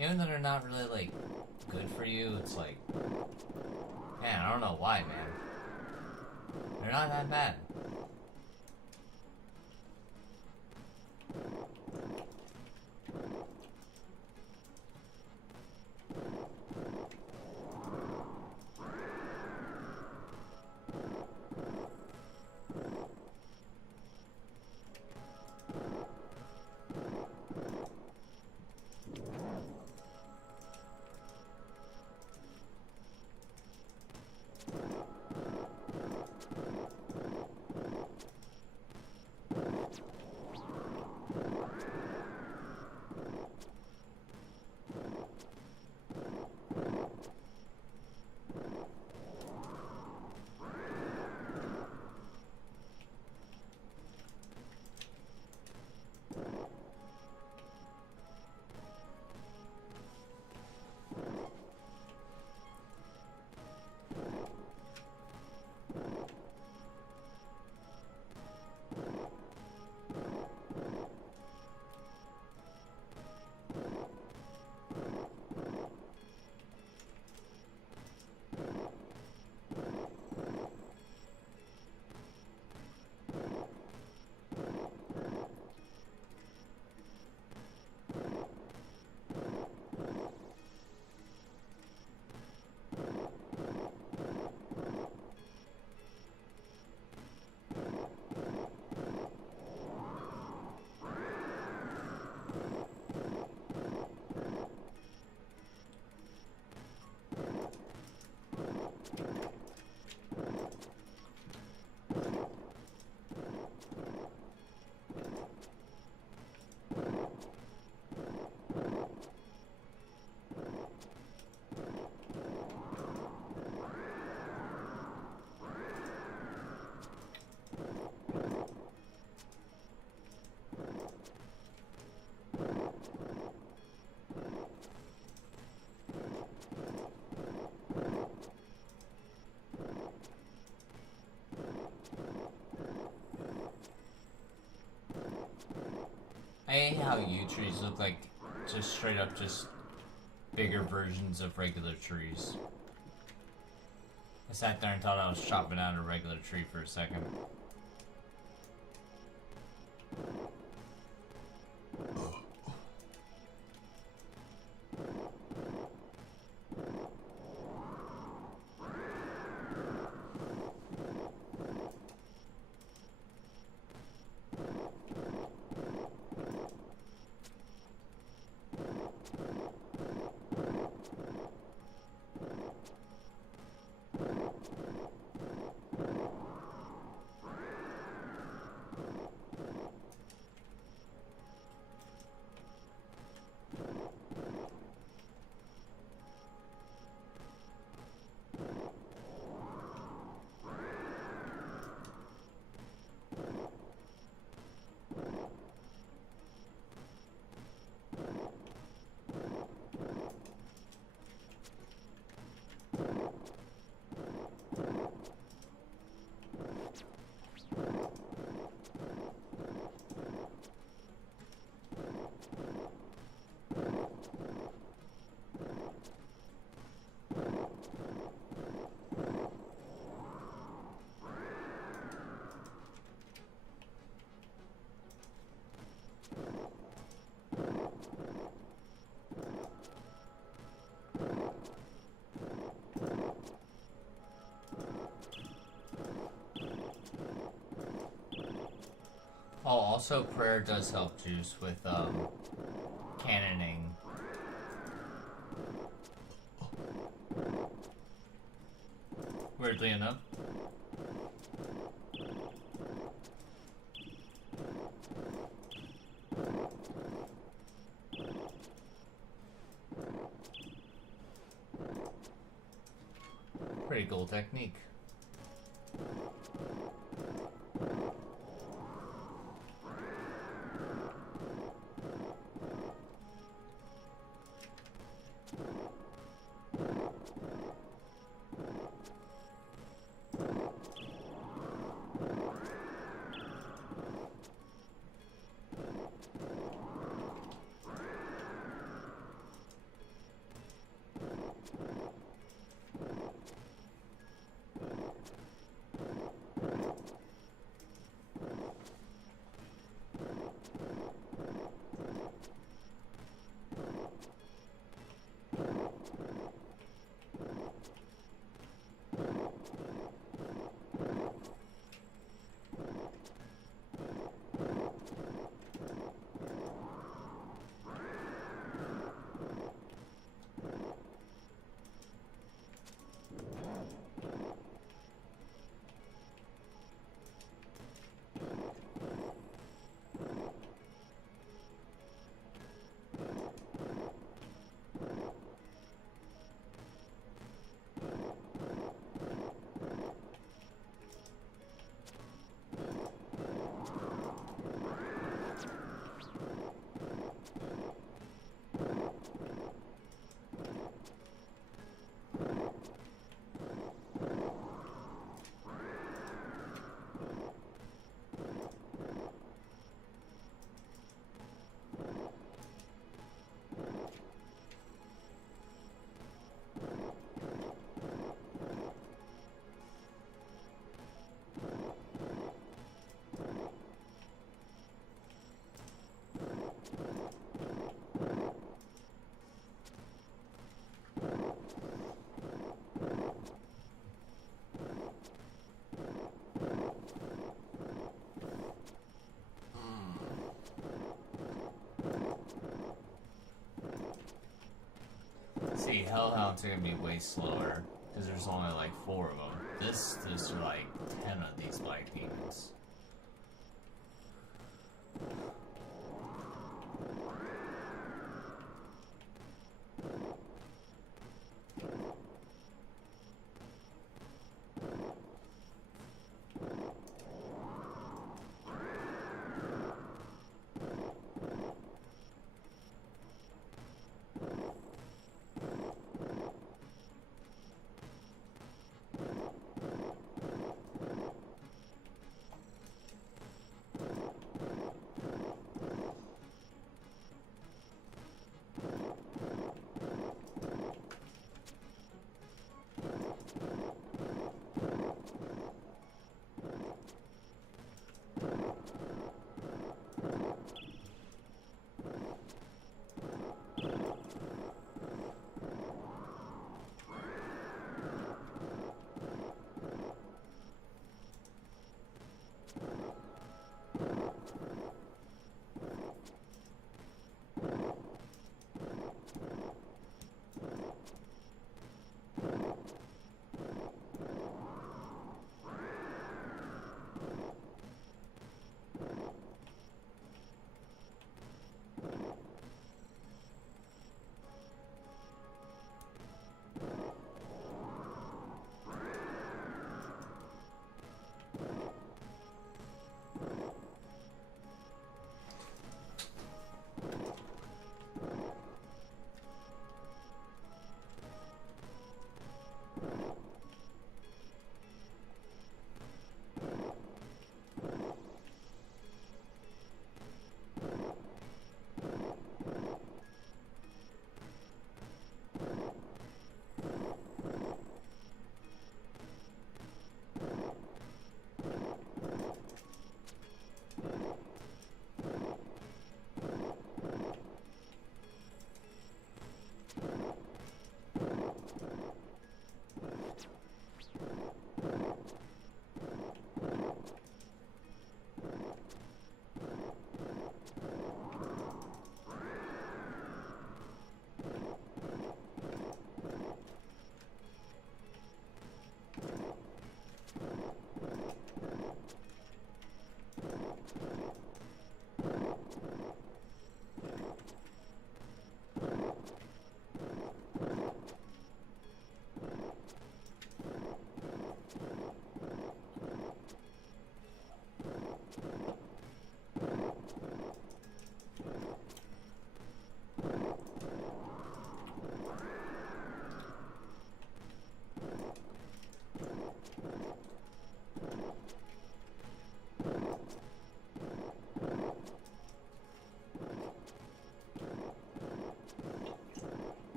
Even though they're not really, like, good for you, it's like... Man, I don't know why, man. They're not that bad. I hate how yew trees look like just straight up just bigger versions of regular trees. I sat there and thought I was chopping out a regular tree for a second. Oh, also prayer does help Juice with cannoning. Weirdly enough. Pretty cool technique. See, Hellhounds are gonna be way slower because there's only like 4 of them. This are like 10 of these black demons.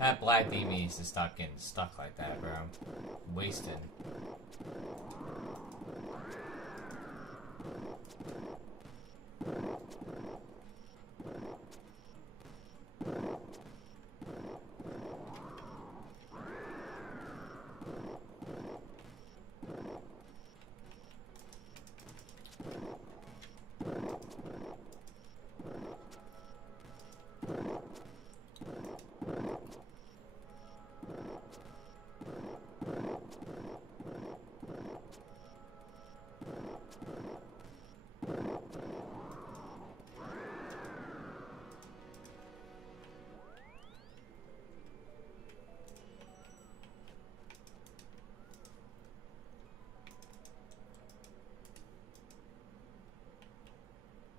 That black demon needs to stop getting stuck like that, bro. Wasted.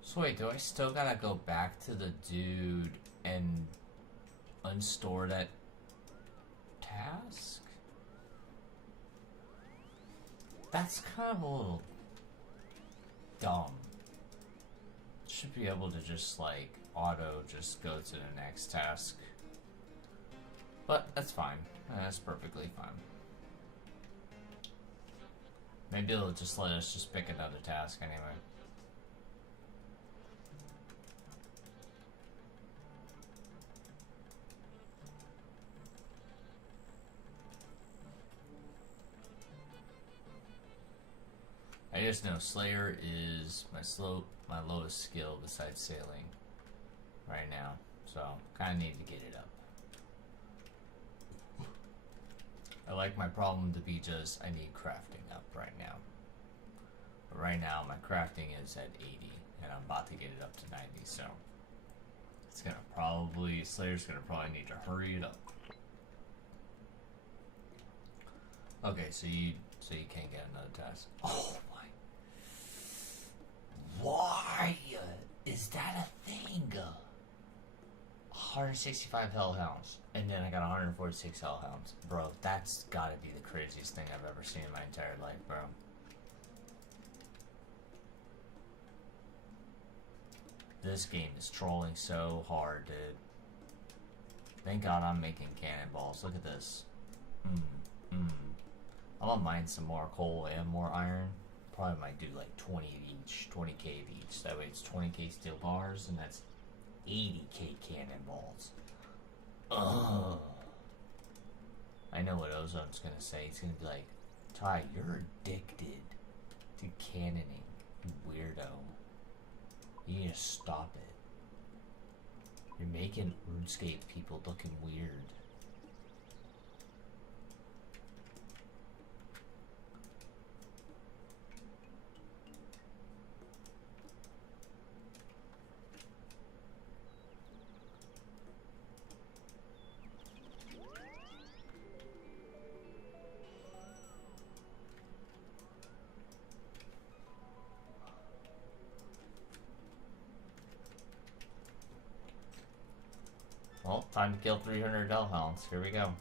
So wait, do I still gotta go back to the dude and unstore that task? That's kind of a little dumb. Should be able to just like auto just go to the next task. But that's fine. That's perfectly fine. Maybe it'll just let us just pick another task anyway. I just know Slayer is my lowest skill besides sailing right now, so kind of need to get it up. I like my problem to be just I need crafting up right now. But right now my crafting is at 80 and I'm about to get it up to 90, so it's gonna probably Slayer's gonna probably need to hurry it up. Okay, so you can't get another task. Oh my. Why is that a thing? 165 hellhounds, and then I got 146 hellhounds. Bro, that's gotta be the craziest thing I've ever seen in my entire life, bro. This game is trolling so hard, dude. Thank God I'm making cannonballs. Look at this. I'm gonna mine some more coal and more iron. Probably might do like 20 of each, 20k of each. That way it's 20k steel bars, and that's 80k cannonballs. Ugh. I know what Ozone's gonna say. He's gonna be like, Ty, you're addicted to cannoning, you weirdo. You need to stop it. You're making RuneScape people looking weird. Well, time to kill 300 hellhounds. Here we go.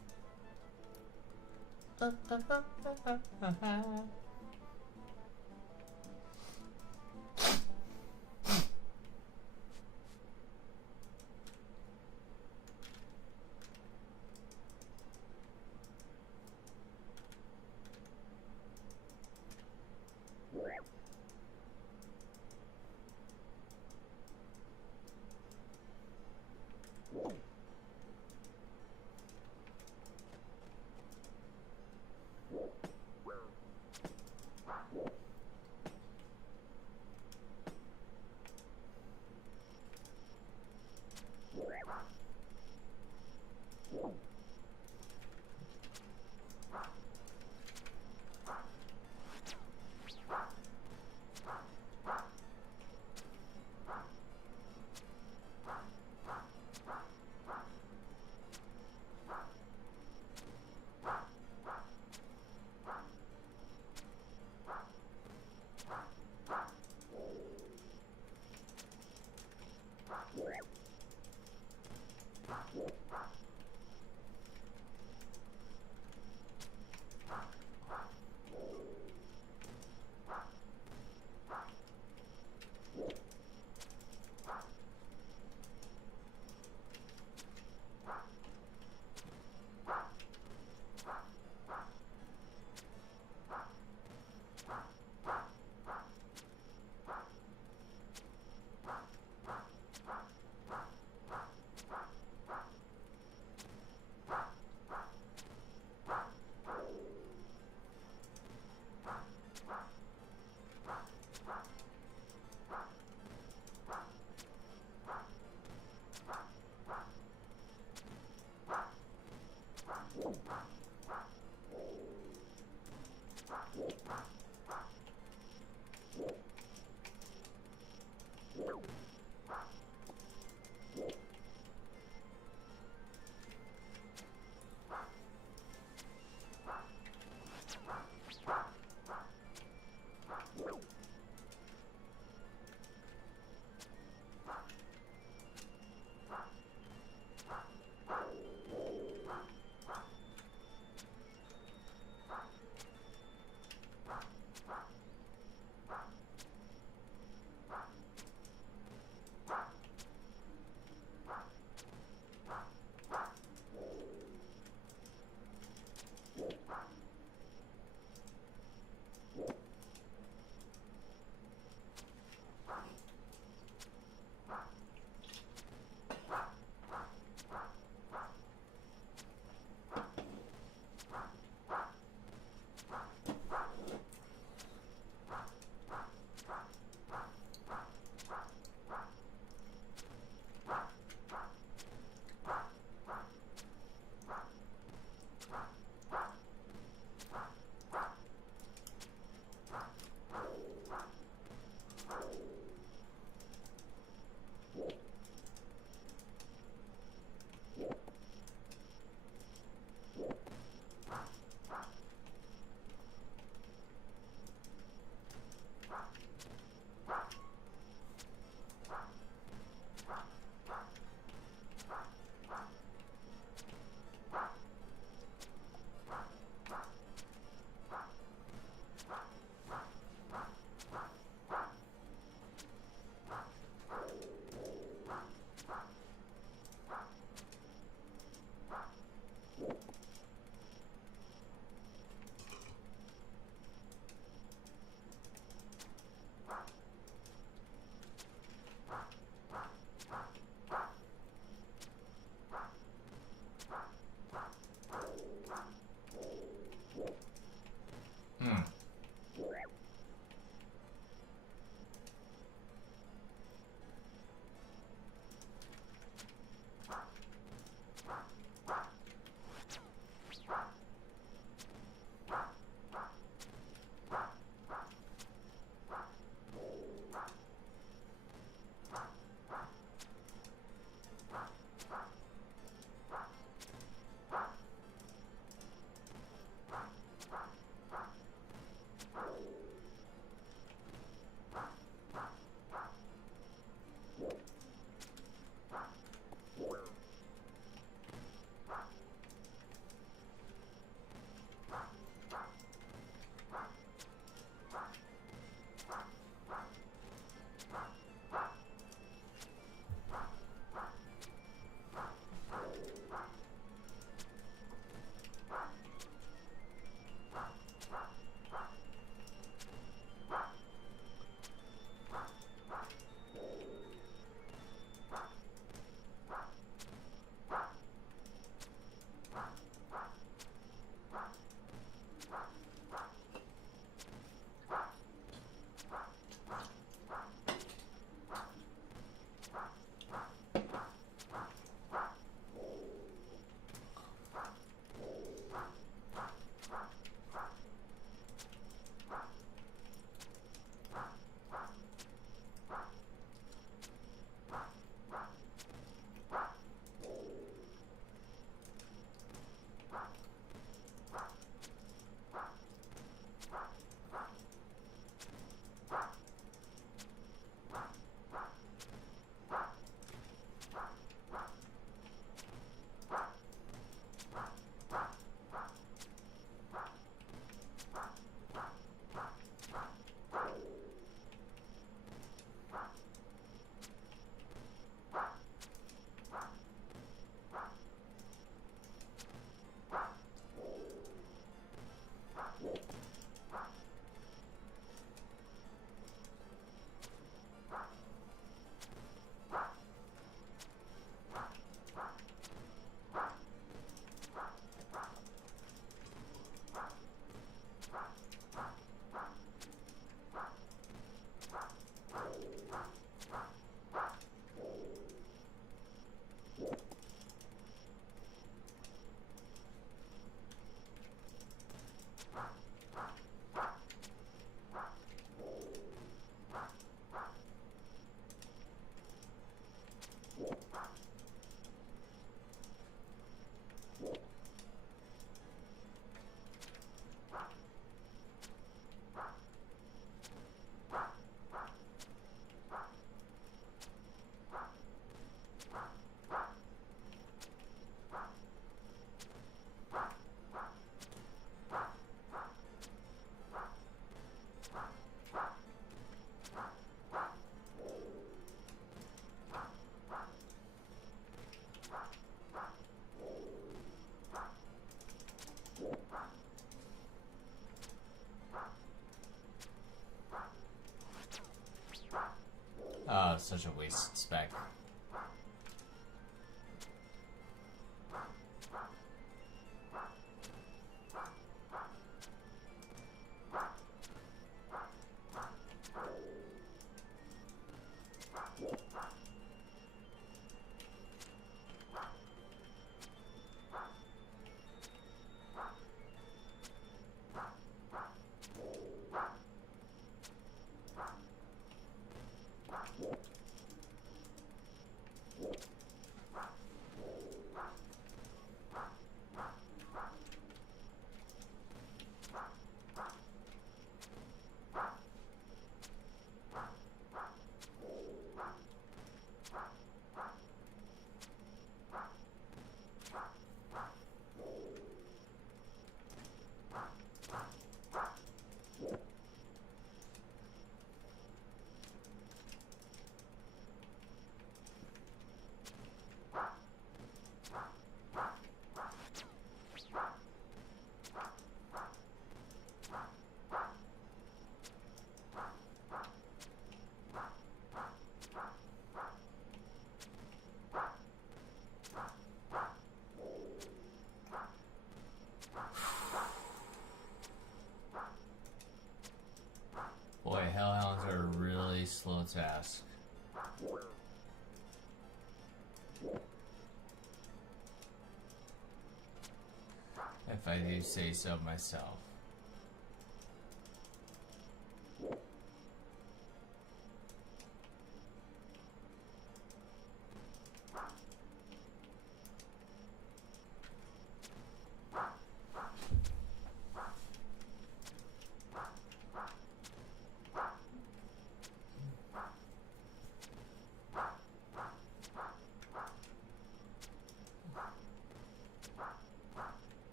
such a wasted spec. Boy, hellhounds are a really slow task. If I do say so myself.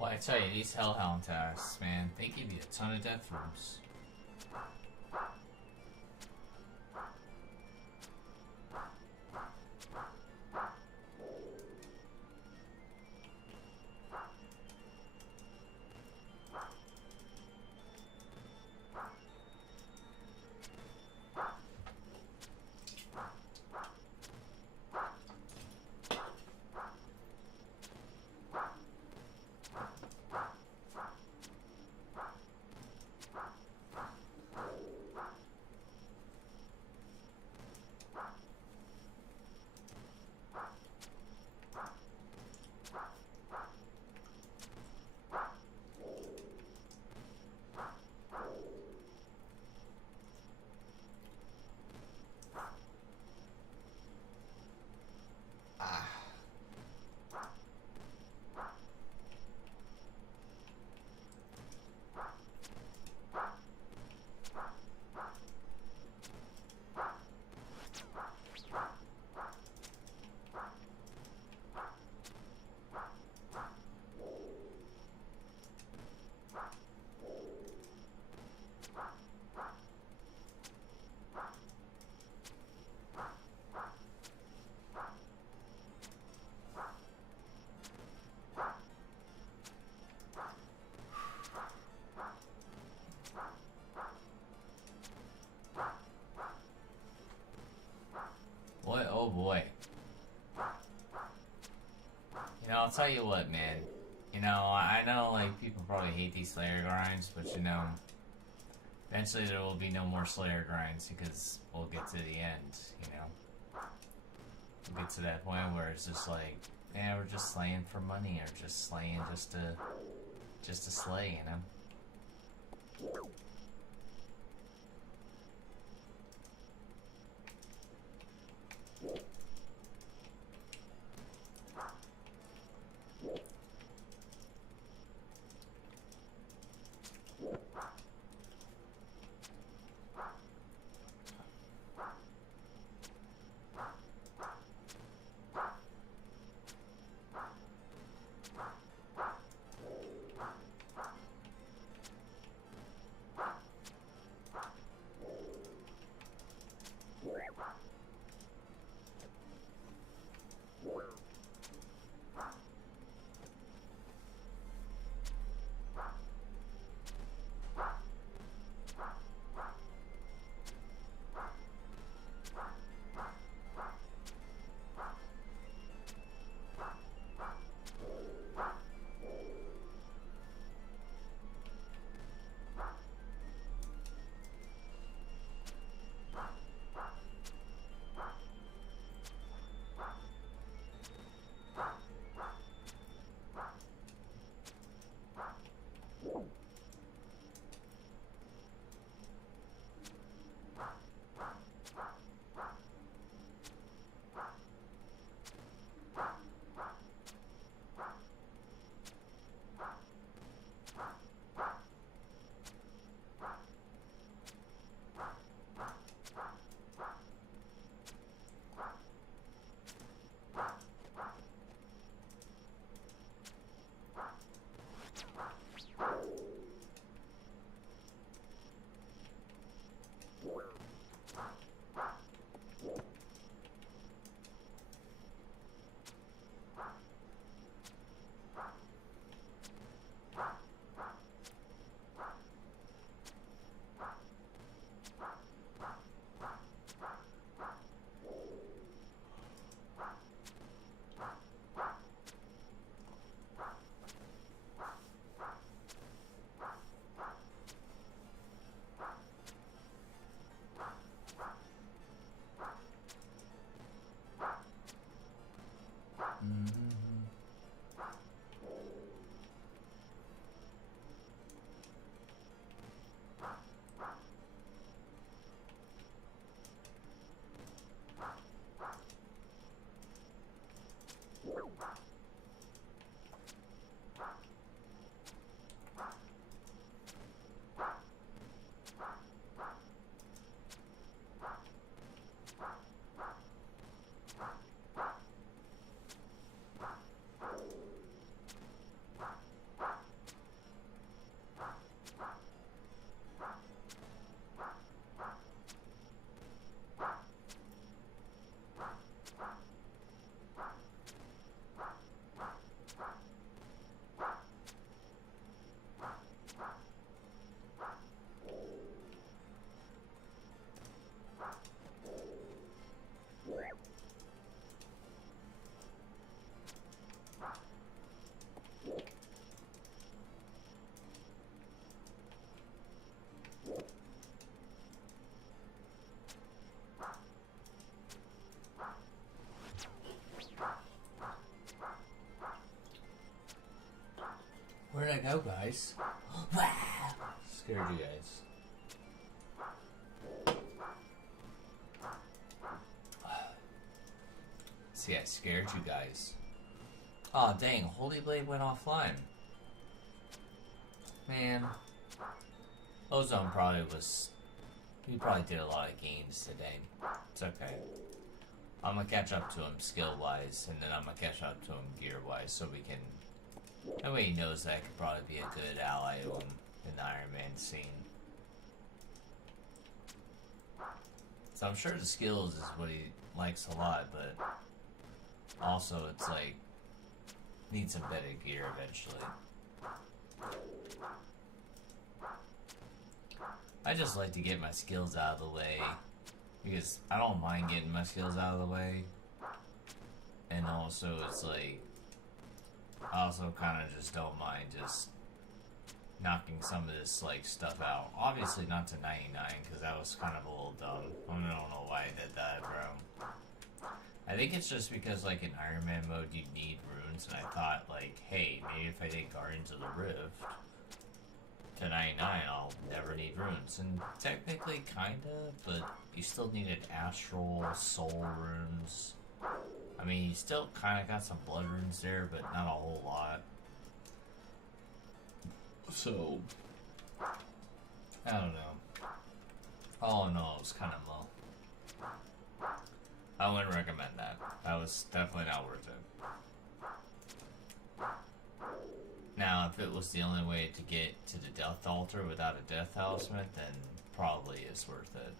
Well, I tell you, these hellhound tasks, man, they give you a ton of death rooms. What? Oh boy. You know, I'll tell you what, man. You know, I know, like, people probably hate these Slayer grinds, but you know, eventually there will be no more Slayer grinds because we'll get to the end, you know? We'll get to that point where it's just like, yeah, we're just slaying for money or just slaying just to slay, you know? guys. Scared you guys. See, I scared you guys. Oh dang, Holy Blade went offline. Man. Ozone probably was... He probably did a lot of games today. It's okay. I'm gonna catch up to him skill-wise, and then I'm gonna catch up to him gear-wise, so we can... That way he knows that I could probably be a good ally to him in the Iron Man scene. So I'm sure the skills is what he likes a lot, but... Also, it's like... Need some better gear eventually. I just like to get my skills out of the way, because I don't mind getting my skills out of the way, and also it's like, I also kind of just don't mind just knocking some of this like stuff out. Obviously not to 99, because that was kind of a little dumb. I don't know why I did that, bro. I think it's just because like in Iron Man mode you need runes, and I thought like, hey, maybe if I did Guardians of the Rift to 99, I'll never need runes. And technically, kinda, but you still needed astral, soul runes. I mean, you still kinda got some blood runes there, but not a whole lot. So, I don't know. All in all, it was kinda low. I wouldn't recommend that. That was definitely not worth it. Now, if it was the only way to get to the Death Altar without a Death Talisman, then probably it's worth it.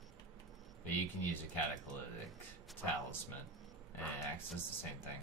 But you can use a Cataclytic Talisman, and it acts as the same thing.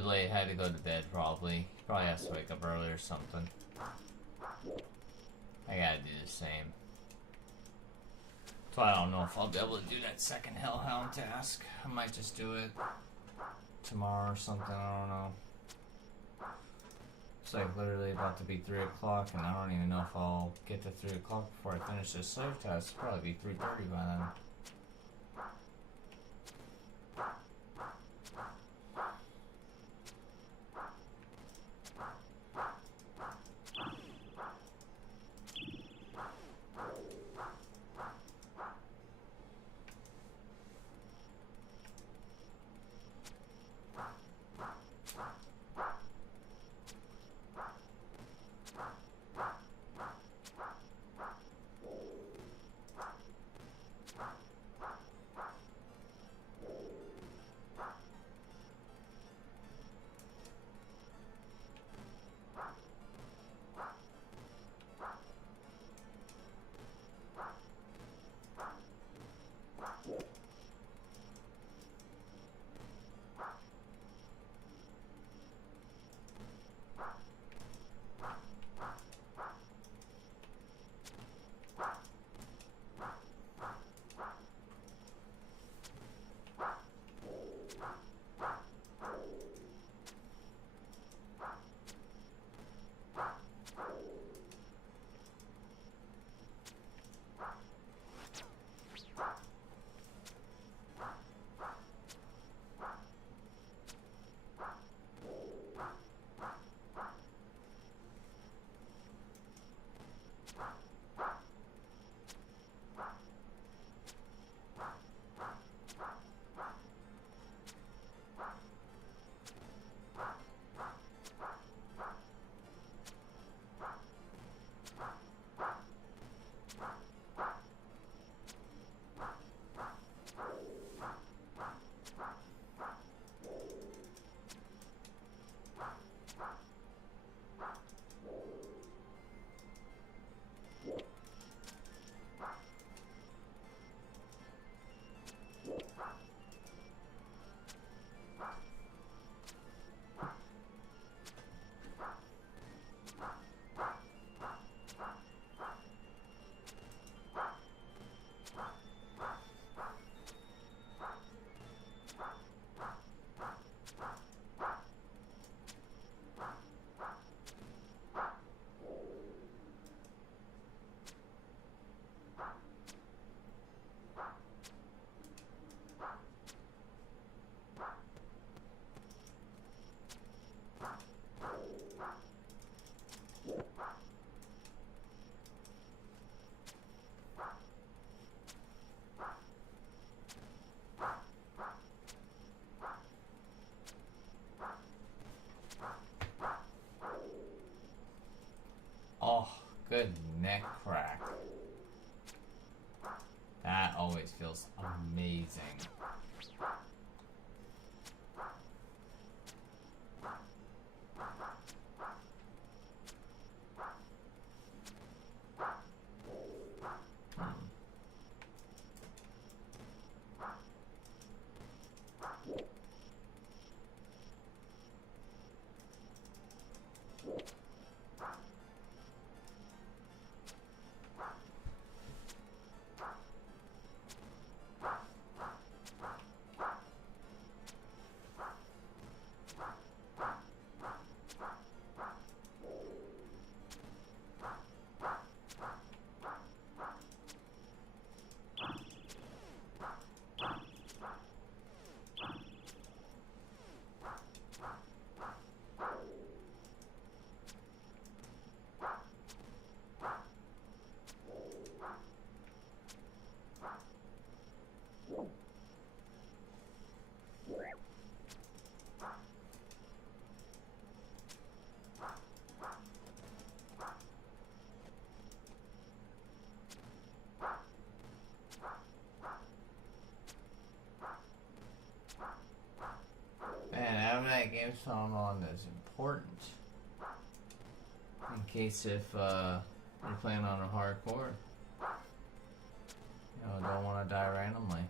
was late, had to go to bed probably. Probably has to wake up early or something. I gotta do the same. So I don't know if I'll be able to do that second Hellhound task. I might just do it tomorrow or something, I don't know. It's like literally about to be 3 o'clock and I don't even know if I'll get to 3 o'clock before I finish this slave test. It'll probably be 3:30 by then. Oh, good neck crack. That always feels amazing. That game song on is important in case if you're playing on a hardcore, don't want to die randomly.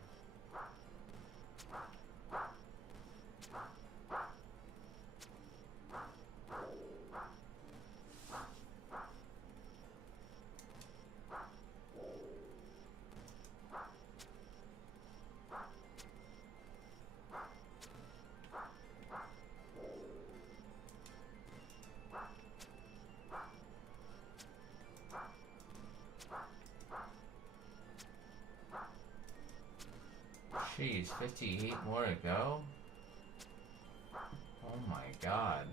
Jeez, 58 more to go? Oh my god.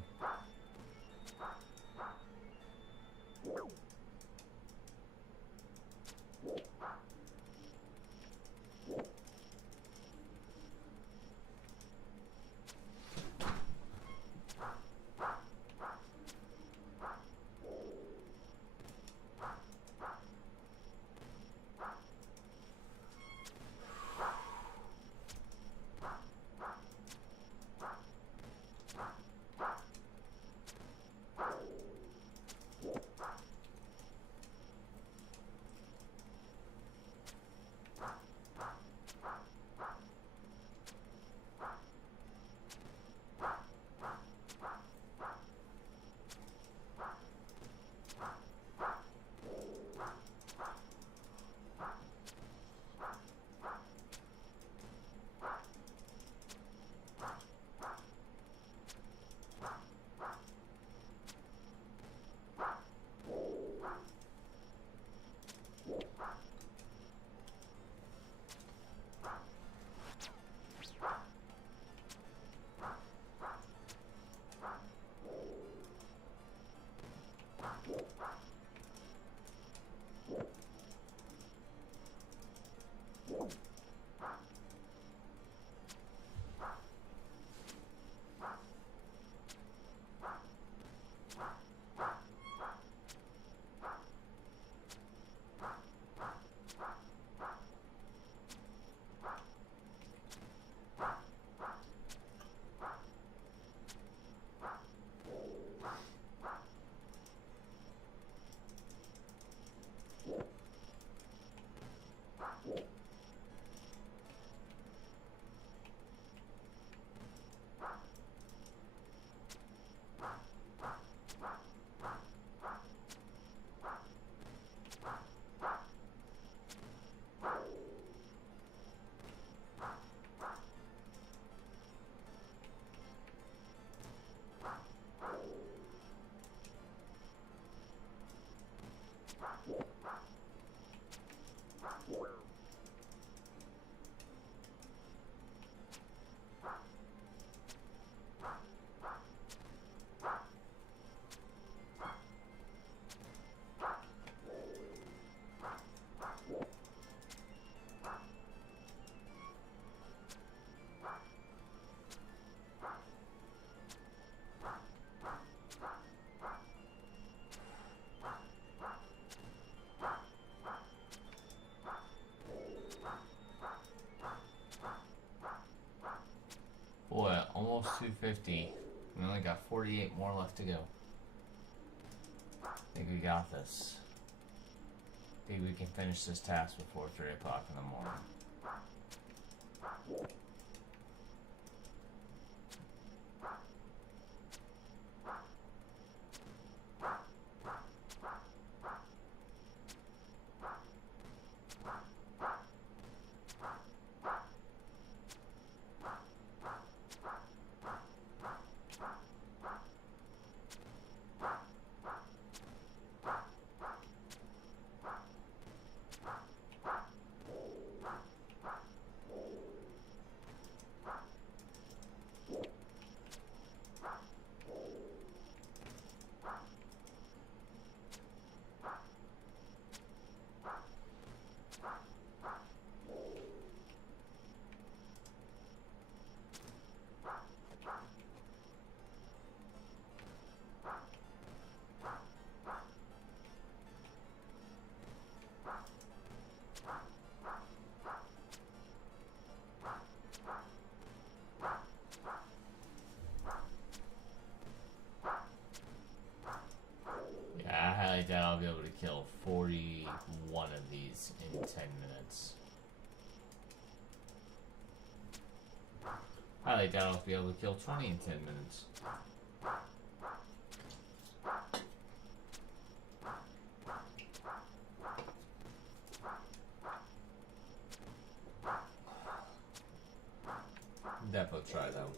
Boy, almost 250. We only got 48 more left to go. I think we got this. I think we can finish this task before 3 o'clock in the morning. I doubt I'll be able to kill 41 of these in 10 minutes. Highly doubt I'll be able to kill 20 in 10 minutes. Definitely try though.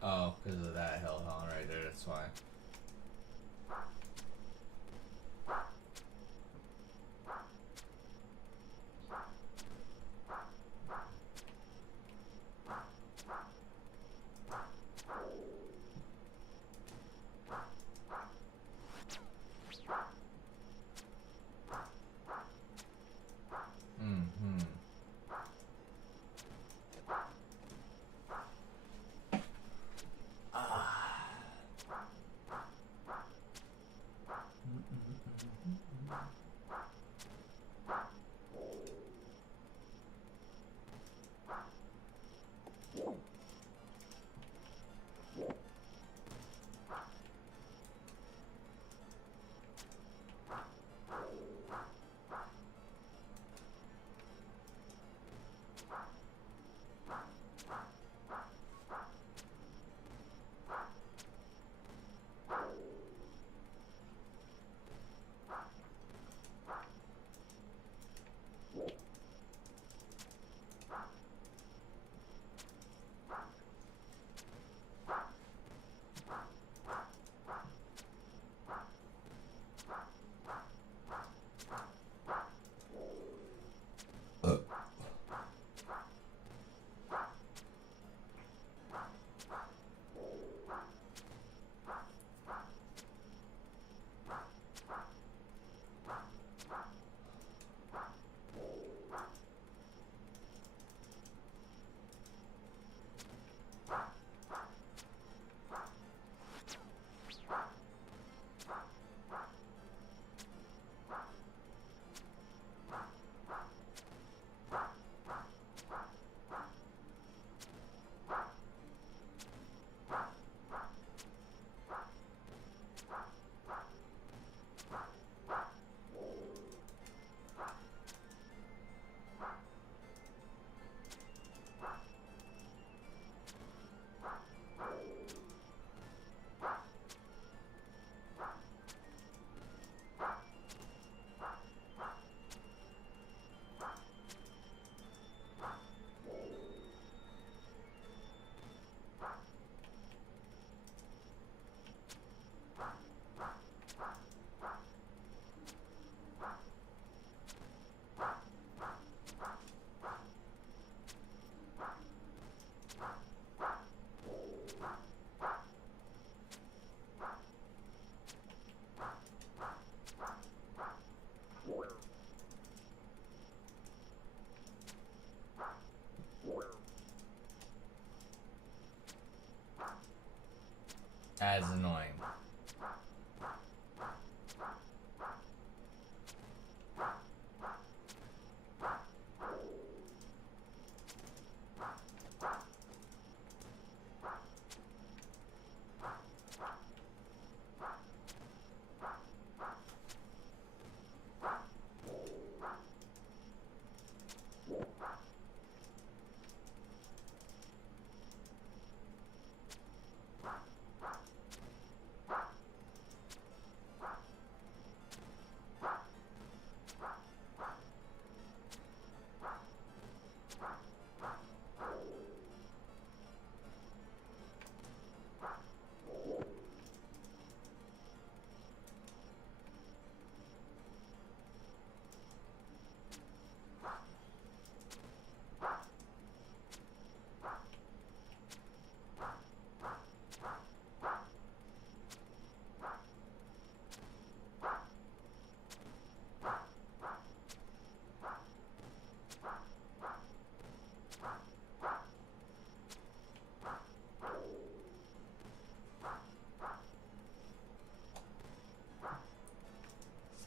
Oh, because of that hellhound right there, that's why. Mm-hmm.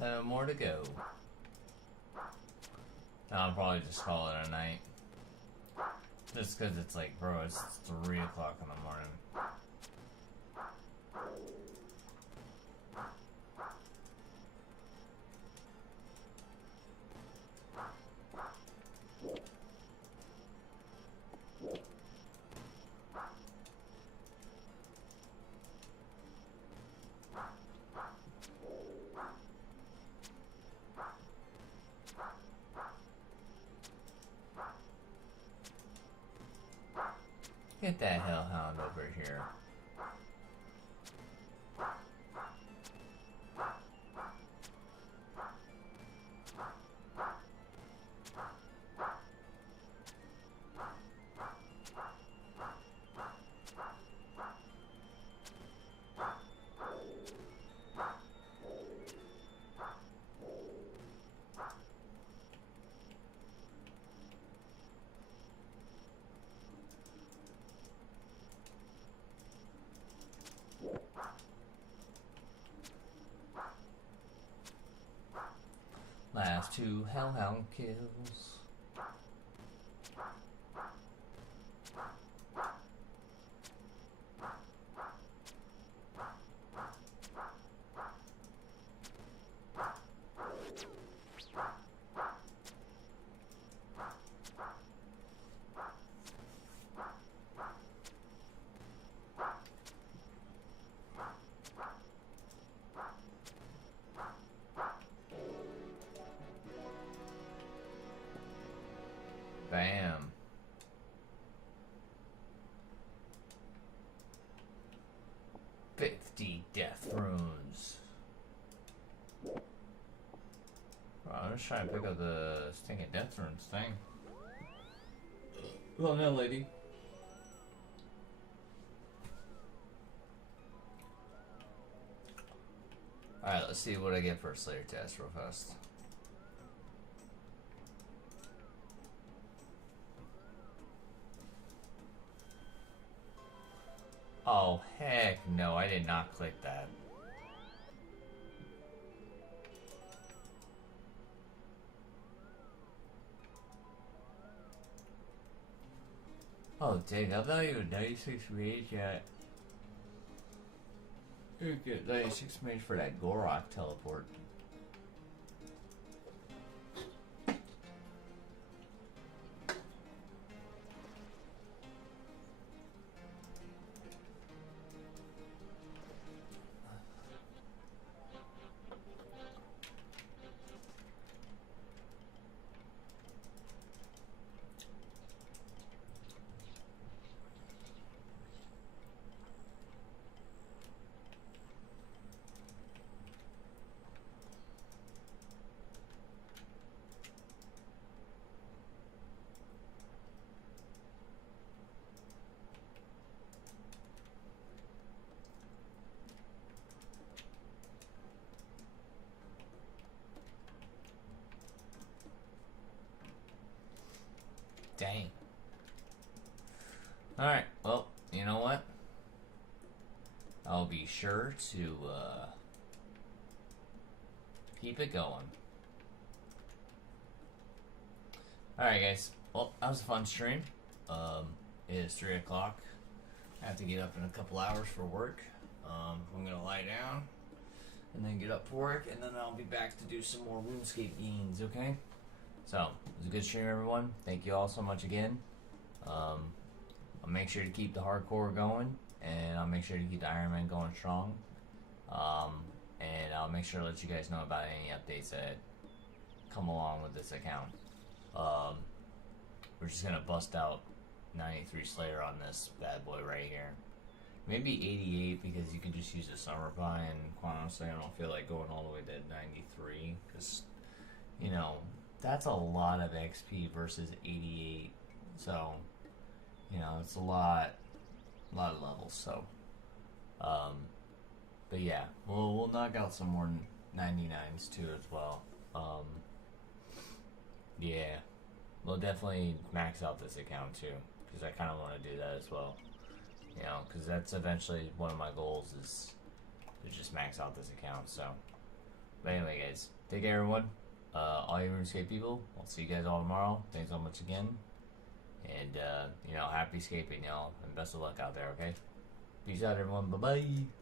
7 more to go. I'll probably just call it a night. Just because it's like, bro, it's 3 o'clock in the morning. Get that hellhound over here. Last 2 hellhound kills. Bam. "50 death runes." I'm just trying to pick up the stinking death runes thing. Well, no, lady. Alright, let's see what I get for a Slayer test real fast. Oh, heck no, I did not click that. Oh, dang, I thought you were 96 rage yet. You get 96 rage for that Gorok teleport. Dang. Alright, well, you know what? I'll be sure to keep it going. Alright guys, well, that was a fun stream. It is 3 o'clock. I have to get up in a couple hours for work. I'm gonna lie down and then get up for work, and then I'll be back to do some more RuneScape games, okay? So, it was a good stream, everyone. Thank you all so much again. I'll make sure to keep the hardcore going, and I'll make sure to keep the IronMan going strong. And I'll make sure to let you guys know about any updates that come along with this account. We're just going to bust out 93 Slayer on this bad boy right here. Maybe 88 because you can just use a Summer Pie, and quite honestly, I don't feel like going all the way to 93 because, you know, that's a lot of XP versus 88. So, you know, it's a lot of levels. So, but yeah, we'll knock out some more 99s too as well. Yeah, we'll definitely max out this account too because I kind of want to do that as well. You know, because that's eventually one of my goals is to just max out this account. So, But anyway, guys, take care, everyone. All you RuneScape people, I'll see you guys all tomorrow. Thanks so much again. And, happy scaping, y'all. And best of luck out there, okay? Peace out, everyone. Bye-bye.